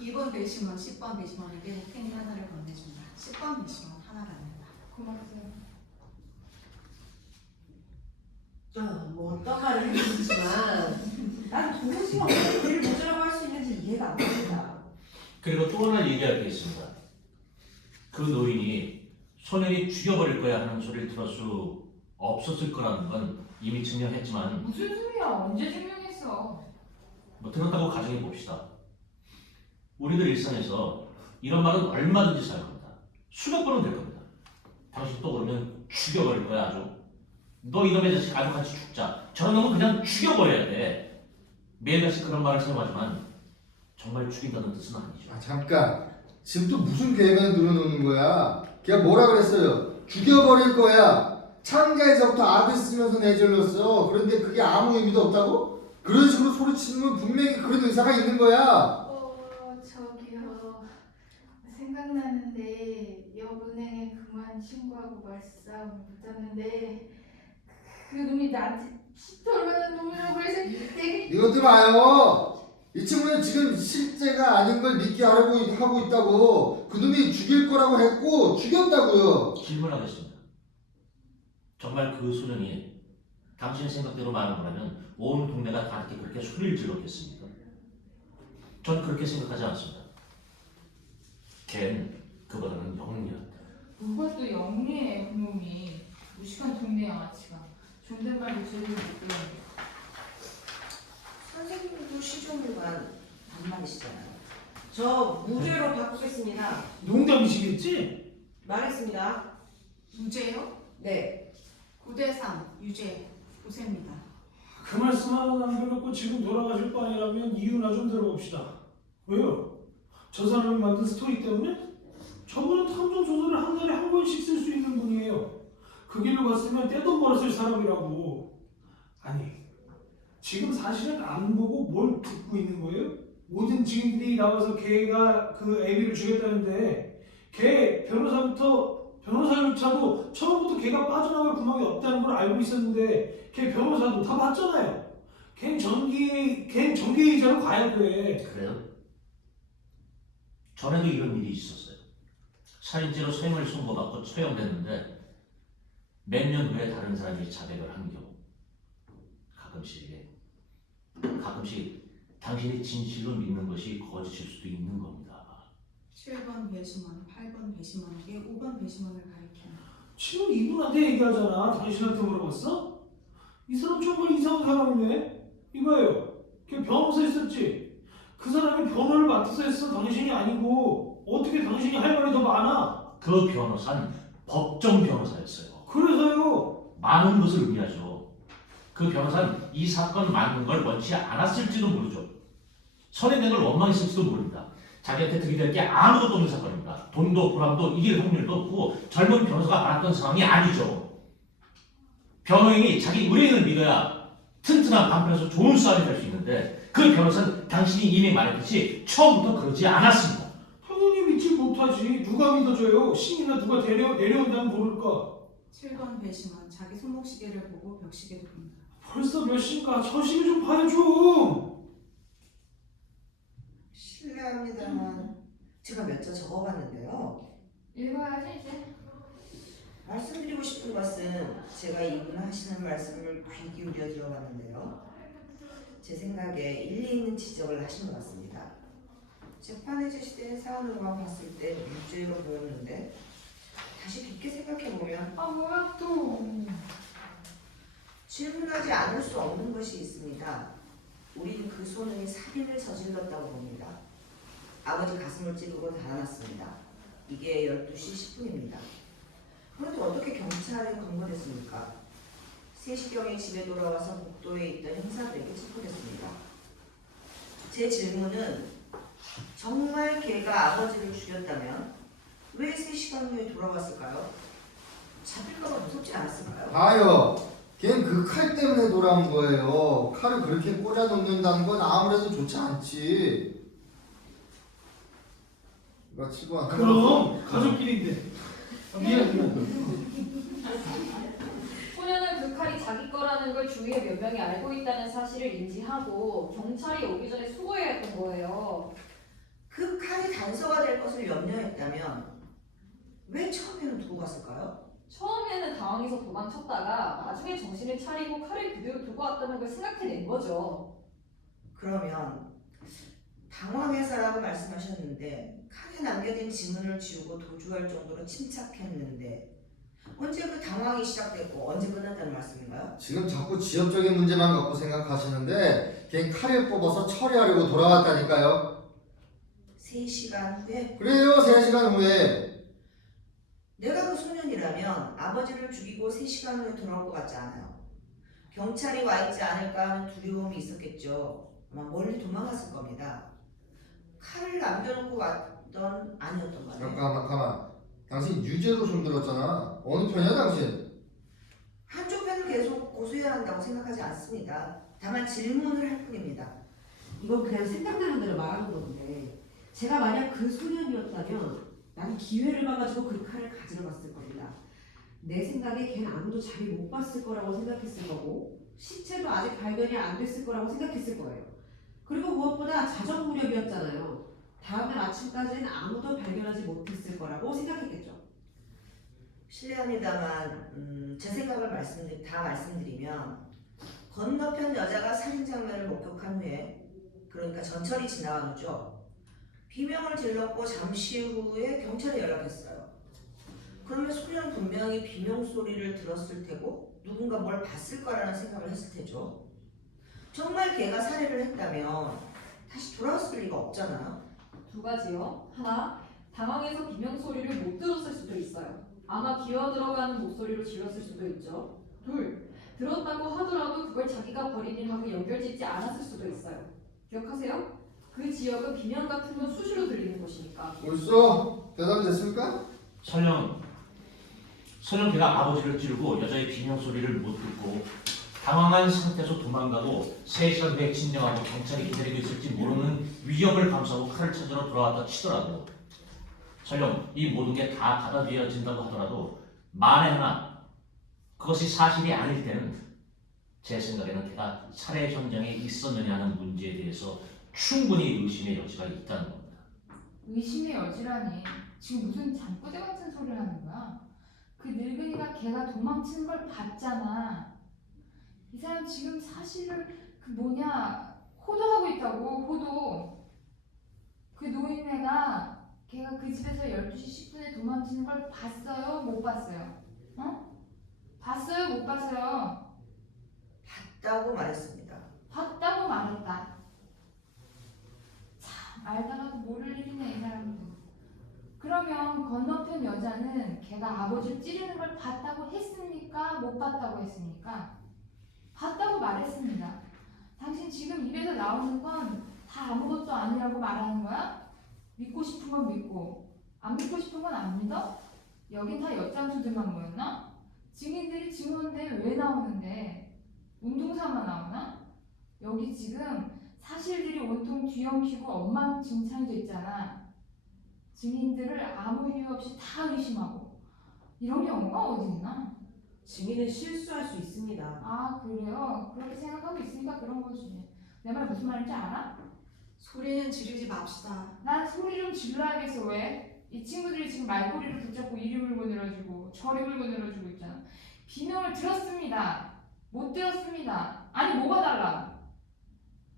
2번 배심원, 10번 배심원에게 캔디 하나를 건네준다. 10번 배심원 하나 받는다. 고맙어요. 뭐 어떤 말을 해주지만 난 도무지 어떻게 그를 모자라고 할 수 있는지 이해가 안 됩니다. 그리고 또 하나 얘기할 게 있습니다. 그 노인이 소년이 죽여버릴 거야 하는 소리를 들을 수 없었을 거라는 건 이미 증명했지만 무슨 소리야? 언제 증명했어? 뭐 들었다고 가정해 봅시다. 우리들 일상에서 이런 말은 얼마든지 사용합니다. 수백 번은 될 겁니다. 당신 또 그러면 죽여버릴 거야 아주. 너 이놈의 자식 아주 같이 죽자. 저런 놈은 그냥 죽여버려야 돼. 매일같이 그런 말을 사용하지만 정말 죽인다는 뜻은 아니죠. 아 잠깐. 지금 또 무슨 계획을 늘어놓는 거야? 걔가 뭐라 그랬어요? 죽여버릴 거야. 창자에서부터 악을 쓰면서 내절렀어. 그런데 그게 아무 의미도 없다고? 그런 식으로 소리치면 분명히 그런 의사가 있는 거야. 저기요. 생각나는데 옆은행에 그만 친구하고 말싸움 붙었는데 그 놈이 나한테 얼마나 놈이라고 해서 되게 이것도 봐요. 이 친구는 지금 실제가 아닌 걸 믿게 하려고 하고 있다고. 그놈이 죽일 거라고 했고 죽였다고요. 질문하겠습니다. 정말 그 소년이 당신의 생각대로 말한 거라면 온 동네가 다 이렇게 그렇게 소리를 질렀겠습니까? 전 그렇게 생각하지 않습니다. 걔는 그보다는 영리하다. 뭐가 또 영리해 그놈이. 무식한 동네 양아치가 존댓말도 제대로 못 배우는데. 선생님도 시종일관 반말이시잖아요. 저 무죄로 바꾸겠습니다. 농담이시겠지? 말했습니다. 무죄요? 네. 9대3 유죄 보세입니다. 그 말씀 하나 남겨놓고 지금 돌아가실 거 아니라면 이유나 좀 들어봅시다. 왜요? 저 사람이 만든 스토리 때문에? 저분은 탐정 소설을 한 달에 한 권씩 쓸 수 있는 분이에요. 그 길로 갔으면 떼돈 벌었을 사람이라고. 아니, 지금 사실은 안 보고 뭘 듣고 있는 거예요? 모든 증인들이 나와서 걔가 그 애비를 죽였다는데 걔 변호사조차도 처음부터 걔가 빠져나갈 구멍이 없다는 걸 알고 있었는데 걔 변호사도 다 봤잖아요. 걘 정계이자로 가야 돼. 그래요? 전에도 이런 일이 있었어요. 살인죄로 소행을 선고받고 처형됐는데 몇 년 후에 다른 사람이 자백을 한 경우 가끔씩 당신이 진실로 믿는 것이 거짓일 수도 있는 겁니다. 7번 배심원, 8번 배심원에게 5번 배심원을 가리킵니다. 지금 이분한테 얘기하잖아. 당신한테 물어봤어? 이 사람 정말 이상한 사람이네. 이봐요. 걔 변호사 있었지? 그 사람이 변호를 맡아서 했어. 당신이 아니고. 어떻게 당신이 할 말이 더 많아? 그 변호사는 법정 변호사였어요. 그래서요. 많은 것을 의미하죠. 그 변호사는 이 사건 만든 걸 원치 않았을지도 모르죠. 선행된 걸 원망했을지도 모릅니다. 자기한테 득이 될 게 아무것도 없는 사건입니다. 돈도 보람도 이길 확률도 없고 젊은 변호사가 많았던 상황이 아니죠. 변호인이 자기 의뢰인을 믿어야 튼튼한 판편에서 좋은 싸움이 될 수 있는데 그 변호사는 당신이 이미 말했듯이 처음부터 그러지 않았습니다. 당연히 믿지 못하지. 누가 믿어줘요? 신이나 누가 내려온다면 모를까? 7번 배심원, 자기 손목시계를 보고 벽시계를 봅니다. 벌써 몇 시인가? 저 시계 좀 봐요 좀. 실례합니다만 제가 몇 자 적어봤는데요. 읽어야지 이제. 말씀드리고 싶은 것은 제가 이분 하시는 말씀을 귀 기울여 들어봤는데요. 제 생각에 일리 있는 지적을 하신 것 같습니다. 재판에 제시된 사안으로만 봤을 때 유죄로 보였는데 다시 깊게 생각해보면 아 뭐야 또. 질문하지 않을 수 없는 것이 있습니다. 우리는 그 소년이 살인을 저질렀다고 봅니다. 아버지 가슴을 찌르고 달아났습니다. 이게 12시 10분입니다. 그런데 어떻게 경찰에 검거됐습니까? 3시경에 집에 돌아와서 복도에 있던 형사들에게 체포됐습니다. 제 질문은 정말 걔가 아버지를 죽였다면 왜 3시간 후에 돌아왔을까요? 잡힐까봐 무섭지 않았을까요? 봐요. 걔는 그 칼 때문에 돌아온 거예요. 칼을 그렇게 꽂아 놓는다는 건 아무래도 좋지 않지. 이거 7번. 그럼 가족끼리인데. 미안. 소년은 그 칼이 자기 거라는 걸 주위에 몇 명이 알고 있다는 사실을 인지하고 경찰이 오기 전에 수거해야 했던 거예요. 그 칼이 단서가 될 것을 염려했다면 왜 처음에는 두고 갔을까요? 처음에는 당황해서 도망쳤다가 나중에 정신을 차리고 칼을 그대로 두고 왔다는 걸 생각해낸 거죠. 그러면 당황해서라고 말씀하셨는데 칼에 남겨진 지문을 지우고 도주할 정도로 침착했는데 언제 그 당황이 시작됐고 언제 끝났다는 말씀인가요? 지금 자꾸 지역적인 문제만 갖고 생각하시는데 걔는 칼을 뽑아서 처리하려고 돌아왔다니까요. 3시간 후에 그래요. 3시간 후에. 내가 그 소년이라면 아버지를 죽이고 3시간 후에 돌아올 것 같지 않아요. 경찰이 와 있지 않을까 하는 두려움이 있었겠죠. 아마 멀리 도망갔을 겁니다. 칼을 남겨놓고 왔던 아니었던 말이에요. 잠깐만. 당신 유죄로 손들었잖아. 어느 편이야 당신? 한쪽 편을 계속 고수해야 한다고 생각하지 않습니다. 다만 질문을 할 뿐입니다. 이건 그냥 생각나는 대로 말하는 건데 제가 만약 그 소년이었다면 나는 기회를 봐가지고 그 칼을 가지러 갔을 겁니다. 내 생각에 걔는 아무도 자기 못 봤을 거라고 생각했을 거고 시체도 아직 발견이 안 됐을 거라고 생각했을 거예요. 그리고 무엇보다 자정 무렵이었잖아요. 다음날 아침까지는 아무도 발견하지 못했을 거라고 생각했겠죠. 실례합니다만 제 생각을 말씀드리면 건너편 여자가 살인 장면을 목격한 후에, 그러니까 전철이 지나간 후죠. 비명을 질렀고 잠시 후에 경찰에 연락했어요. 그러면 소년은 분명히 비명 소리를 들었을 테고 누군가 뭘 봤을 거라는 생각을 했을 테죠. 정말 걔가 살해를 했다면 다시 돌아왔을 리가 없잖아요. 2가지요. 하나, 당황해서 비명 소리를 못 들었을 수도 있어요. 아마 기어 들어가는 목소리로 질렀을 수도 있죠. 2, 들었다고 하더라도 그걸 자기가 벌인 일하고 연결짓지 않았을 수도 있어요. 기억하세요? 그 지역은 비명 같은 건 수시로 들리는 곳이니까. 벌써 대답이 됐습니까? 설령 걔가 아버지를 찌르고 여자의 비명 소리를 못 듣고 당황한 상태에서 도망가고 3시간 후에 진정하고 경찰이 기다리고 있을지 모르는 위협을 감수하고 칼을 찾으러 돌아왔다 치더라도, 설령 이 모든 게 다 받아들여진다고 하더라도 만에 하나 그것이 사실이 아닐 때는 제 생각에는 걔가 살해 현장에 있었느냐 하는 문제에 대해서 충분히 의심의 여지가 있다는 겁니다. 의심의 여지라니. 지금 무슨 잠꼬대 같은 소리를 하는 거야? 그 늙은이가 걔가 도망치는 걸 봤잖아. 이 사람 지금 사실을 호도하고 있다고. 호도. 그 노인네가 걔가 그 집에서 12시 10분에 도망치는 걸 봤어요? 못 봤어요? 봤어요? 못 봤어요? 봤다고 말했습니다. 봤다고 말했다. 참, 알다가도 모를 일이네 이 사람도. 그러면 건너편 여자는 걔가 아버지를 찌르는 걸 봤다고 했습니까? 못 봤다고 했습니까? 봤다고 말했습니다. 당신 지금 입에서 나오는 건 다 아무것도 아니라고 말하는 거야? 믿고 싶은 건 믿고 안 믿고 싶은 건 안 믿어? 여긴 다 엿장수들만 모였나? 증인들이 증언대에 왜 나오는데? 운동사만 나오나? 여기 지금 사실들이 온통 뒤엉키고 엉망진창이 됐잖아. 증인들을 아무 이유 없이 다 의심하고. 이런 경우가 어디 있나? 증인은 실수할 수 있습니다. 아, 그래요? 그렇게 생각하고 있으니까 그런 거지. 내 말 무슨 말인지 알아? 소리는 지르지 맙시다. 난 소리 좀 질러야겠어. 왜? 이 친구들이 지금 말꼬리를 붙잡고 이리 물고 늘어지고 저리 물고 늘어지고 있잖아. 비명을 들었습니다. 못 들었습니다. 아니 뭐가 달라?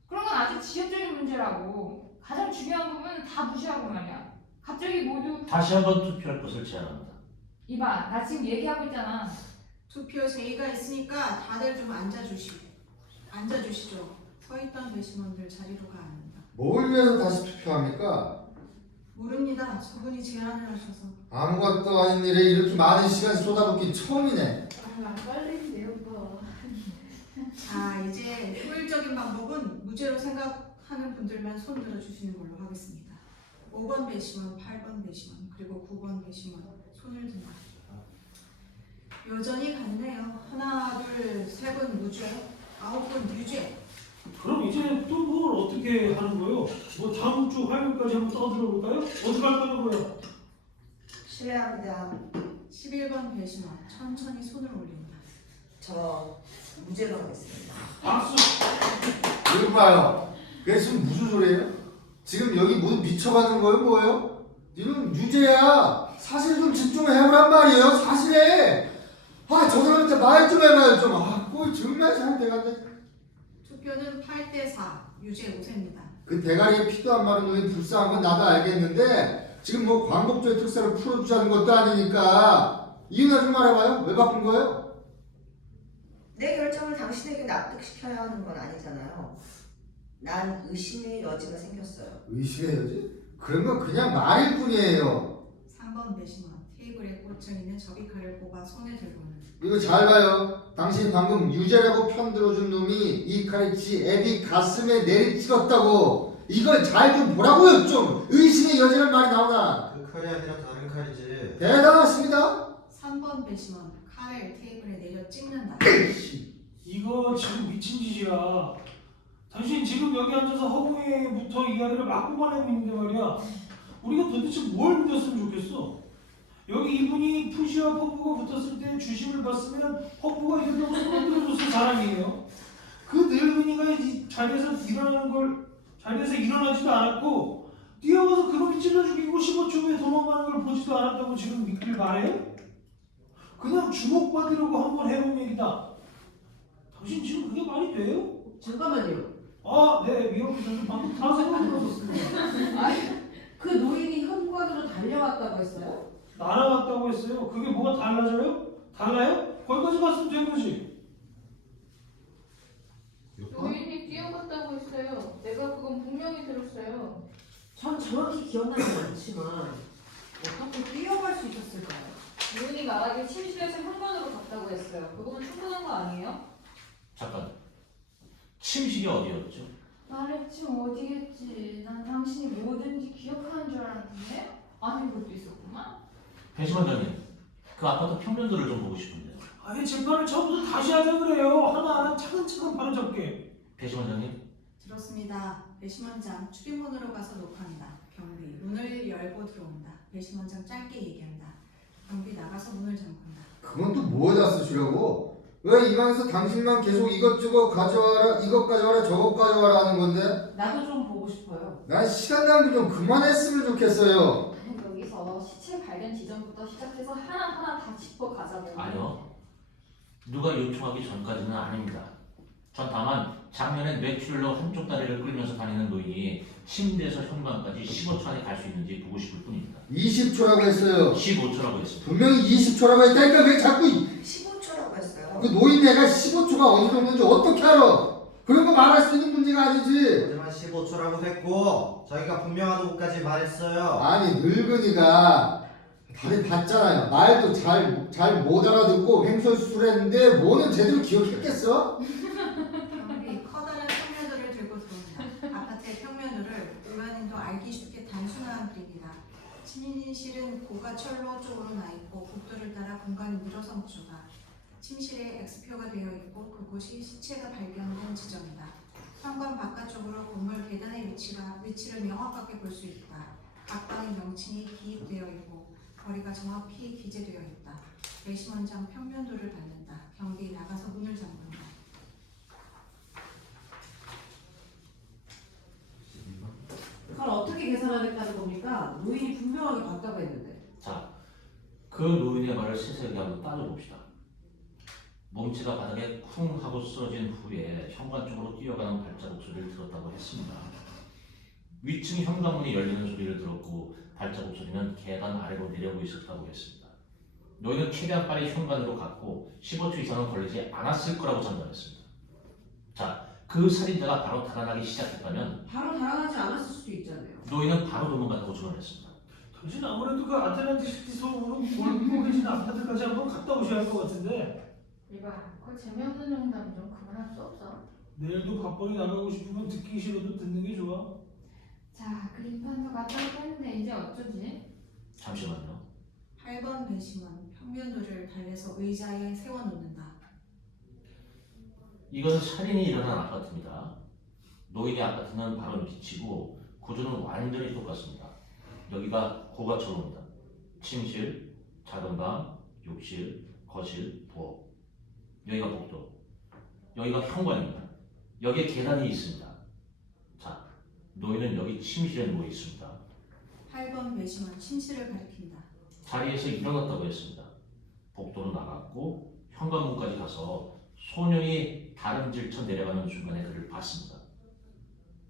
그런 건 아주 지역적인 문제라고. 가장 중요한 부분은 다 무시하고 말이야. 갑자기 모두 다시 한번 투표할 것을 제안합니다. 이봐, 나 지금 얘기하고 있잖아. 투표 제의가 있으니까 다들 좀 앉아주시죠. 서있던 배심원들 자리로 가야 합니다. 뭘 위해서 다시 투표합니까? 모릅니다. 저분이 제안을 하셔서. 아무것도 아닌 일에 이렇게 많은 시간 쏟아붓긴 처음이네. 안 걸리는데요, 뭐. 자, 이제 효율적인 방법은 무죄로 생각하는 분들만 손 들어주시는 걸로 하겠습니다. 5번 배심원, 8번 배심원, 그리고 9번 배심원 손을 듭니다. 여전히 같네요. 하나, 둘, 세 분 무죄, 9분 유죄. 그럼 이제 또 뭘 어떻게 하는 거예요? 뭐 다음 주 화요일까지 한번 떠들어 볼까요? 어떻게 할 거냐고요? 실례합니다. 11번 배심원 천천히 손을 올립니다. 저 무죄로 하겠습니다. 박수. 이거 봐요. 그게 지금 무슨 소리예요? 지금 여기 무슨 미쳐가는 거예요? 뭐예요? 니는 유죄야. 사실 좀 집중해보란 말이에요. 사실에. 아, 저 사람한테 말 좀 해봐요 좀. 아, 꼴 정말 잘 돼간다. 투표는 8대4 유죄 5세입니다. 그 대가리에 피도 안 마른 놈이 불쌍한 건 나도 알겠는데 지금 뭐 광복절 특사를 풀어주자는 것도 아니니까 이유나 좀 말해봐요. 왜 바꾼 거예요? 내 결정을 당신에게 납득시켜야 하는 건 아니잖아요. 난 의심의 여지가 생겼어요. 의심의 여지? 그런 건 그냥 말일 뿐이에요. 3번 배심원 테이블 테이블에 꽂혀 있는 접이칼을 뽑아 손에 들고는 이거 잘 봐요. 당신 방금 유죄라고 편들어준 놈이 이 칼이 지 애비 가슴에 내리찍었다고. 이걸 잘 좀 보라고요. 좀 의심의 여지란 말이 나오나. 그 칼이 아니라 다른 칼이지. 대단하십니다. 3번 배심원 칼을 테이블에 내려 찍는다. 이거 지금 미친 짓이야. 당신 지금 여기 앉아서 허공에부터 이야기를 막 뽑아내고 있는데 말이야. 우리가 도대체 뭘 믿었으면 좋겠어? 여기 이분이 푸시와 퍼프가 붙었을 때 주심을 봤으면 퍼프가 이런다고 만들어줬을 사람이에요. 그 늙은이가 이 자리에서 일어나지도 않았고 뛰어가서 그놈이 찔러 죽이고 15초 후에 도망가는 걸 보지도 않았다고 지금 믿길 바래요? 그냥 주목받으려고 한 번 해본 얘기다. 당신 지금 그게 말이 돼요? 잠깐만요. 아, 네, 위협부터 방금 다 생각해봤었습니다. 아니, 그 노인이 현관으로 달려왔다고 했어요? 날아갔다고 했어요. 그게 뭐가 달라져요? 달라요? 거기까지 갔으면 된 거지. 노인이 뛰어갔다고 했어요. 내가 그건 분명히 들었어요. 전 정확히 기억나지 않지만 어떻게 뛰어갈 수 있었을까요? 노인이 말하길 침실에서 현관으로 갔다고 했어요. 그거면 충분한 거 아니에요? 잠깐. 침실이 어디였죠? 말했지 어디겠지. 난 당신이 뭐든지 기억하는 줄 알았는데 아닌 것도 있었구만. 배심원장님, 그 아파트 평면도를 좀 보고 싶은데. 아니, 재판을 처음부터 다시 하자 그래요. 하나하나 차근차근 바로잡게. 배심원장님, 들었습니다. 배심원장 출입문으로 가서 녹화한다. 경비 문을 열고 들어온다. 배심원장 짧게 얘기한다. 경비 나가서 문을 잠근다. 그건 또 뭐에다 쓰시라고? 왜 이 방에서 당신만 계속 이것저것 가져와라, 이것 가져와라, 저것 가져와라 하는 건데? 나도 좀 보고 싶어요. 난 시간 낭비 좀 그만했으면 좋겠어요. 여기서 시체 발견 지점부터 시작해서 하나하나 다 짚어가자고요. 아니요. 누가 요청하기 전까지는 아닙니다. 전 다만 작년에 뇌출혈로 한쪽 다리를 끌면서 다니는 노인이 침대에서 현관까지 15초 안에 갈 수 있는지 보고 싶을 뿐입니다. 20초라고 했어요. 15초라고 했습니다. 분명히 20초라고 했다니까 왜 자꾸 15초라고 했어요. 그 노인네가 15초가 어느 정도인지 어떻게 알아? 그런 거 말할 수 있는 문제가 아니지. 하지만 15초라고 했고 저희가 분명한 곳까지 말했어요. 아니 늙은이가 다리 봤잖아요. 말도 잘 못 알아듣고 횡설수설했는데 뭐는 제대로 기억했겠어? 경비 커다란 평면도를 들고 들어온다. 아파트의 평면도를 일반인도 알기 쉽게 단순화한 그림이다. 침실은 고가 철로 쪽으로 나 있고 복도를 따라 공간이 늘어서 묵주다. 침실에 X표가 되어 있고 그곳이 시체가 발견된 지점이다. 현관 바깥쪽으로 건물 계단의 위치를 명확하게 볼 수 있다. 각 방의 명칭이 기입되어 있고 거리가 정확히 기재되어 있다. 배심원장 평면도를 받는다. 경비 나가서 문을 잠근다. 그걸 어떻게 계산하겠다는 겁니까? 노인이 분명하게 봤다고 했는데. 자, 그 노인의 말을 세세하게 한번 따져봅시다. 몸치가 바닥에 쿵 하고 쓰러진 후에 현관 쪽으로 뛰어가는 발자국 소리를 들었다고 했습니다. 위층 현관문이 열리는 소리를 들었고 발자국 소리는 계단 아래로 내려오고 있었다고 했습니다. 노인은 최대한 빨리 현관으로 갔고 15초 이상은 걸리지 않았을 거라고 판단했습니다. 자, 그 살인자가 바로 달아나기 시작했다면 바로 달아나지 않았을 수도 있잖아요. 노인은 바로 도망갔다고 주장했습니다. 당신 아무래도 그 아틀란티 시티 속으로 몰고 계신 아파트까지 한번 갔다 오셔야 할 것 같은데. 이봐, 그 재미없는 농담 좀 그만할 수 없어? 내일도 밥벌이 나가고 싶으면 듣기 싫어도 듣는 게 좋아. 자, 그림판도 갖다 뺐는데 이제 어쩌지? 잠시만요. 8번 배심원 평면도를 달래서 의자에 세워놓는다. 이건 살인이 일어난 아파트입니다. 노인의 아파트는 바로 밑이고 구조는 완전히 똑같습니다. 여기가 고가철로입니다. 침실, 작은 방, 욕실, 거실, 부엌. 여기가 복도. 여기가 현관입니다. 여기에 계단이 있습니다. 자, 노인은 여기 침실에 누워 있습니다. 8번 배심원 침실을 가리킨다. 자리에서 일어났다고 했습니다. 복도로 나갔고 현관문까지 가서 소년이 다름질쳐 내려가는 순간에 그를 봤습니다.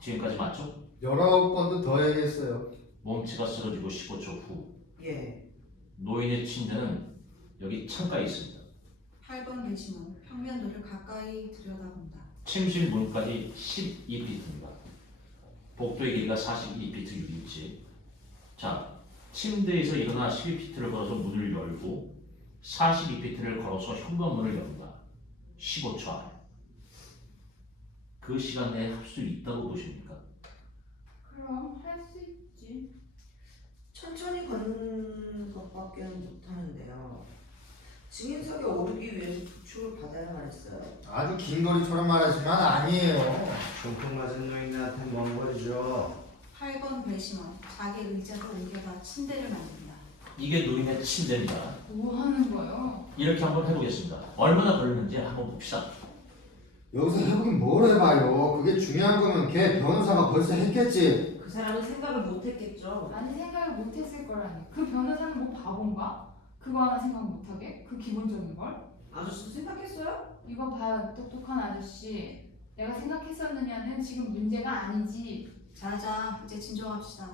지금까지 맞죠? 19번도 더 얘기했어요. 몸치가 쓰러지고 15초 후 예. 노인의 침대는 여기 창가에 있습니다. 8번 배심원 평면도를 가까이 들여다본다. 침실 문까지 12피트입니다. 복도의 길이가 42피트 6인치. 자, 침대에서 일어나 12피트를 걸어서 문을 열고 42피트를 걸어서 현관문을 연다. 15초 안에. 그 시간 내에 할 수 있다고 보십니까? 그럼 할 수 있지. 천천히 걷는 것밖에는 못하는데요. 증인석에 오르기 위해서 부축을 받아야만 했어요. 아주 긴 거리처럼 말하지만 아니에요. 중풍 맞은 노인네한테 먼 거리죠. 8번 배심원 자기 의자를 옮겨다 침대를 만든다. 이게 노인의 침대입니다. 뭐 하는 거요? 이렇게 한번 해보겠습니다. 얼마나 걸렸는지 한번 봅시다. 여기서 해보긴 뭘 해봐요. 그게 중요한 거면 걔 변호사가 벌써 했겠지. 그 사람은 생각을 못했겠죠. 아니 생각을 못했을 거라니. 그 변호사는 뭐 바본가? 그거 하나 생각 못하게? 그 기본적인 걸? 아저씨도 생각했어요? 이거 봐요, 똑똑한 아저씨. 내가 생각했었느냐는 지금 문제가 아니지. 자자, 이제 진정합시다.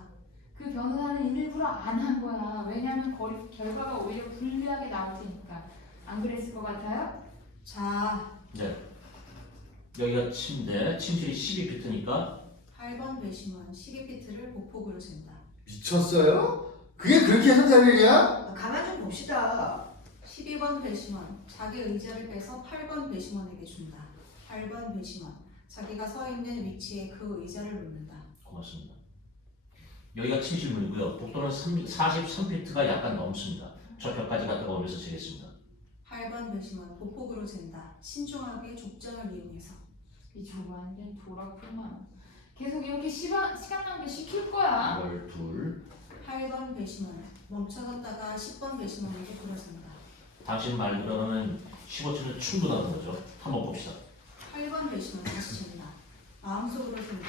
그 변호사는 일부러 안 한 거야. 왜냐면 결과가 오히려 불리하게 나올 테니까. 안 그랬을 것 같아요? 자, 네. 여기가 침대, 침실이 12피트니까 8번 배심원 12피트를 보폭으로 잰다. 미쳤어요? 그게 그렇게 해서 될 일이야? 가만 좀 봅시다. 12번 배심원 자기 의자를 빼서 8번 배심원에게 준다. 8번 배심원 자기가 서 있는 위치에 그 의자를 놓는다. 고맙습니다. 여기가 침실문이고요. 복도는 43피트가 약간 넘습니다. 저 벽까지 갔다가 오면서 재겠습니다. 8번 배심원 보폭으로 잰다. 신중하게 족장을 이용해서. 이저 완전 돌았구만. 계속 이렇게 시간 낭비 시킬 거야. 8번 배심원 멈춰섰다가 10번 배심원에게 돌아선다. 당신 말대로는 15초는 충분하다는 거죠. 한번 봅시다. 8번 배심원 다시 잰다. 마음속으로 샌다.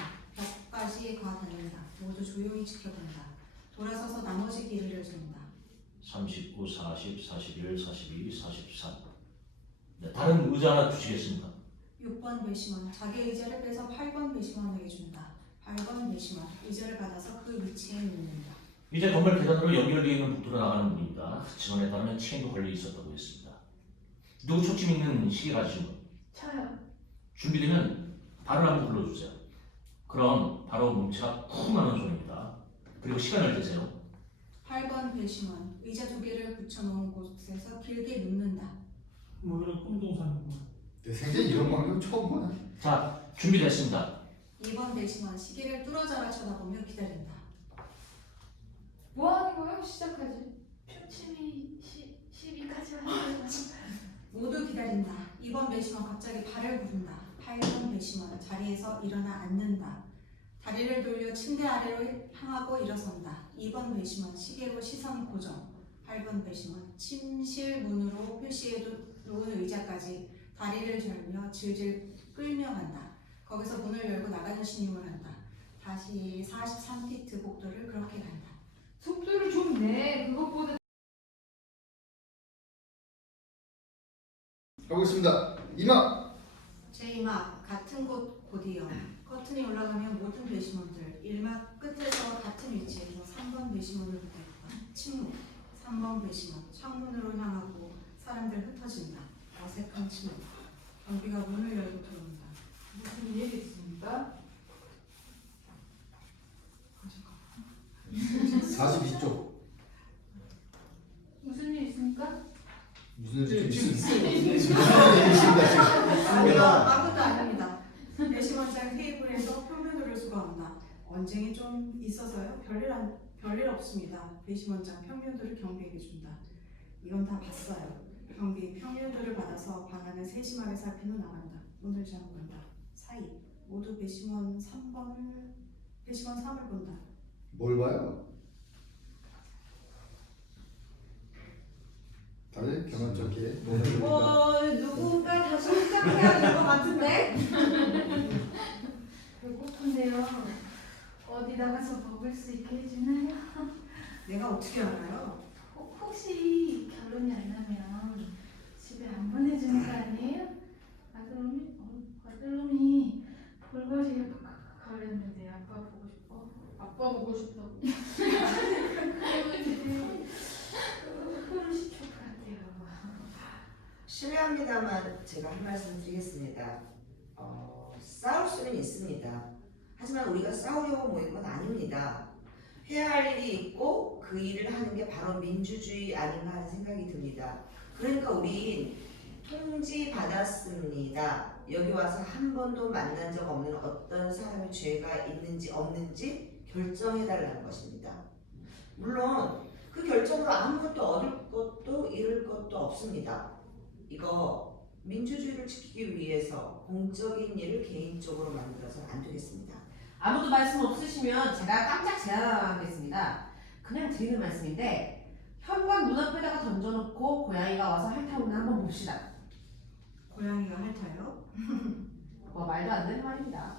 벽까지 가 닿는다. 모두 조용히 지켜본다. 돌아서서 나머지 길이를 잰다. 39, 40, 41, 42, 43. 네, 다른 의자 하나 주시겠습니까? 6번 배심원 자기 의자를 빼서 8번 배심원에게 준다. 8번 배심원 의자를 받아서 그 위치에 놓는다. 이제 건물 계단으로 연결되어 있는 복도로 나가는 문입니다. 증언에 따르면 체인도 걸려 있었다고 했습니다. 누구 초침 있는 시계 가지신 분? 저요. 준비되면 발을 한번 불러주세요. 그럼 바로 몸체가 쿵 하는 소리입니다. 그리고 시간을 재세요. 8번 배심원 의자 두 개를 붙여놓은 곳에서 길게 눕는다. 뭐 이런 꼼동사는구만. 내 생전 이런 방법 처음 보네. 자, 준비됐습니다. 2번 배심원 시계를 뚫어져라 쳐다보며 기다린다. 뭐 하는 거예요? 시작하지. 표침이 12까지 하는 거야. 모두 기다린다. 2번 배심원 갑자기 발을 구른다. 8번 배심원 자리에서 일어나 앉는다. 다리를 돌려 침대 아래로 향하고 일어선다. 2번 배심원 시계로 시선 고정. 8번 배심원 침실 문으로 표시해 놓은 의자까지 다리를 절며 질질 끌며 간다. 거기서 문을 열고 나가는 신용을 한다. 다시 43피트 복도를 그렇게 간다. 속도를 좀 내. 그것보다 가고 있습니다. 이마. 제2막 같은 곳 곧이요. 커튼이 올라가면 모든 배심원들 1막 끝에서 같은 위치에서 3번 배심원을 보겠다. 침묵. 3번 배심원 창문으로 향하고 사람들 흩어진다. 어색한 침묵. 경비가 문을 열고 들어온다. 무슨 일 있습니까? 42쪽. 무슨 일 있습니까? 무슨 일이 좀 지금 아니요, 아무것도 아닙니다. 배심원장 테이블에서 표면으로 수거한다. 언쟁이 좀 있어서요. 별일 없습니다. 배심원장 평면도를 경비에게 준다. 이건 다 봤어요. 경비 평면도를 받아서 방 안을 세심하게 살핀 후 나간다. 문을 잠근다. 사이 모두 배심원 3을 본다. 뭘 봐요? 다들 경험적이에 누군가 다시 시작해야 될 것 같은데? 배고픈데요. 어디 나가서 먹을 수 있게 해주나요? 내가 어떻게 알아요? 혹시 결혼이 안 나면 집에 안 보내주는 거 아니에요? 아들놈이 볼거리에 가렸는데 아빠 보고 싶어? 아빠 보고 싶다고. 그러실 것 같아요. 실례합니다만 제가 한 말씀 드리겠습니다. 싸울 수는 있습니다. 하지만 우리가 싸우려고 모인 건 아닙니다. 해야 할 일이 있고 그 일을 하는 게 바로 민주주의 아닌가 하는 생각이 듭니다. 그러니까 우린 통지 받았습니다. 여기 와서 한 번도 만난 적 없는 어떤 사람의 죄가 있는지 없는지 결정해달라는 것입니다. 물론 그 결정으로 아무것도 얻을 것도 잃을 것도 없습니다. 이거 민주주의를 지키기 위해서 공적인 일을 개인적으로 만들어서는 안 되겠습니다. 아무도 말씀 없으시면 제가 깜짝 제안하겠습니다. 그냥 드리는 말씀인데 현관 문 앞에다가 던져놓고 고양이가 와서 핥아오나 한번 봅시다. 고양이가 핥아요? 뭐 말도 안 되는 말입니다.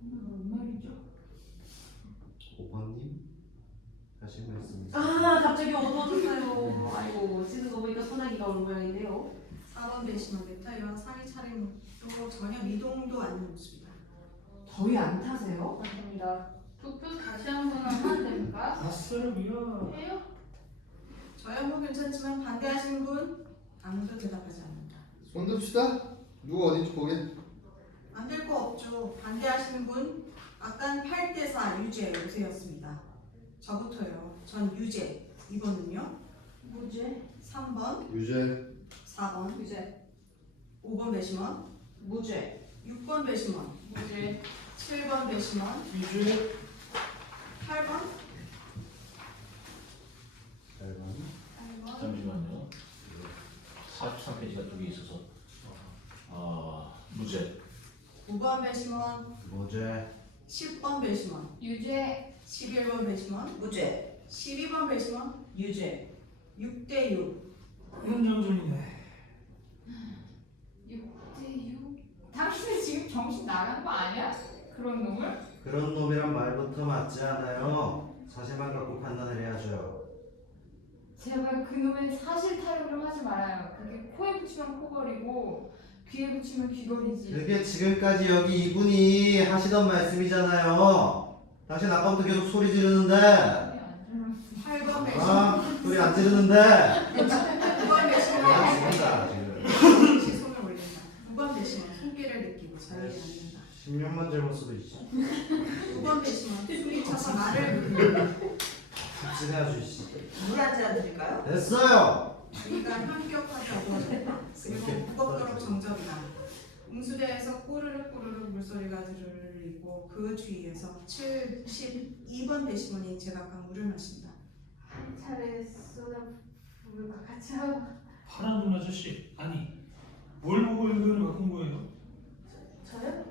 정말 뭔 말이죠? 5번님 하신 말씀이 아 갑자기 어두워졌어요. 아이고 쓰는 거 보니까 소나기가 올 모양인데요. 4번 배심원 넥타이와 상의 차림도 전혀 미동도 않는 모습이다. 더위 안 타세요? 맞습니다. 투표 다시 한번 하면 됩니까? 아싸르비야. 해요? 저야 뭐 괜찮지만 반대하시는 분 아무도 대답하지 않는다. 손 듭시다. 누구 어딘지 보게. 안 될 거 없죠. 반대하시는 분 아깐 8대4 유죄 우세였습니다. 저부터요. 전 유죄. 2번은요? 무죄. 3번, 유죄. 4번, 유죄. 5번 배심원, 무죄. 6번 배심원, 무죄. 7번 배심원, 유죄. 8번, 8번 잠시만요. 43페이지가 두 개 있어서 무죄. 9번 배심원, 무죄 10번 배심원, 유죄. 11번 배심원, 무죄. 12번 배심원, 유죄. 6대6. 현장전이네. 6대6. 당신은 지금 정신 나간 거 아니야? 그런 놈을? 그런 놈이란 말부터 맞지 않아요. 사실만 갖고 판단을 해야죠. 제발 그놈의 사실 타령을 하지 말아요. 그게 코에 붙이면 코걸이고 귀에 붙이면 귀걸이지. 그게 지금까지 여기 이분이 하시던 말씀이잖아요. 당신 아까부터 계속 소리 지르는데 8번 배심원, 아 소리 안 지르는데 9번 배심원, 지른다 지금 다시 손을 올린다. 9번 배심원, 손길을 느끼고 자리에 앉는다. 10년만 잘못 쓰고 있지 9번 배심원, 숨이 차서 말을 듣는다. 지내야지 씨. 물 한 잔 드릴까요? 됐어요. 주의가 현격하게 어두워졌다. 그리고 무겁도록 정적이다. 웅수대에서 꼬르륵 꼬르륵 물소리가 들리고 그 주위에서 72번 배심원이 제각각 물을 마신다. 한 차례 쏟아부을까 같이 하고. 파란 눈 아저씨. 아니 뭘 보고 의견을 바꾼 거예요? 저요?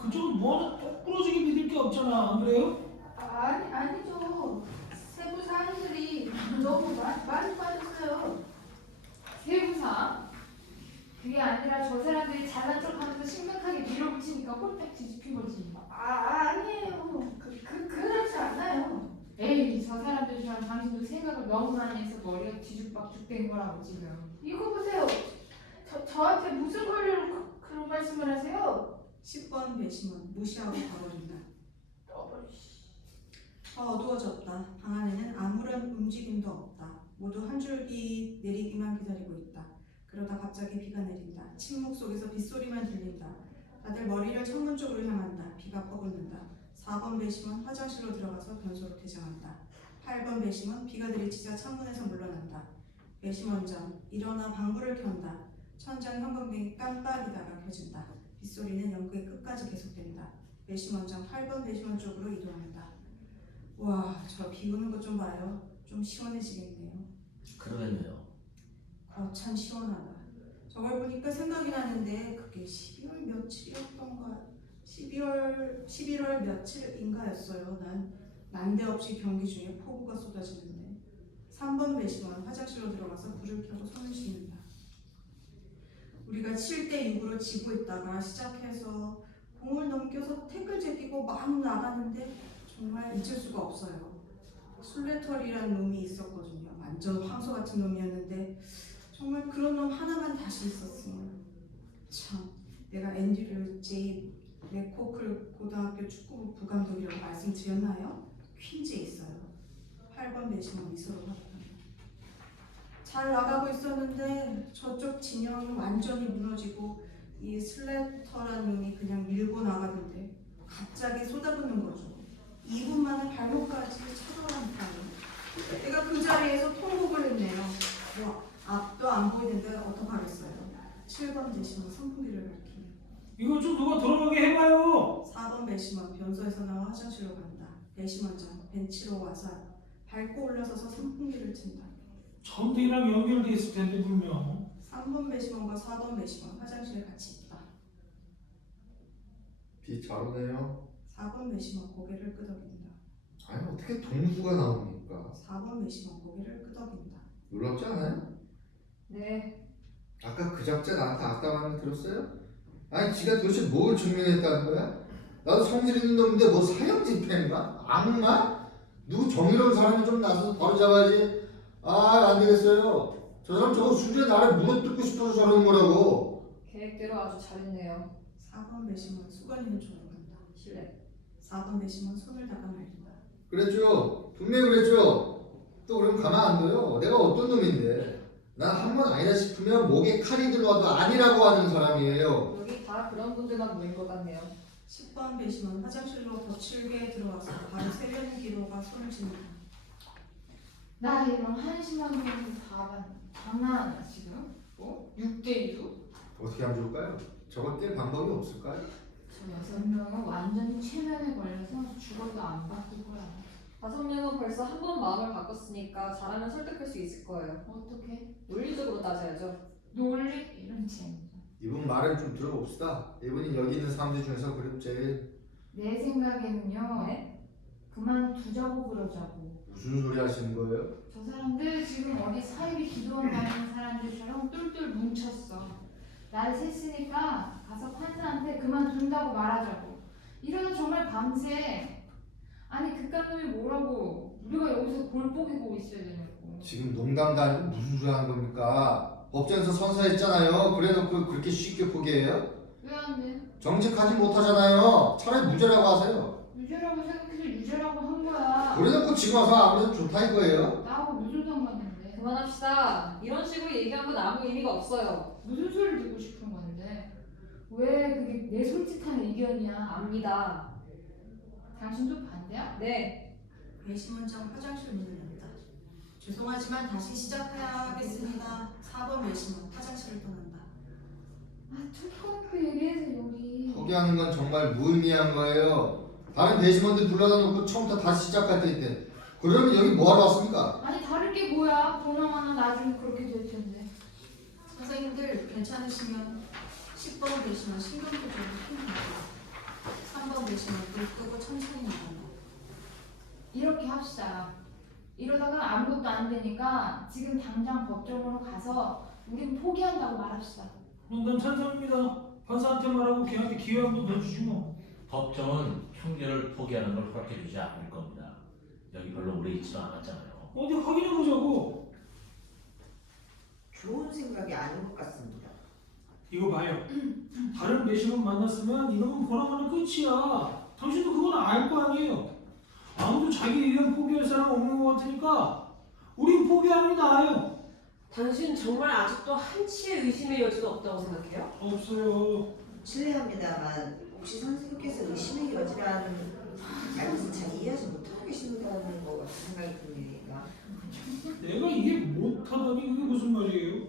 그쪽은 뭐 하나 똑 부러지게 믿을 게 없잖아. 안 그래요? 아니죠. 세부 사항들이 너무 많이 빠졌어요. 세부상? 그게 아니라 저 사람들이 잘난 척하면서 심각하게 밀어붙이니까 홀딱 뒤집힌 거지. 아니에요. 그렇지 않아요. 에이, 저 사람들처럼 당신도 생각을 너무 많이 해서 머리가 뒤죽박죽된 거라고 지금. 이거 보세요. 저한테 무슨 권리로 그런 말씀을 하세요? 10번 배심원 무시하고 가버린다. 더 어두워졌다. 방 안에는 아무런 움직임도 없다. 모두 한 줄기 내리기만 기다리고 있다. 그러다 갑자기 비가 내린다. 침묵 속에서 빗소리만 들린다. 다들 머리를 창문 쪽으로 향한다. 비가 퍼붓는다. 4번 배심원 화장실로 들어가서 변소로 퇴장한다. 8번 배심원 비가 들이치자 창문에서 물러난다. 배심원장 일어나 방불을 켠다. 천장 형광등이 깜빡이다가 켜진다. 빗소리는 연극의 끝까지 계속된다. 배심원장 8번 배심원 쪽으로 이동한다. 와, 저 비 오는 것 좀 봐요. 좀 시원해지겠네요. 그러겠네요. 참 시원하다. 저걸 보니까 생각이 나는데 그게 12월 며칠이었던가 11월 며칠인가였어요. 난 난데없이 경기 중에 폭우가 쏟아지는데 3번 배심원 화장실로 들어가서 불을 켜고 손을 씻는다. 우리가 7대6으로 지고 있다가 시작해서 공을 넘겨서 태클 제끼고 막 나가는데 정말 잊을 수가 없어요. 술레털이라는 놈이 있었거든요. 완전 황소 같은 놈이었는데 정말 그런 놈 하나만 다시 있었으면. 참, 내가 앤드류 제이 맥코클 고등학교 축구부 부감독이라고 말씀드렸나요? 퀸즈에 있어요. 8번 배심원 미소로 확인합니다. 잘 나가고 있었는데 저쪽 진영이 완전히 무너지고 이 슬래터라는 놈이 그냥 밀고 나가던데 갑자기 쏟아붓는 거죠. 2분 만에 발목까지 차돌한 타임. 내가 그 자리에서 통곡을 했네요. 뭐 앞도 안 보이는데 어떡하겠어요. 7번 대신은 선풍기를 밝히며 이거 좀 누가 들어가게 해봐요. 4번 배심원 변소에서 나와 화장실로 간다. 배심원장 벤치로 와서 밟고 올라서서 선풍기를 튼다. 전등이랑 연결돼 있을 텐데 분명. 3번 배심원과 4번 배심원 화장실에 같이 있다. 비 잘 오네요. 4번 배심원 고개를 끄덕인다. 아니 어떻게 동수가 나옵니까? 4번 배심원 고개를 끄덕인다. 놀랍지 않아요? 네. 아까 그 작자 나한테 악담하는 거 들었어요? 아니 지가 도대체 뭘 증명했다는 거야? 나도 성질 있는 놈인데 뭐 사형 집행인가? 악마? 누구 정의로운 사람이 좀 나서서 바로 잡아야지. 아 안 되겠어요. 저 사람 저거 수준에 나를 물어뜯고 싶어서 저러는 거라고. 계획대로 아주 잘했네요. 4번 배심원 수건이는 조롱한다. 실례. 4번 배심원 손을 닦아 말린다. 그랬죠. 분명히 그랬죠. 또 그럼 가만 안 둬요. 내가 어떤 놈인데. 난 한 번 아니다 싶으면 목에 칼이 들어와도 아니라고 하는 사람이에요. 여기 다 그런 분들만 모인 것 같네요. 10번 배심원 화장실로 거칠게 들어와서 바로 세련기로가 손을 짚는다. 나 이런 한심한 놈들 장난하냐 지금? 6대2로? 어떻게 하면 좋을까요? 저걸 깰 방법이 없을까요? 저 6명은 완전히 최면에 걸려서 죽어도 안 바뀔 거야. 5명은 벌써 한 번 마음을 바꿨으니까 잘하면 설득할 수 있을 거예요. 어떻게? 논리적으로 따져야죠. 논리? 이런 쟁. 이분 말을 좀 들어봅시다. 이분이 여기 있는 사람들 중에서 그래도 제일 내 생각에는요. 네? 그만두자고 그러자고. 무슨 소리 하시는 거예요? 저 사람들 지금 어디 사이비 기도원 다니는 사람들처럼 똘똘 뭉쳤어. 나를 셌으니까 가서 판사한테 그만둔다고 말하자고. 이러다 정말 밤새. 아니 그깟 놈이 뭐라고 우리가 여기서 골복이고 있어야 되냐고. 지금 농담도 아니고 무슨 소리 하는 겁니까? 법정에서 선서했잖아요. 그래놓고 그렇게 쉽게 포기해요? 왜 안 돼? 정직하지 못하잖아요. 차라리 무죄라고 하세요. 유죄라고 생각해서 유죄라고 한 거야. 그래놓고 지금 와서 아무래도 좋다 이거예요? 나하고 무슨 상관인데? 그만합시다. 이런 식으로 얘기한 건 아무 의미가 없어요. 무슨 소리를 듣고 싶은 건데? 왜 그게 내 솔직한 의견이야? 압니다. 당신도 반대야? 네. 배심원장 화장실 문을 연다. 죄송하지만 다시 시작해야겠습니다. 4번 배심원 화장실을 떠난다. 아, 툭하놓고 얘기해서 여기. 포기하는 건 정말 무의미한 거예요. 다른 배심원들 불러다 놓고 처음부터 다시 시작할 텐데 그러면 여기 뭐하러 왔습니까? 아니 다를 게 뭐야? 보나마나 나중에 그렇게 될 텐데. 선생님들 괜찮으시면 10번 배심원 신경조절을 힘내고 3번 배심원 불 끄고 천천히 나간다. 이렇게 합시다. 이러다가 아무것도 안 되니까 지금 당장 법정으로 가서 우린 포기한다고 말합시다. 난 찬성입니다. 판사한테 말하고 걔한테 기회 한 번 더 주지 뭐. 법정은 판결을 포기하는 걸 허락해주지 않을 겁니다. 여기 별로 오래 있지도 않았잖아요. 어디 확인해 보자고. 좋은 생각이 아닌 것 같습니다. 이거 봐요. 다른 배심원 만났으면 이놈은 보나마나 끝이야. 당신도 그건 알 거 아니에요. 아무도 자기 의견 포기할 사람 없는 것 같으니까 우린 포기하는 게 나아요. 당신 정말 아직도 한치의 의심의 여지도 없다고 생각해요? 없어요. 실례합니다만 혹시 선생님께서 의심의 여지라는 말뜻을 잘 이해하지 못하고 계신다는 것 같은 생각이 듭니다. 내가 이해 못하다니 그게 무슨 말이에요?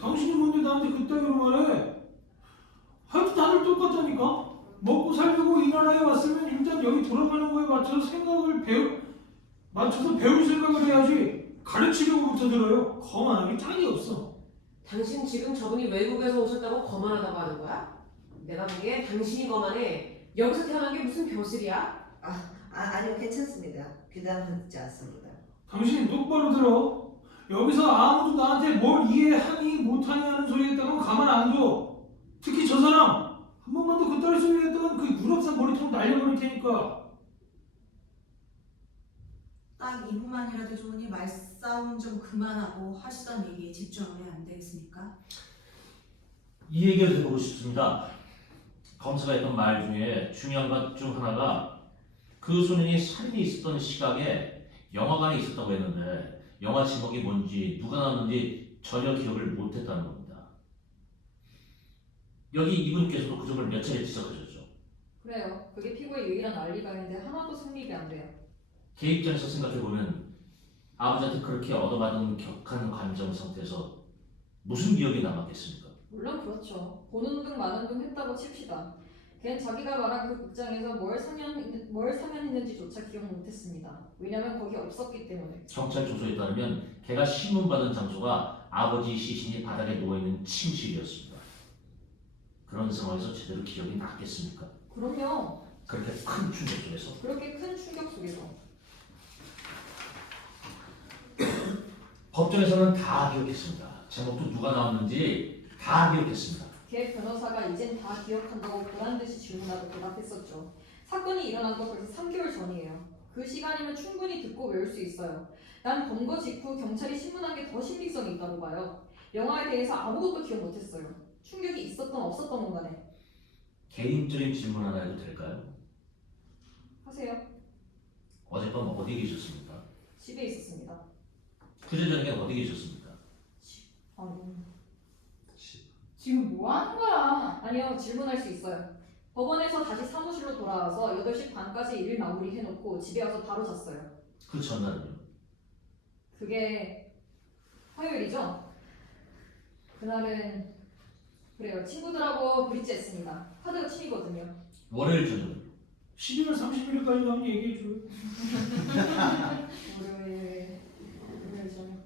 당신이 뭔데 나한테 그따위로 말해? 하여튼 다들 똑같다니까? 먹고 살려고 이 나라에 왔으면 일단 여기 돌아가는 거에 맞춰서 맞춰서 배울 생각을 해야지. 가르치려고부터 들어요. 거만하게 짝이 없어. 당신 지금 저분이 외국에서 오셨다고 거만하다고 하는 거야? 내가 보기에 당신이 거만해. 여기서 태어난 게 무슨 벼슬이야? 아니요, 괜찮습니다. 귀담하지 않습니다. 당신 똑바로 들어. 여기서 아무도 나한테 뭘 이해하니 못하니 하는 소리 했다면 가만 안 둬. 특히 저 사람 한 번만 더 그따위 소리 했다면 그 유럽산 머리통 날려버릴 테니까. 딱 2분만이라도 좋으니 말싸움 좀 그만하고 하시던 얘기에 집중하면 안 되겠습니까? 이 얘기를 해보고 싶습니다. 검사가 했던 말 중에 중요한 것 중 하나가 그 소년이 살인이 있었던 시각에 영화관에 있었다고 했는데 영화 제목이 뭔지 누가 나왔는지 전혀 기억을 못했다는 겁니다. 여기 이분께서도 그 점을 몇 차례 지적하셨죠. 그래요. 그게 피고의 유일한 알리가 있는데 하나도 성립이 안 돼요. 걔 입장에서 생각해보면 아버지한테 그렇게 얻어맞은 격한 감정 상태에서 무슨 기억이 남았겠습니까? 물론 그렇죠. 보는 둥 마는 둥 했다고 칩시다. 걔는 자기가 말한 그 극장에서 뭘 상연했는지조차 기억 못했습니다. 왜냐면 거기 없었기 때문에. 경찰 조서에 따르면 걔가 신문받은 장소가 아버지 시신이 바닥에 누워있는 침실이었습니다. 그런 상황에서 제대로 기억이 났겠습니까? 그럼요. 그렇게 큰 충격 속에서. 그렇게 큰 충격 속에서. 법정에서는 다 기억했습니다. 제목도 누가 나왔는지 다 기억했습니다. 걔 변호사가 이젠 다 기억한다고 보란듯이 질문하고 대답했었죠. 사건이 일어난 건 벌써 3개월 전이에요. 그 시간이면 충분히 듣고 외울 수 있어요. 난 검거 직후 경찰이 신문한 게 더 신빙성이 있다고 봐요. 영화에 대해서 아무것도 기억 못했어요. 충격이 있었던 없었던 간에. 개인적인 질문 하나 해도 될까요? 하세요. 어젯밤 어디 계셨습니까? 집에 있었습니다. 그제 저녁에 어디 계셨습니까? 아니, 지금 뭐 하는 거야? 아니요, 질문할 수 있어요. 법원에서 다시 사무실로 돌아와서 8시 반까지 일 마무리 해놓고 집에 와서 바로 잤어요. 그 전날은요? 그게 화요일이죠? 그날은 그래요. 친구들하고 브릿지 했습니다. 카드가 취미거든요. 월요일 저녁. 12월 31일까지 가면 얘기해줘요. 월요일 저녁.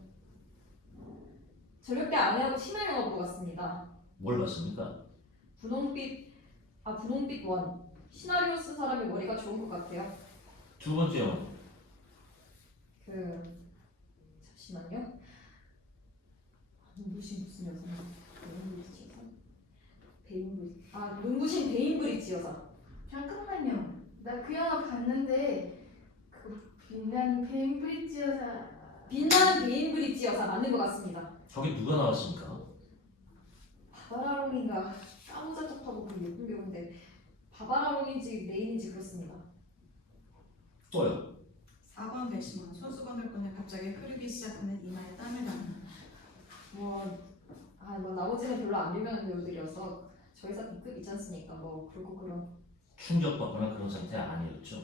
저녁 때 아내하고 신화 영화 보고 갔습니다. 뭘 봤습니까? 분홍빛 원. 시나리오 쓴 사람이 머리가 좋은 것 같아요. 두 번째 영화. 잠시만요. 눈부신 무슨 여자? 눈부신 베인브리지 여자. 잠깐만요. 나 그 영화 봤는데 그 빛나는 베인브리지 여자. 빛나는 베인브리지 여사 맞는 것 같습니다. 저기 누가 나왔습니까? 바바라 롱인가 까무잡잡하고 그 예쁜 배우인데 바바라 롱인지 메인인지 그렇습니다. 또요. 4번 배심원 손수건을 꺼내 갑자기 흐르기 시작하는 이마에 땀을 나는. 뭐 나머지는 별로 안 유명한 배우들이어서 저희 사람 B급 있지 않습니까? 뭐 그렇고 그런 충격받거나 그런 상태 아니었죠.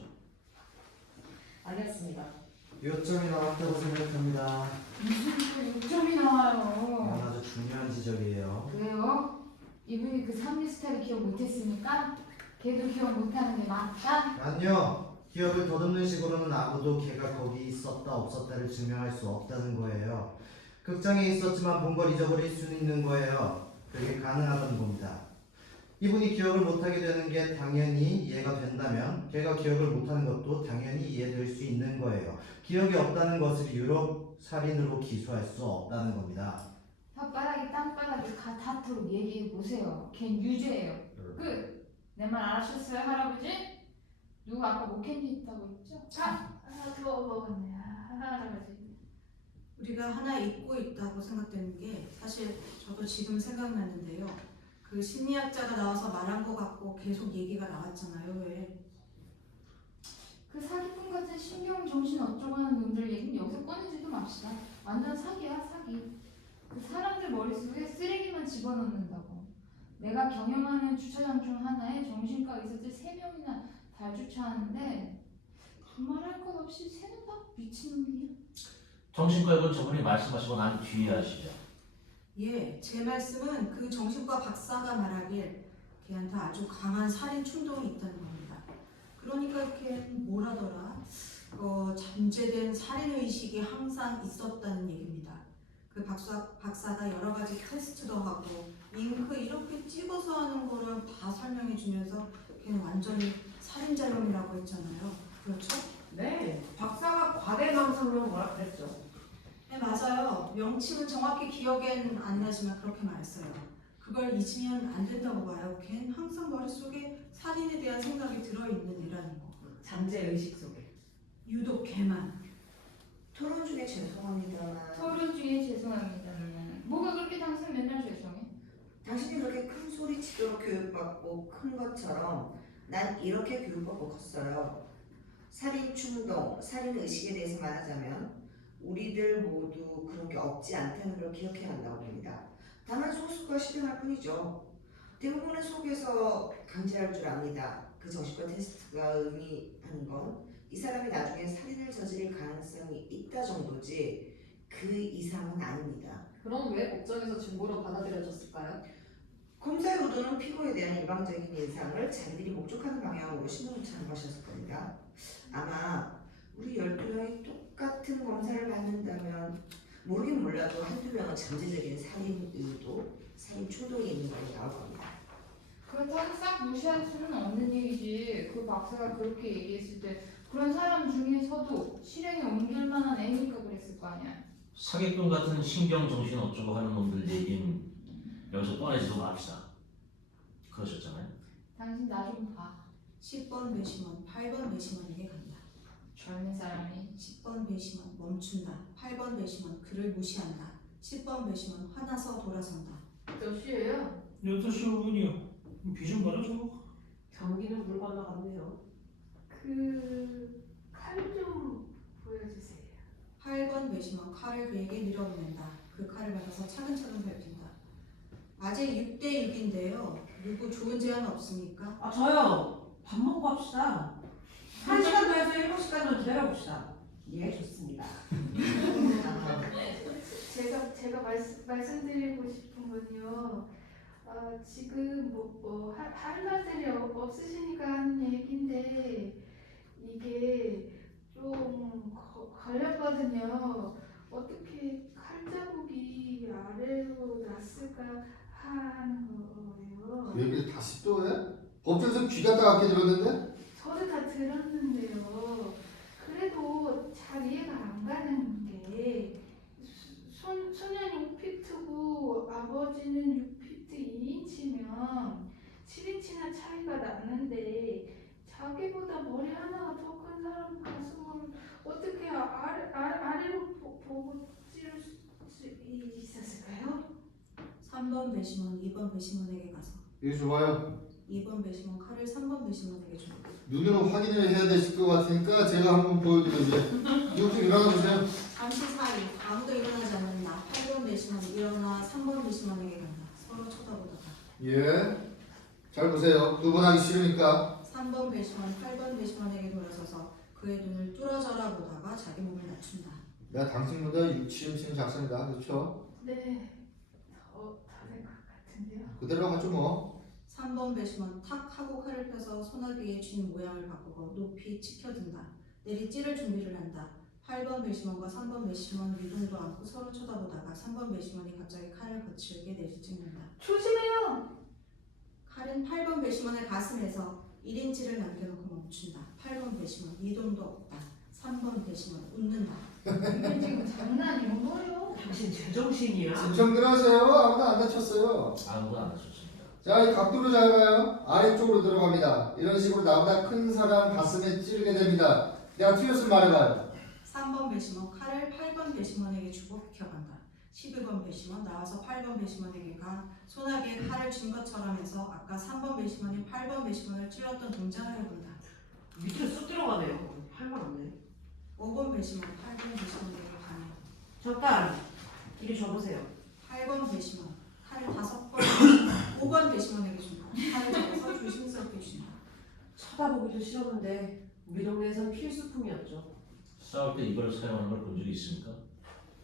아니었습니다. 요점이 나왔다고 생각합니다. 무슨 또 요점이 나와요? 이건 아주 중요한 지적이에요. 왜요? 이분이 그 3리 스타를 기억 못했으니까 걔도 기억 못하는 게 맞다? 아니요. 기억을 더듬는 식으로는 아무도 걔가 거기 있었다 없었다를 증명할 수 없다는 거예요. 극장에 있었지만 본 걸 잊어버릴 수는 있는 거예요. 그게 가능하다는 겁니다. 이분이 기억을 못하게 되는 게 당연히 이해가 된다면 걔가 기억을 못하는 것도 당연히 이해될 수 있는 거예요. 기억이 없다는 것을 유럽 살인으로 기소할 수 없다는 겁니다. 혓바닥이 땅바닥이 닿도록 얘기해보세요. 걘 유죄예요. 끝! 내 말 알아셨어요, 할아버지? 누가 아까 목캔디 있다고 했죠? 그거 먹었네. 할아버지. 우리가 하나 잊고 있다고 생각되는 게 사실 저도 지금 생각나는데요. 그 심리학자가 나와서 말한 것 같고 계속 얘기가 나왔잖아요. 왜? 그 사기꾼 같은 신경 정신 어쩌고 하는 놈들 얘기는 여기서 꺼내지도 맙시다. 완전 사기야, 사기. 그 사람들 머릿속에 쓰레기만 집어넣는다고. 내가 경영하는 주차장 중 하나에 정신과 의사들 3명이나 달주차하는데 두말할 것 없이 새는 박 미친놈이야. 정신과 의원 저분이 말씀하시고 난 뒤에 하시죠. 예, 제 말씀은 그 정신과 박사가 말하길 걔한테 아주 강한 살인 충동이 있다는 겁니다. 그러니까 걔 뭐라더라? 잠재된 살인 의식이 항상 있었다는 얘기입니다. 그 박사가 여러 가지 테스트도 하고 잉크 이렇게 찍어서 하는 거를 다 설명해 주면서 걔는 완전히 살인자용이라고 했잖아요. 그렇죠? 네, 박사가 과대망상으로 뭐라 그랬죠? 네, 맞아요. 명칭은 정확히 기억엔 안 나지만 그렇게 말했어요. 그걸 잊으면 안 된다고 봐요. 걔는 항상 머릿속에 살인에 대한 생각이 들어있는 애라는 거. 잠재 의식 속에. 유독 걔만. 토론 중에 죄송합니다만 토론 중에 죄송합니다. 뭐가 그렇게 당신 맨날 죄송해? 당신이 그렇게 큰 소리치도록 교육받고 큰 것처럼 난 이렇게 교육받고 컸어요. 살인 충동, 살인 의식에 대해서 말하자면 우리들 모두 그런 게 없지 않다는 걸 기억해야 한다고 봅니다. 다만 소수가 실행할 뿐이죠. 대부분은 속에서 강제할 줄 압니다. 그 정신과 테스트가 의미하는 건 이 사람이 나중에 살인을 저지를 가능성이 있다 정도지 그 이상은 아닙니다. 그럼 왜 법정에서 증거로 받아들여졌을까요? 검사의 의도는 피고에 대한 일방적인 인상을 자기들이 목적하는 방향으로 심어놓자는 것이었을 겁니다. 아마 우리 12명이 똑같은 검사를 받는다면 모르긴 몰라도 한두 명은 잠재적인 살인 의도, 살인 충동이 있는 걸로 나올 겁니다. 그렇다고 싹 무시할 수는 없는 얘기지. 그 박사가 그렇게 얘기했을 때 그런 사람 중에서도 실행에 옮길 만한 애니까 그랬을 거 아니야. 사기꾼 같은 신경 정신 어쩌고 하는 놈들 얘기는 여기서 꺼내지도 맙시다. 그러셨잖아요. 당신 나 좀 봐. 10번 배심원 8번 배심원에게 간다. 젊은 사람이 10번 배심원 멈춘다. 8번 배심원 그를 무시한다. 10번 배심원 화나서 돌아선다. 몇 시예요? 8시 5분이요. 비 좀 봐라 저거. 경기는 물 건너갔네요. 그 칼 좀 보여주세요. 8번 배심원 칼을 그에게 밀어보낸다. 그 칼을 받아서 차근차근 밟힌다. 아직 6대 6인데요. 누구 좋은 제안 없습니까? 아 저요. 밥 먹고 합시다. 1시간 더 해서 7시까지만 기다려봅시다. 예, 좋습니다. 제가 말씀드리고 싶은 건요. 지금 할 말들이 없으시니까 하는 얘기인데 이게 좀 걸렸거든요. 어떻게 칼자국이 아래로 났을까 하는 거예요. 그 얘기를 다시 또 해? 법정에서 귀가 따갑게 들었는데? 저도 다 들었는데요. 그래도 잘 이해가 안 가는 게 소년이 5피트고 아버지는 6피트 2인치면 7인치나 차이가 나는데 자기보다 머리 하나가 더 큰 사람 가슴을 어떻게 아래로 보고 찌를 수 있었을까요? 3번 배심원 2번 배심원에게 가서 이거 좋아요. 2번 배심원 칼을 3번 배심원에게 준다. 눈으로 확인을 해야 되실 것 같으니까 제가 한번 보여드리는데 이거 좀 일어나 보세요. 잠시 사이 아무도 일어나지 않는 나 8번 배심원 일어나 3번 배심원에게 간다. 서로 쳐다보다가 예. 잘 보세요. 두 번 하기 싫으니까. 3번 배심원 8번 배심원에게 돌아서서 그의 눈을 뚫어져라 보다가 자기 몸을 낮춘다. 내가 당신보다 6, 7인치는 작습니다. 그렇죠? 네, 더 될 것 같은데요. 그대로 하죠 뭐. 3번 배심원 탁 하고 칼을 펴서 소나기의 쥔 모양을 바꾸고 높이 치켜든다. 내리 찌를 준비를 한다. 8번 배심원과 3번 배심원 위동도 않고 서로 쳐다보다가 3번 배심원이 갑자기 칼을 거칠게 내리찍는다. 조심해요. 칼은 8번 배심원의 가슴에서 1인치를 남겨놓고 멈춘다. 8번 배심원 미동도 없다. 3번 배심원 웃는다. 이게 지금 장난이 뭐예요? 당신 제정신이야? 진정들 하세요. 아무도 안 다쳤어요. 아무도 안 하셨습니다. 자, 이 각도를 잘 봐요. 아래쪽으로 들어갑니다. 이런 식으로 나보다 큰 사람 가슴에 찌르게 됩니다. 내가 틀렸으면 말해봐요. 3번 배심원 칼을 8번 배심원에게 주고 비켜간다. 11번 배심원 나와서 8번 배심원에게 가 소나기에 칼을 쥔 것처럼 해서 아까 3번 배심원이 8번 배심원을 찔렀던 동작을 해본다. 밑으로 쑥 들어가네요. 할 말 없네. 5번 배심원 8번 배심원에게 가며 잠깐 이리 줘보세요. 8번 배심원 칼을 5번 5번 배심원에게 준다. 칼을 잡아서 조심스럽게 준다. 쳐다보기도 싫었는데 우리 동네에선 필수품이었죠. 싸울 때 이걸 사용하는 걸 본 적이 있습니까?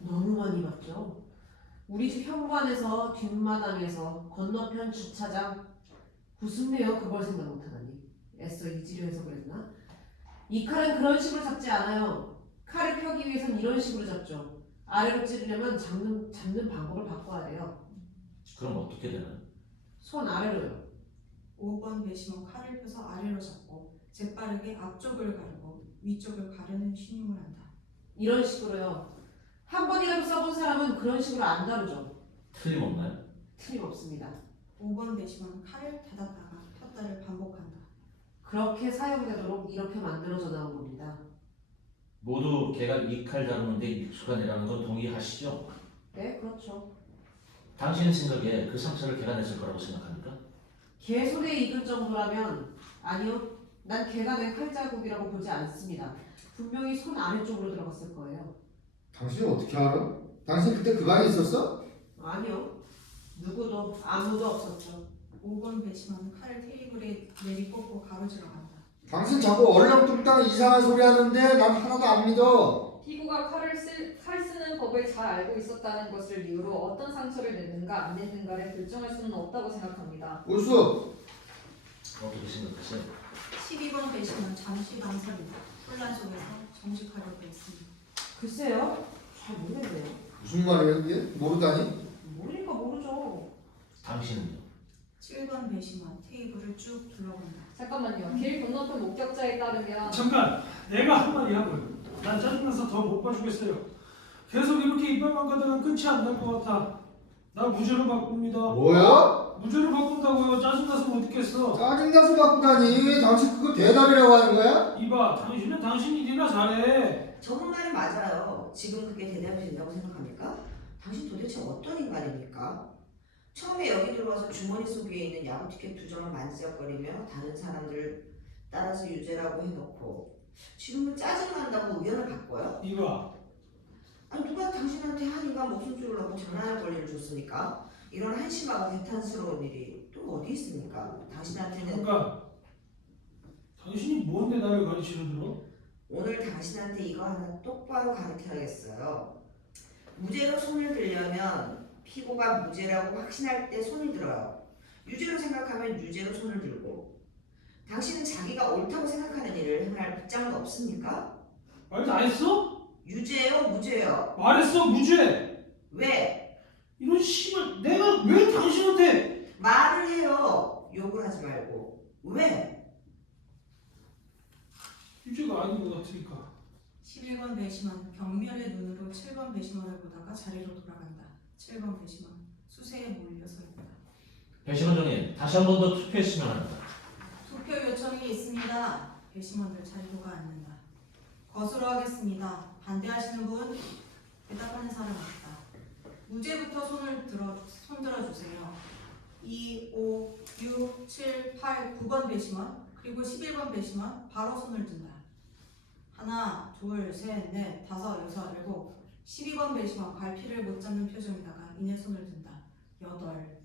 너무 많이 봤죠. 우리 집 현관에서 뒷마당에서 건너편 주차장 구습네요. 그걸 생각 못하다니. 애써 잊으려 해서 그랬나? 이 칼은 그런 식으로 잡지 않아요. 칼을 펴기 위해선 이런 식으로 잡죠. 아래로 찌르려면 잡는 방법을 바꿔야 돼요. 그럼 어떻게 되나요? 손 아래로요. 5번 배심원 칼을 펴서 아래로 잡고 재빠르게 앞쪽을 가르고 위쪽을 가르는 신용을 한다. 이런 식으로요. 한 번이라도 써본 사람은 그런 식으로 안 다루죠. 틀림없나요? 틀림없습니다. 5번 배심원 칼을 닫았다가 폈다를 반복한다. 그렇게 사용되도록 이렇게 만들어져 나온 겁니다. 모두 걔가 이 칼 다루는데 익숙한 애라는 건 동의하시죠? 네, 그렇죠. 당신 생각에 그 상처를 걔가 냈을 거라고 생각합니까? 개 손에 익을 정도라면 아니요. 난 개가 낸 칼자국이라고 보지 않습니다. 분명히 손 아래쪽으로 들어갔을 거예요. 당신이 어떻게 알아? 당신 그때 그 방에 있었어? 아니요. 누구도 아무도 없었죠. 5번 배심원 칼을 테이블에 내리꽂고 가로질러 간다. 당신 자꾸 얼렁뚱땅 이상한 소리 하는데 난 하나도 안 믿어. 피고가 칼 쓰는 법을 잘 알고 있었다는 것을 이유로 어떤 상처를 냈는가 안 냈는가를 결정할 수는 없다고 생각합니다. 우수. 어떻게 생각하세요? 12번 배심원 잠시 망설이다. 혼란 속에서 정직하려고 했습니다. 글쎄요. 잘 모르겠네요. 무슨 말이에요 이게? 모르다니? 모르니까 모르죠. 당신은요? 7번 배심원 테이블을 쭉 둘러본다. 잠깐만요. 길 건너편 목격자에 따르면 잠깐, 내가 한마디 하고요. 난 짜증나서 더 못 봐주겠어요. 계속 이렇게 입에만 가다가 끝이 안 날 것 같아. 나 무죄로 바꿉니다. 뭐야? 무죄로 바꾼다고요. 짜증나서 못 듣겠어. 짜증나서 바꾸다니. 당신 그거 대답이라고 하는 거야? 이봐, 당신은 당신 일이나 잘해. 저분 말이 맞아요. 지금 그게 대답이 된다고 생각합니까? 당신 도대체 어떤 인간입니까? 처음에 여기 들어와서 주머니 속에 있는 야구 티켓 2장을 만지작거리며 다른 사람들 따라서 유죄라고 해놓고 지금은 짜증난다고 의견을 바꿔요? 이봐, 아니 누가 당신한테 한 인간 목숨 줄라고 장난할 권리를 줬습니까? 이런 한심하고 개탄스러운 일이 또 어디 있습니까? 당신한테는 잠깐. 당신이 뭔데 나를 가르치려 들어? 오늘 당신한테 이거 하나 똑바로 가르쳐야겠어요. 무죄로 손을 들려면 피고가 무죄라고 확신할 때 손을 들어요. 유죄로 생각하면 유죄로 손을 들고. 당신은 자기가 옳다고 생각하는 일을 행할 빗장은 없습니까? 말 다 했어? 유죄요, 무죄요? 말했어, 무죄. 왜? 이런 씨발, 내가 왜 당신한테? 말을 해요. 욕을 하지 말고. 왜? 유죄가 아닌 것 같으니까. 11번 배심원 경멸의 눈으로 7번 배심원을 보다가 자리로 돌아간다. 7번 배심원 수세에 몰려서 있다. 배심원장님, 다시 한 번 더 투표했으면 합니다. 투표 요청이 있습니다. 배심원들 자리로 앉는다. 거수로 하겠습니다. 반대하시는 분? 대답하는 사람 없다. 무죄부터 손 들어주세요. 2, 5, 6, 7, 8, 9번 배심원 그리고 11번 배심원 바로 손을 든다. 하나, 둘, 셋, 넷, 다섯, 여섯, 일곱 12번 배심원 갈피를 못 잡는 표정이다가 이내 손을 든다. 8.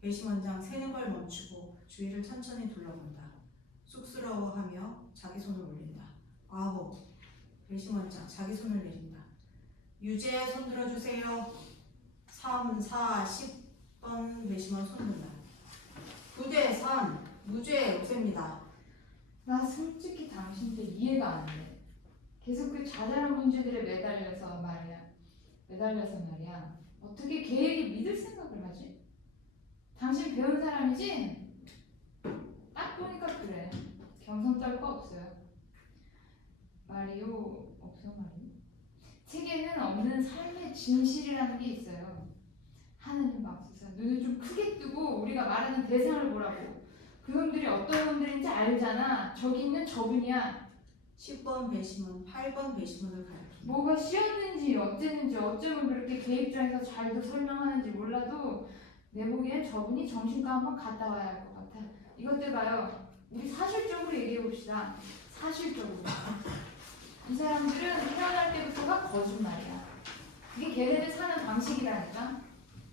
배심원장 세는 걸 멈추고 주위를 천천히 둘러본다. 쑥스러워하며 자기 손을 올린다. 9. 배심원장 자기 손을 내린다. 유죄 손 들어주세요. 3, 4, 10번 배심원 손 든다. 9대 3 무죄 없앱니다. 나 솔직히 당신들 이해가 안 돼. 계속 그 자잘한 문제들에 매달려서 말이야. 어떻게 걔에게 믿을 생각을 하지? 당신 배운 사람이지? 딱 보니까 그래. 경성 떨 거 없어요. 말이요. 없어 말이요. 책에는 없는 삶의 진실이라는 게 있어요. 하느님 맙소사. 눈을 좀 크게 뜨고 우리가 말하는 대상을 보라고. 그놈들이 어떤 놈들인지 알잖아. 저기 있는 저분이야. 10번 배심원 8번 배심원을 가리킵니다. 뭐가 씌었는지 어쨌는지 어쩌면 그렇게 계획자에서 잘도 설명하는지 몰라도 내 보기엔 저분이 정신과 한번 갔다 와야 할 것 같아. 이것들 봐요. 우리 사실적으로 얘기해 봅시다. 사실적으로. 이 사람들은 태어날 때부터가 거짓말이야. 그게 걔네들 사는 방식이라니까.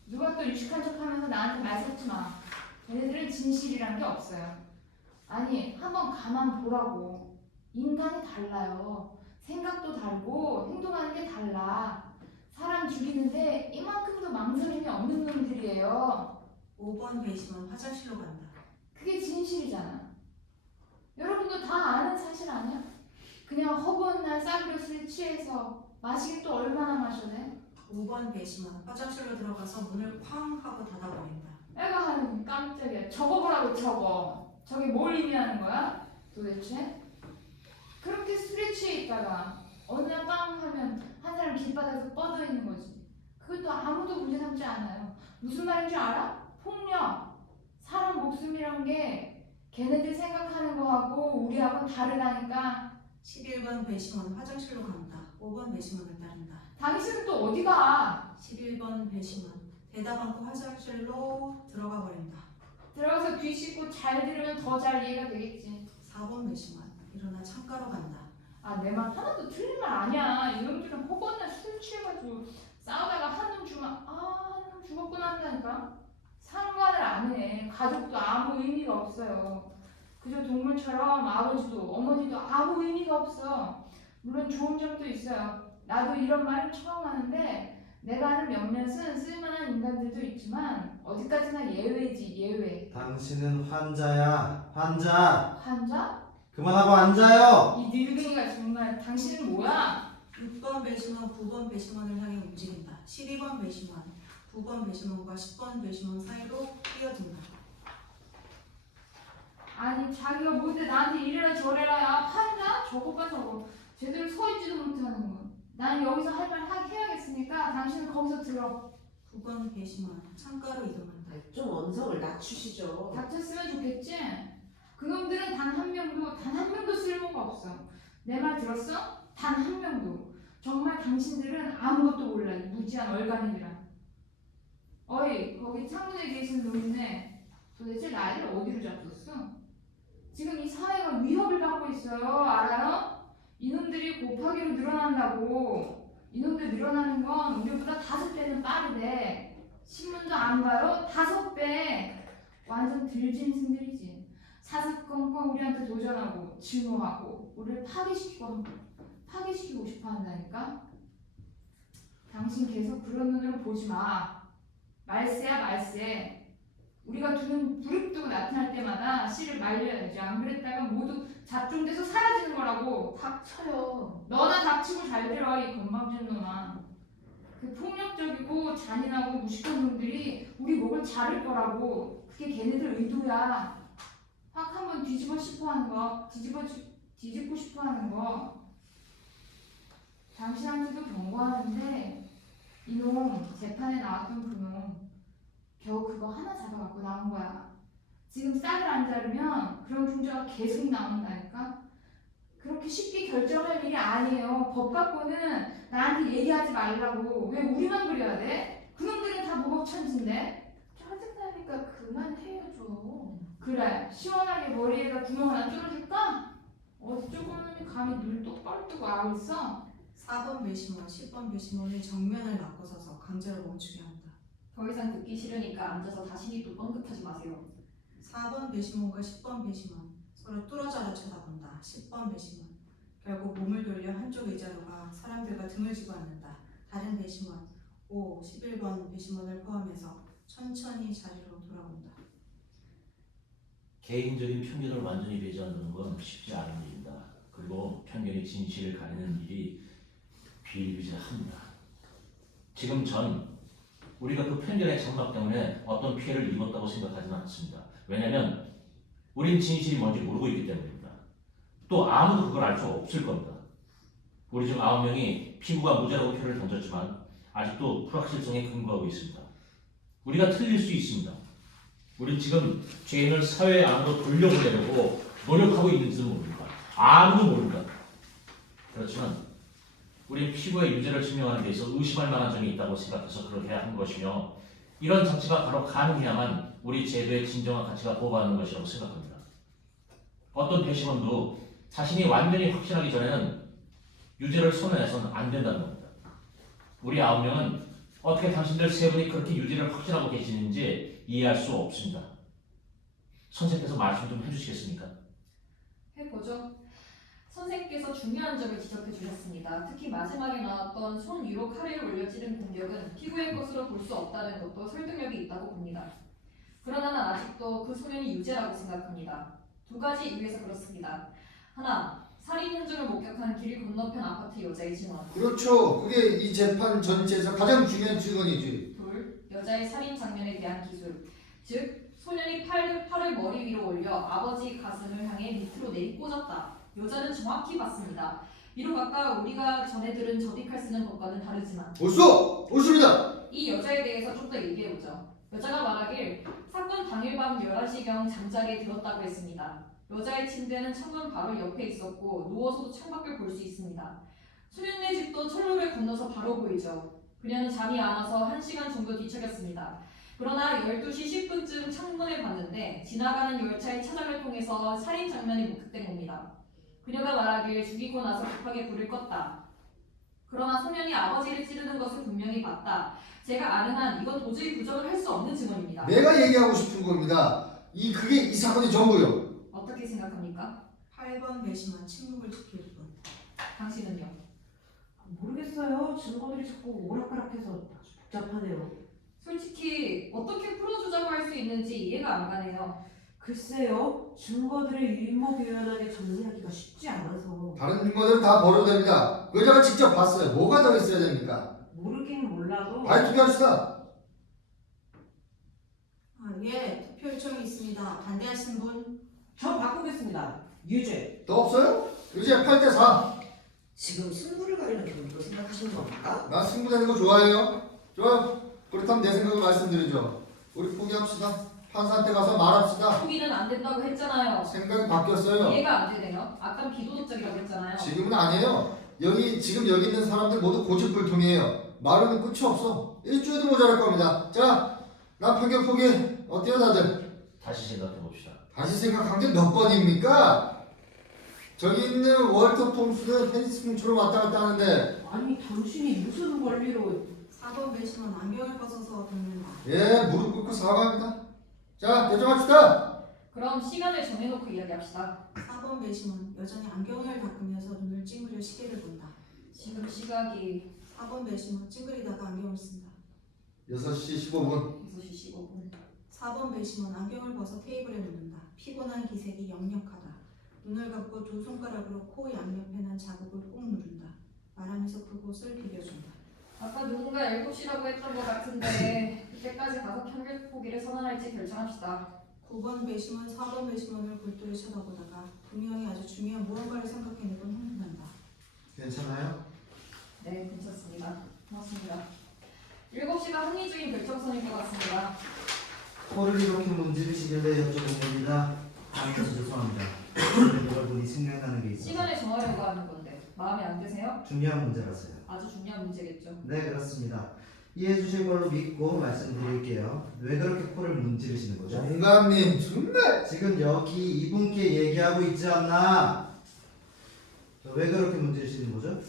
누가 또 유식한 척하면서 나한테 말 섞지 마. 걔네들은 진실이란 게 없어요. 아니 한번 가만 보라고. 인간이 달라요. 생각도 다르고 행동하는 게 달라. 사람 죽이는데 이만큼도 망설임이 없는 놈들이에요. 5번 배심원 화장실로 간다. 그게 진실이잖아. 여러분도 다 아는 사실 아니야? 그냥 허구한 날 싸구려 술 취해서 마시긴 또 얼마나 마셔대? 5번 배심원 화장실로 들어가서 문을 쾅 하고 닫아버린다. 애가 하는 깜짝이야. 저거 보라고 저거. 저게 뭘 의미하는 거야? 도대체? 그렇게 술에 취해 있다가 어느 날 빵 하면 한 사람 길바닥에서 뻗어 있는 거지. 그것도 아무도 문제 삼지 않아요. 무슨 말인지 알아? 폭력. 사람 목숨이란 게 걔네들 생각하는 거하고 우리하고는 다르다니까. 11번 배심원 화장실로 간다. 5번 배심원을 따른다. 당신은 또 어디 가? 11번 배심원 대답 않고 화장실로 들어가 버린다. 들어가서 귀 씻고 잘 들으면 더 잘 이해가 되겠지. 4번 배심원 일어나 창가로 간다. 아, 내 말 하나도 틀린 말 아니야. 이놈들은 허구한 날 술 취해가지고 싸우다가 한 놈 죽으면 한 놈 죽었구나 한다니까. 상관을 안 해. 가족도 아무 의미가 없어요. 그저 동물처럼 아버지도 어머니도 아무 의미가 없어. 물론 좋은 점도 있어요. 나도 이런 말을 처음 하는데 내가 아는 몇몇은 쓸만한 인간들도 있지만 어디까지나 예외지 예외. 당신은 환자야. 환자. 환자? 그만하고 앉아요. 이 늙은이가 정말 당신은 뭐야? 6번 배심원, 9번 배심원을 향해 움직인다. 12번 배심원, 9번 배심원과 10번 배심원 사이로 뛰어든다. 아니 자기가 뭔데 나한테 이래라 저래라. 야 환자? 저거 봐 저거. 제대로 서있지도 못하는 거. 난 여기서 할 말 해야겠으니까 당신은 거기서 들어. 9번 배심원, 창가로 이동한다. 좀 언성을 낮추시죠. 닥쳤으면 좋겠지? 그놈들은 단 한 명도 쓸모가 없어. 내 말 들었어? 단 한 명도. 정말 당신들은 아무것도 몰라. 이 무지한 얼간이라. 어이 거기 창문에 계신 노인네 도대체 나이를 어디로 잡혔어? 지금 이 사회가 위협을 받고 있어요. 알아요? 이놈들이 곱하기로 늘어난다고. 이놈들 늘어나는 건 우리보다 5배는 빠르대. 신문도 안 봐요? 5배. 완전 들짐승들이지. 사사건건 우리한테 도전하고 증오하고 우리를 파괴시키고 싶어 한다니까. 당신 계속 그런 눈으로 보지 마. 말세야 말세. 우리가 두는 부릅뜨고 나타날 때마다 씨를 말려야 되지. 안 그랬다가 모두 잡종돼서 사라지는 거라고. 닥쳐요. 너나 닥치고 잘 들어 이 건방진 놈아. 그 폭력적이고 잔인하고 무식한 놈들이 우리 목을 자를 거라고. 그게 걔네들 의도야. 확 한번 뒤집고 싶어 하는 거. 당신한테도 경고하는데 이놈 재판에 나왔던 그놈 겨우 그거 하나 잡아갖고 나온 거야. 지금 싹을 안 자르면 그런 풍자가 계속 나온다니까. 그렇게 쉽게 결정할 일이 아니에요. 법 갖고는 나한테 얘기하지 말라고. 왜 우리만 그래야 돼? 그놈들은 다 무법천지인데. 짜증나니까 그만해요 좀. 그래 시원하게 머리에다 구멍 하나 뚫어줄까? 어디 조금 놈이 감히 눈을 똑바로 뜨고 아고 있어? 4번 배심원, 10번 배심원의 정면을 바꿔서서 강제로 멈추게 한다. 더 이상 듣기 싫으니까 앉아서 다시니 또 뻥긋하지 마세요. 4번 배심원과 10번 배심원 서로 뚫어져라 쳐다본다. 10번 배심원 결국 몸을 돌려 한쪽 의자로 가 사람들과 등을 지고 앉는다. 다른 배심원 5, 11번 배심원을 포함해서 천천히 자리로 돌아온다. 개인적인 편견을 완전히 배제한다는 건 쉽지 않은 일입니다. 그리고 편견이 진실을 가리는 일이 비일비재합니다. 지금 전 우리가 그 편견의 장막 때문에 어떤 피해를 입었다고 생각하지는 않습니다. 왜냐하면 우린 진실이 뭔지 모르고 있기 때문입니다. 또 아무도 그걸 알 수 없을 겁니다. 우리 중 9명이 피고가 무죄라고 표를 던졌지만 아직도 불확실성에 근거하고 있습니다. 우리가 틀릴 수 있습니다. 우린 지금 죄인을 사회 안으로 돌려보내려고 노력하고 있는지도 모릅니다. 아무도 모릅니다. 그렇지만 우린 피고의 유죄를 증명하는 데 있어 의심할 만한 점이 있다고 생각해서 그렇게 한 것이며 이런 장치가 바로 가능해야만 우리 제도의 진정한 가치가 보호받는 것이라고 생각합니다. 어떤 배심원도 자신이 완전히 확신하기 전에는 유죄를 선언해서는 안 된다는 겁니다. 우리 9명은 어떻게 당신들 3분이 그렇게 유죄를 확신하고 계시는지 이해할 수 없습니다. 선생님께서 말씀 좀 해주시겠습니까? 해보죠. 선생님께서 중요한 점을 지적해 주셨습니다. 특히 마지막에 나왔던 손 위로 칼을 올려 찌른 공격은 피고의 것으로 볼 수 없다는 것도 설득력이 있다고 봅니다. 그러나 난 아직도 그 소년이 유죄라고 생각합니다. 2가지 이유에서 그렇습니다. 하나, 살인 현장을 목격한 길 건너편 아파트 여자의 증언. 그렇죠. 그게 이 재판 전체에서 가장 중요한 증언이지. 2, 여자의 살인 장면에 대한 기술. 즉, 소년이 팔을 머리 위로 올려 아버지 가슴을 향해 밑으로 내리꽂았다. 여자는 정확히 봤습니다. 비록 아까 우리가 전에 들은 저비칼 쓰는 것과는 다르지만 옳습니다. 이 여자에 대해서 좀 더 얘기해보죠. 여자가 말하길 사건 당일 밤 11시경 잠자리에 들었다고 했습니다. 여자의 침대는 창문 바로 옆에 있었고 누워서도 창밖을 볼 수 있습니다. 소년네 집도 철로를 건너서 바로 보이죠. 그녀는 잠이 안 와서 1시간 정도 뒤척였습니다. 그러나 12시 10분쯤 창문을 봤는데 지나가는 열차의 차장을 통해서 살인 장면이 목격된 겁니다. 그녀가 말하길 죽이고 나서 급하게 불을 껐다. 그러나 소년이 아버지를 찌르는 것을 분명히 봤다. 제가 아는 한 이건 도저히 부정을 할 수 없는 증언입니다. 내가 얘기하고 싶은 겁니다. 그게 이 사건이 전부요. 어떻게 생각합니까? 8번 배심원 침묵을 지킬 뿐. 당신은요? 모르겠어요. 증거들이 자꾸 오락가락해서 아주 복잡하네요. 솔직히 어떻게 풀어주자고 할 수 있는지 이해가 안 가네요. 글쎄요. 증거들을 일목요연하게 정리하기가 쉽지 않아서 다른 증거들은 다 버려도 됩니다. 그 여자가 직접 봤어요. 뭐가 더 있어야 됩니까? 모르긴 몰라도 발표합시다. 예, 투표 요청이 있습니다. 반대하신 분? 저 바꾸겠습니다. 유죄. 더 없어요? 이제 8대4. 지금 승부를 가리는 경기로 생각하시는 겁니까? 나 승부되는 거 좋아해요. 좋아요. 그렇다면 내 생각을 말씀드리죠. 우리 포기합시다. 판사한테 가서 말합시다. 포기는 안 된다고 했잖아요. 생각이 바뀌었어요. 이해가 안 되네요. 아까 비도덕적이라고 했잖아요. 지금은 아니에요. 지금 여기 있는 사람들 모두 고집불통이에요. 말로는 끝이 없어. 일주일도 모자랄 겁니다. 자, 나 판결 포기. 어때요 다들? 다시 생각해 봅시다. 다시 생각한 게 몇 번입니까? 저기 있는 월터 톰스는 테니스 공처럼 왔다 갔다 하는데 아니 당신이 무슨 권리로 4번 배심원 안경을 벗어서 듣는다. 예, 무릎 꿇고 사과합니다. 자, 결정합시다. 그럼 시간을 정해놓고 이야기합시다. 4번 배심원 여전히 안경을 닦으면서 눈을 찡그려 시계를 본다. 지금 시각이 4번 배심원 찡그리다가 안경을 쓴다. 6시 15분. 6시 15분. 4번 배심원 안경을 벗어 테이블에 놓는다. 피곤한 기색이 역력하다. 눈을 감고 두 손가락으로 코 양옆에 난 자국을 꾹 누른다. 말하면서 그곳을 비벼준다. 아까 누군가 7시라고 했던 것 같은데 그때까지 가서 판결 포기를 선언할지 결정합시다. 9번 배심원, 4번 배심원을 골똘히 쳐다보다가 분명히 아주 중요한 무언가를 생각해내곤 흥분한다. 괜찮아요? 네, 괜찮습니다. 고맙습니다. 7시가 합리적인 결정선일 것 같습니다. 코를 이렇게 문지르시길래 여쭤본 겁니다. 앉아서 죄송합니다. 이걸 보니 생각나는 게 있어서 시간을 정하려고 하는 건데 마음에 안 드세요? 중요한 문제라서요. 아주 중요한 문제겠죠. 네, 그렇습니다. 이해해 주실 걸로 믿고 말씀드릴게요. 왜 그렇게 코를 문지르시는 거죠? 영감님 정말 지금 여기 이분께 얘기하고 있지 않나? 왜 그렇게 문지르시는 거죠?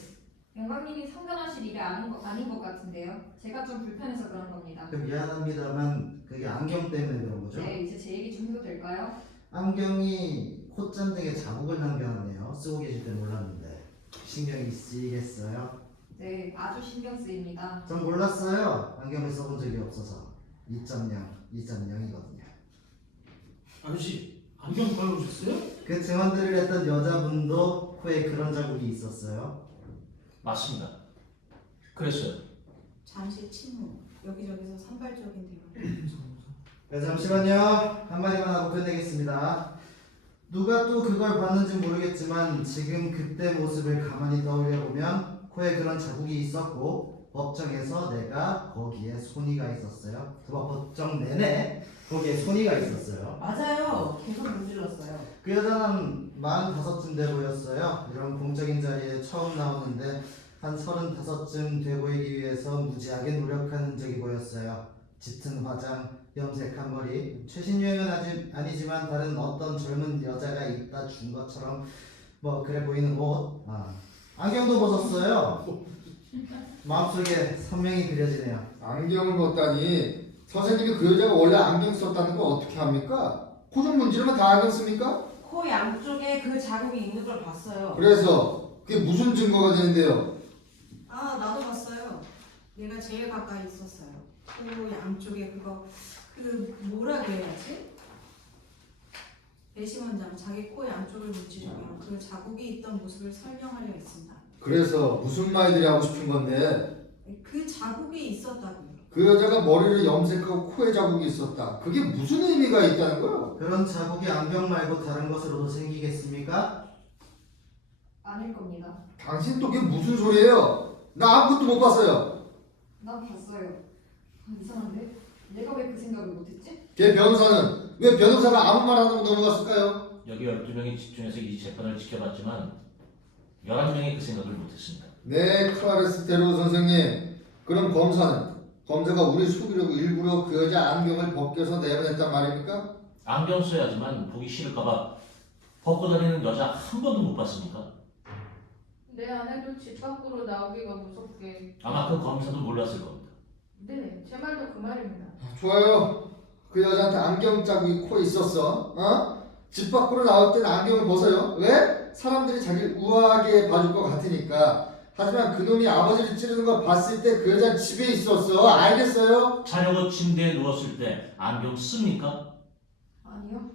영광님이 상관하실 일이 아닌 것 같은데요. 제가 좀 불편해서 그런 겁니다. 미안합니다만 그게 안경 때문에 그런 거죠? 네, 이제 제 얘기 좀 해도 될까요? 안경이 콧잔등에 자국을 남겨놨네요. 쓰고 계실 때 몰랐는데 신경이 쓰이겠어요? 네, 아주 신경 쓰입니다. 전 몰랐어요. 안경을 써본 적이 없어서 2.0, 2.0이거든요. 아저씨 안경 발라오셨어요? 그 증언들을 했던 여자분도 코에 그런 자국이 있었어요. 맞습니다. 그랬어요. 잠시 침묵. 여기저기서 산발적인 대화. 네, 잠시만요. 한마디만 하고 끝내겠습니다. 누가 또 그걸 봤는지 모르겠지만 지금 그때 모습을 가만히 떠올려보면 코에 그런 자국이 있었고 법정에서 내가 거기에 손이가 있었어요. 그 법정 내내 거기에 손이가 있었어요. 맞아요. 계속 문질렀어요. 그 여자는 45쯤 돼 보였어요. 이런 공적인 자리에 처음 나오는데 한 35쯤 돼 보이기 위해서 무지하게 노력하는 적이 보였어요. 짙은 화장, 염색한 머리, 최신 유행은 아니지만 다른 어떤 젊은 여자가 입다 준 것처럼 뭐 그래 보이는 옷, 안경도 벗었어요. 마음속에 선명히 그려지네요. 안경을 벗다니 선생님이 그 여자가 원래 안경 썼다는 거 어떻게 합니까? 코 좀 문지르면 다 안경 씁니까? 코 양쪽에 그 자국이 있는 걸 봤어요. 그래서 그게 무슨 증거가 되는데요? 아, 나도 봤어요. 얘가 제일 가까이 있었어요. 코 양쪽에 뭐라 그래야지? 배심원장 자기 코 양쪽을 문지르며 그 자국이 있던 모습을 설명하려 했습니다. 그래서 무슨 말들이 하고 싶은 건데 그 자국이 있었다고요. 그 여자가 머리를 염색하고 코에 자국이 있었다. 그게 무슨 의미가 있다는 거예요? 그런 자국이 안경 말고 다른 것으로도 생기겠습니까? 아닐 겁니다. 당신 또 그게 무슨 소리예요? 나 아무것도 못 봤어요. 난 봤어요. 이상한데? 내가 왜 그 생각을 못했지? 걔 변호사는 왜 변호사가 아무 말 안 하고 넘어갔을까요? 여기 12명이 집중해서 이 재판을 지켜봤지만 11명이 그 생각을 못했습니다. 네, 클라레스 테로 선생님. 그럼 검사가 우리 속이려고 일부러 그 여자 안경을 벗겨서 내보냈단 말입니까? 안경 써야지만 보기 싫을까봐 벗고 다니는 여자 한 번도 못 봤습니까? 내 아내도 집 밖으로 나오기가 무섭게. 아마 그 검사도 몰랐을 겁니다. 네, 제 말도 그 말입니다. 좋아요. 그 여자한테 안경 자국이 코에 있었어. 집 밖으로 나올 때는 안경을 벗어요. 왜? 사람들이 자기를 우아하게 봐줄 것 같으니까. 하지만 그놈이 아버지를 찌르는 걸 봤을 때 그 여자는 집에 있었어. 알겠어요? 자려고 침대에 누웠을 때 안경 씁니까? 아니요.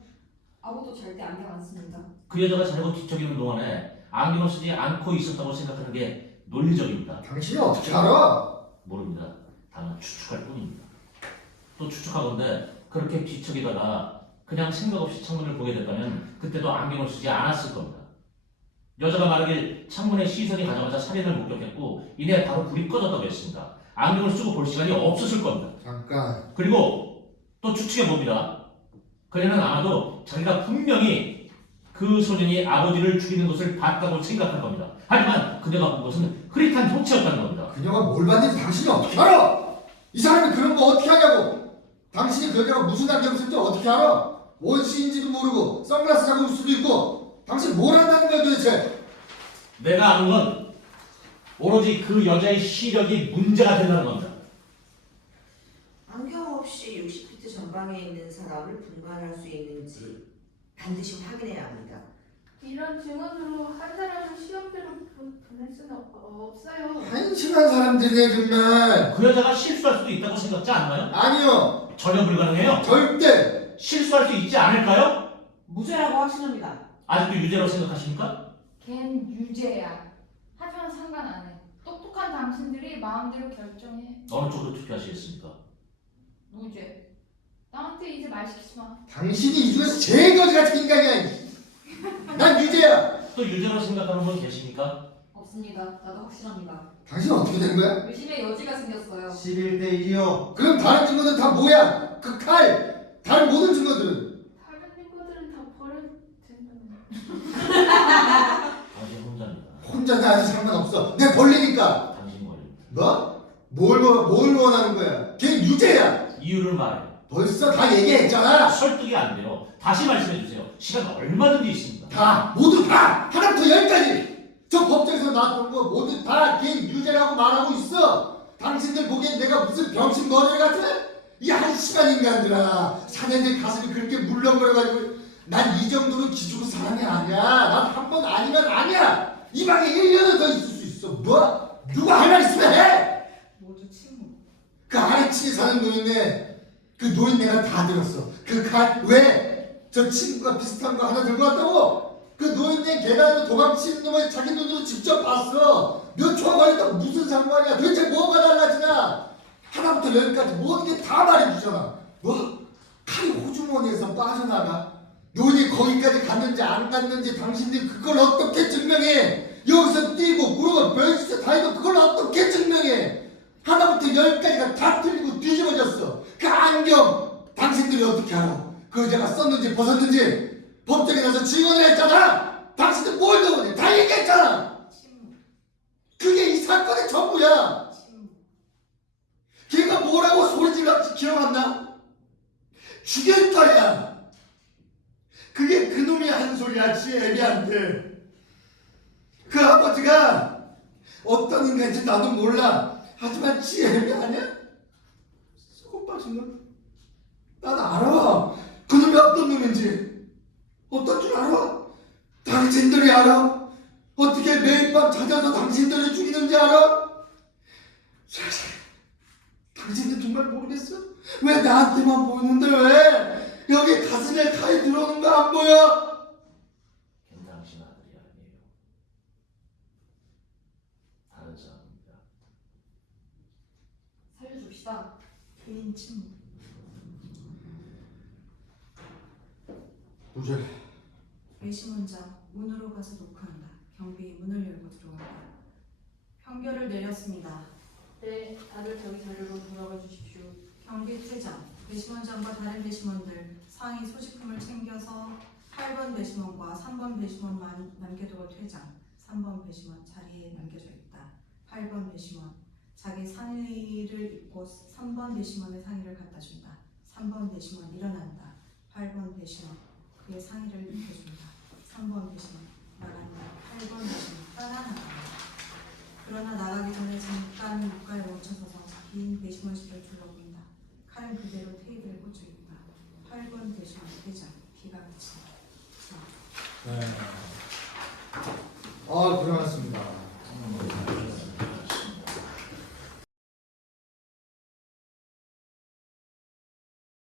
아무도 절대 안경 안 씁니다. 그 여자가 자려고 뒤척이는 동안에 안경을 쓰지 않고 있었다고 생각하는 게 논리적입니다. 당신이 어떻게 알아? 모릅니다. 다만 추측할 뿐입니다. 또 추측하건대 그렇게 뒤척이다가 그냥 생각 없이 창문을 보게 됐다면 그때도 안경을 쓰지 않았을 겁니다. 여자가 말하길 창문에 시선이 가자마자 살인을 목격했고 이내 바로 불이 꺼졌다고 했습니다. 안경을 쓰고 볼 시간이 없었을 겁니다. 잠깐. 그리고 또 추측해 봅니다. 그녀는 아마도 자기가 분명히 그 소년이 아버지를 죽이는 것을 봤다고 생각할 겁니다. 하지만 그녀가 본 것은 흐릿한 형체였다는 겁니다. 그녀가 뭘 봤는지 당신이 어떻게 알아? 이 사람이 그런 거 어떻게 하냐고. 당신이 그 여자가 무슨 안경 쓸지 어떻게 알아? 원시인지도 모르고 선글라스 잡을 수도 있고. 당신 뭘 한다는 거야 도대체? 내가 아는 건 오로지 그 여자의 시력이 문제가 된다는 겁니다. 안경 없이 60피트 전방에 있는 사람을 분간할 수 있는지 반드시 확인해야 합니다. 이런 증언으로 한 사람을 시험대로 보낼 수는 없어요. 한심한 사람들이네 정말. 그 여자가 실수할 수도 있다고 생각지 않나요? 아니요. 전혀 불가능해요. 절대. 실수할 수 있지 않을까요? 무죄라고 확신합니다. 아직도 유죄라고 생각하십니까? 걘 유죄야. 하지만 상관 안 해. 똑똑한 당신들이 마음대로 결정해. 어느 쪽으로 투표하시겠습니까? 무죄. 나한테 이제 말 시키지 마. 당신이 이 중에서 제일 거지 같은 인간이야. 난 유죄야. 또 유죄라고 생각하는 분 계십니까? 없습니다. 나도 확실합니다. 당신 어떻게 된 거야? 의심의 여지가 생겼어요. 11대 1이요. 그럼 다른 증거는 다 뭐야? 그 칼, 다른 모든 증거들은. 다른 친구들은 다 버려도 된다는. 당신 혼자입니다. 혼자는 아직 상관없어. 내 벌리니까. 당신 걸립니다. 뭐? 뭘 원하는 거야? 걔 유죄야. 이유를 말해요. 벌써 다 얘기했잖아. 설득이 안 돼요. 다시 말씀해 주세요. 시간 얼마든지 있습니다. 다 모두 다 하나부터 열까지 저 법정에서 나왔던 거 모두 다 걔 유죄라고 말하고 있어. 당신들 보기엔 내가 무슨 병신 머리 같아? 이 한심한 인간들아. 사내들 가슴이 그렇게 물렁거려가지고 난 이 정도로 기죽은 사람이 아니야. 난 한 번 아니면 아니야. 이 방에 1년은 더 있을 수 있어. 뭐? 누가 할 말 있으면 해. 모두 침묵. 그 아래층에 사는 노인네, 그 노인네가 다 들었어. 그 칼 왜? 저 친구가 비슷한 거 하나 들고 왔다고? 그 노인네 계단으로 도망치는 놈을 자기 눈으로 직접 봤어. 몇 초가 걸렸다고 무슨 상관이야? 도대체 뭐가 달라지나? 하나부터 열까지 모든 게 다 말해주잖아. 뭐? 칼이 호주머니에서 빠져나가? 노인이 거기까지 갔는지 안 갔는지 당신들이 그걸 어떻게 증명해? 여기서 뛰고 물어봐 별짓을 다 해도 그걸 어떻게 증명해? 하나부터 열까지가 다 틀리고 뒤집어졌어. 그 안경 당신들이 어떻게 알아? 그 여자가 썼는지 벗었는지 법정에 가서 증언을 했잖아. 당신들 뭘 더원해? 다 얘기했잖아. 침묵. 그게 이 사건의 전부야. 침묵. 걔가 뭐라고 소리 질렀지 기억 안 나? 죽일 거야. 그게 그놈이 한 소리야. 지 애비한테. 그 아버지가 어떤 인간인지 나도 몰라. 하지만 지 애비 아니야? 썩어 빠진 건 난 알아. 그놈이 어떤 놈인지. 어떤 줄 알아? 당신들이 알아? 어떻게 매일 밤 찾아서 당신들을 죽이는지 알아? 당신들 정말 모르겠어? 왜 나한테만 보이는데 왜? 여기 가슴에 칼이 들어오는 거 안 보여? 걔는 당신 아들이 아니에요. 다른 사람입니다. 살려줍시다. 개인 침묵. 무죄. 배심원자 문으로 가서 녹화한다. 경비 문을 열고 들어간다. 판결을 내렸습니다. 네, 다들 저기 자리로 돌아가 주십시오. 경비 퇴장. 배심원장과 다른 배심원들 상위 소지품을 챙겨서 8번 배심원과 3번 배심원만 남겨두고 퇴장. 3번 배심원 자리에 남겨져 있다. 8번 배심원 자기 상의를 입고 3번 배심원의 상의를 갖다 준다. 3번 배심원 일어난다. 8번 배심원 그의 상의를 입혀준다. 3번 배심원 나간다. 8번 배심원 떠나나갑니다. 그러나 나가기 전에 잠깐 물가에 멈춰서서 긴 배심원실을 둘러본다. 칼은 그대로 테이블에 꽂혀 있다. 8번 배심원 회장 비가 그친다. 아, 고생하셨습니다.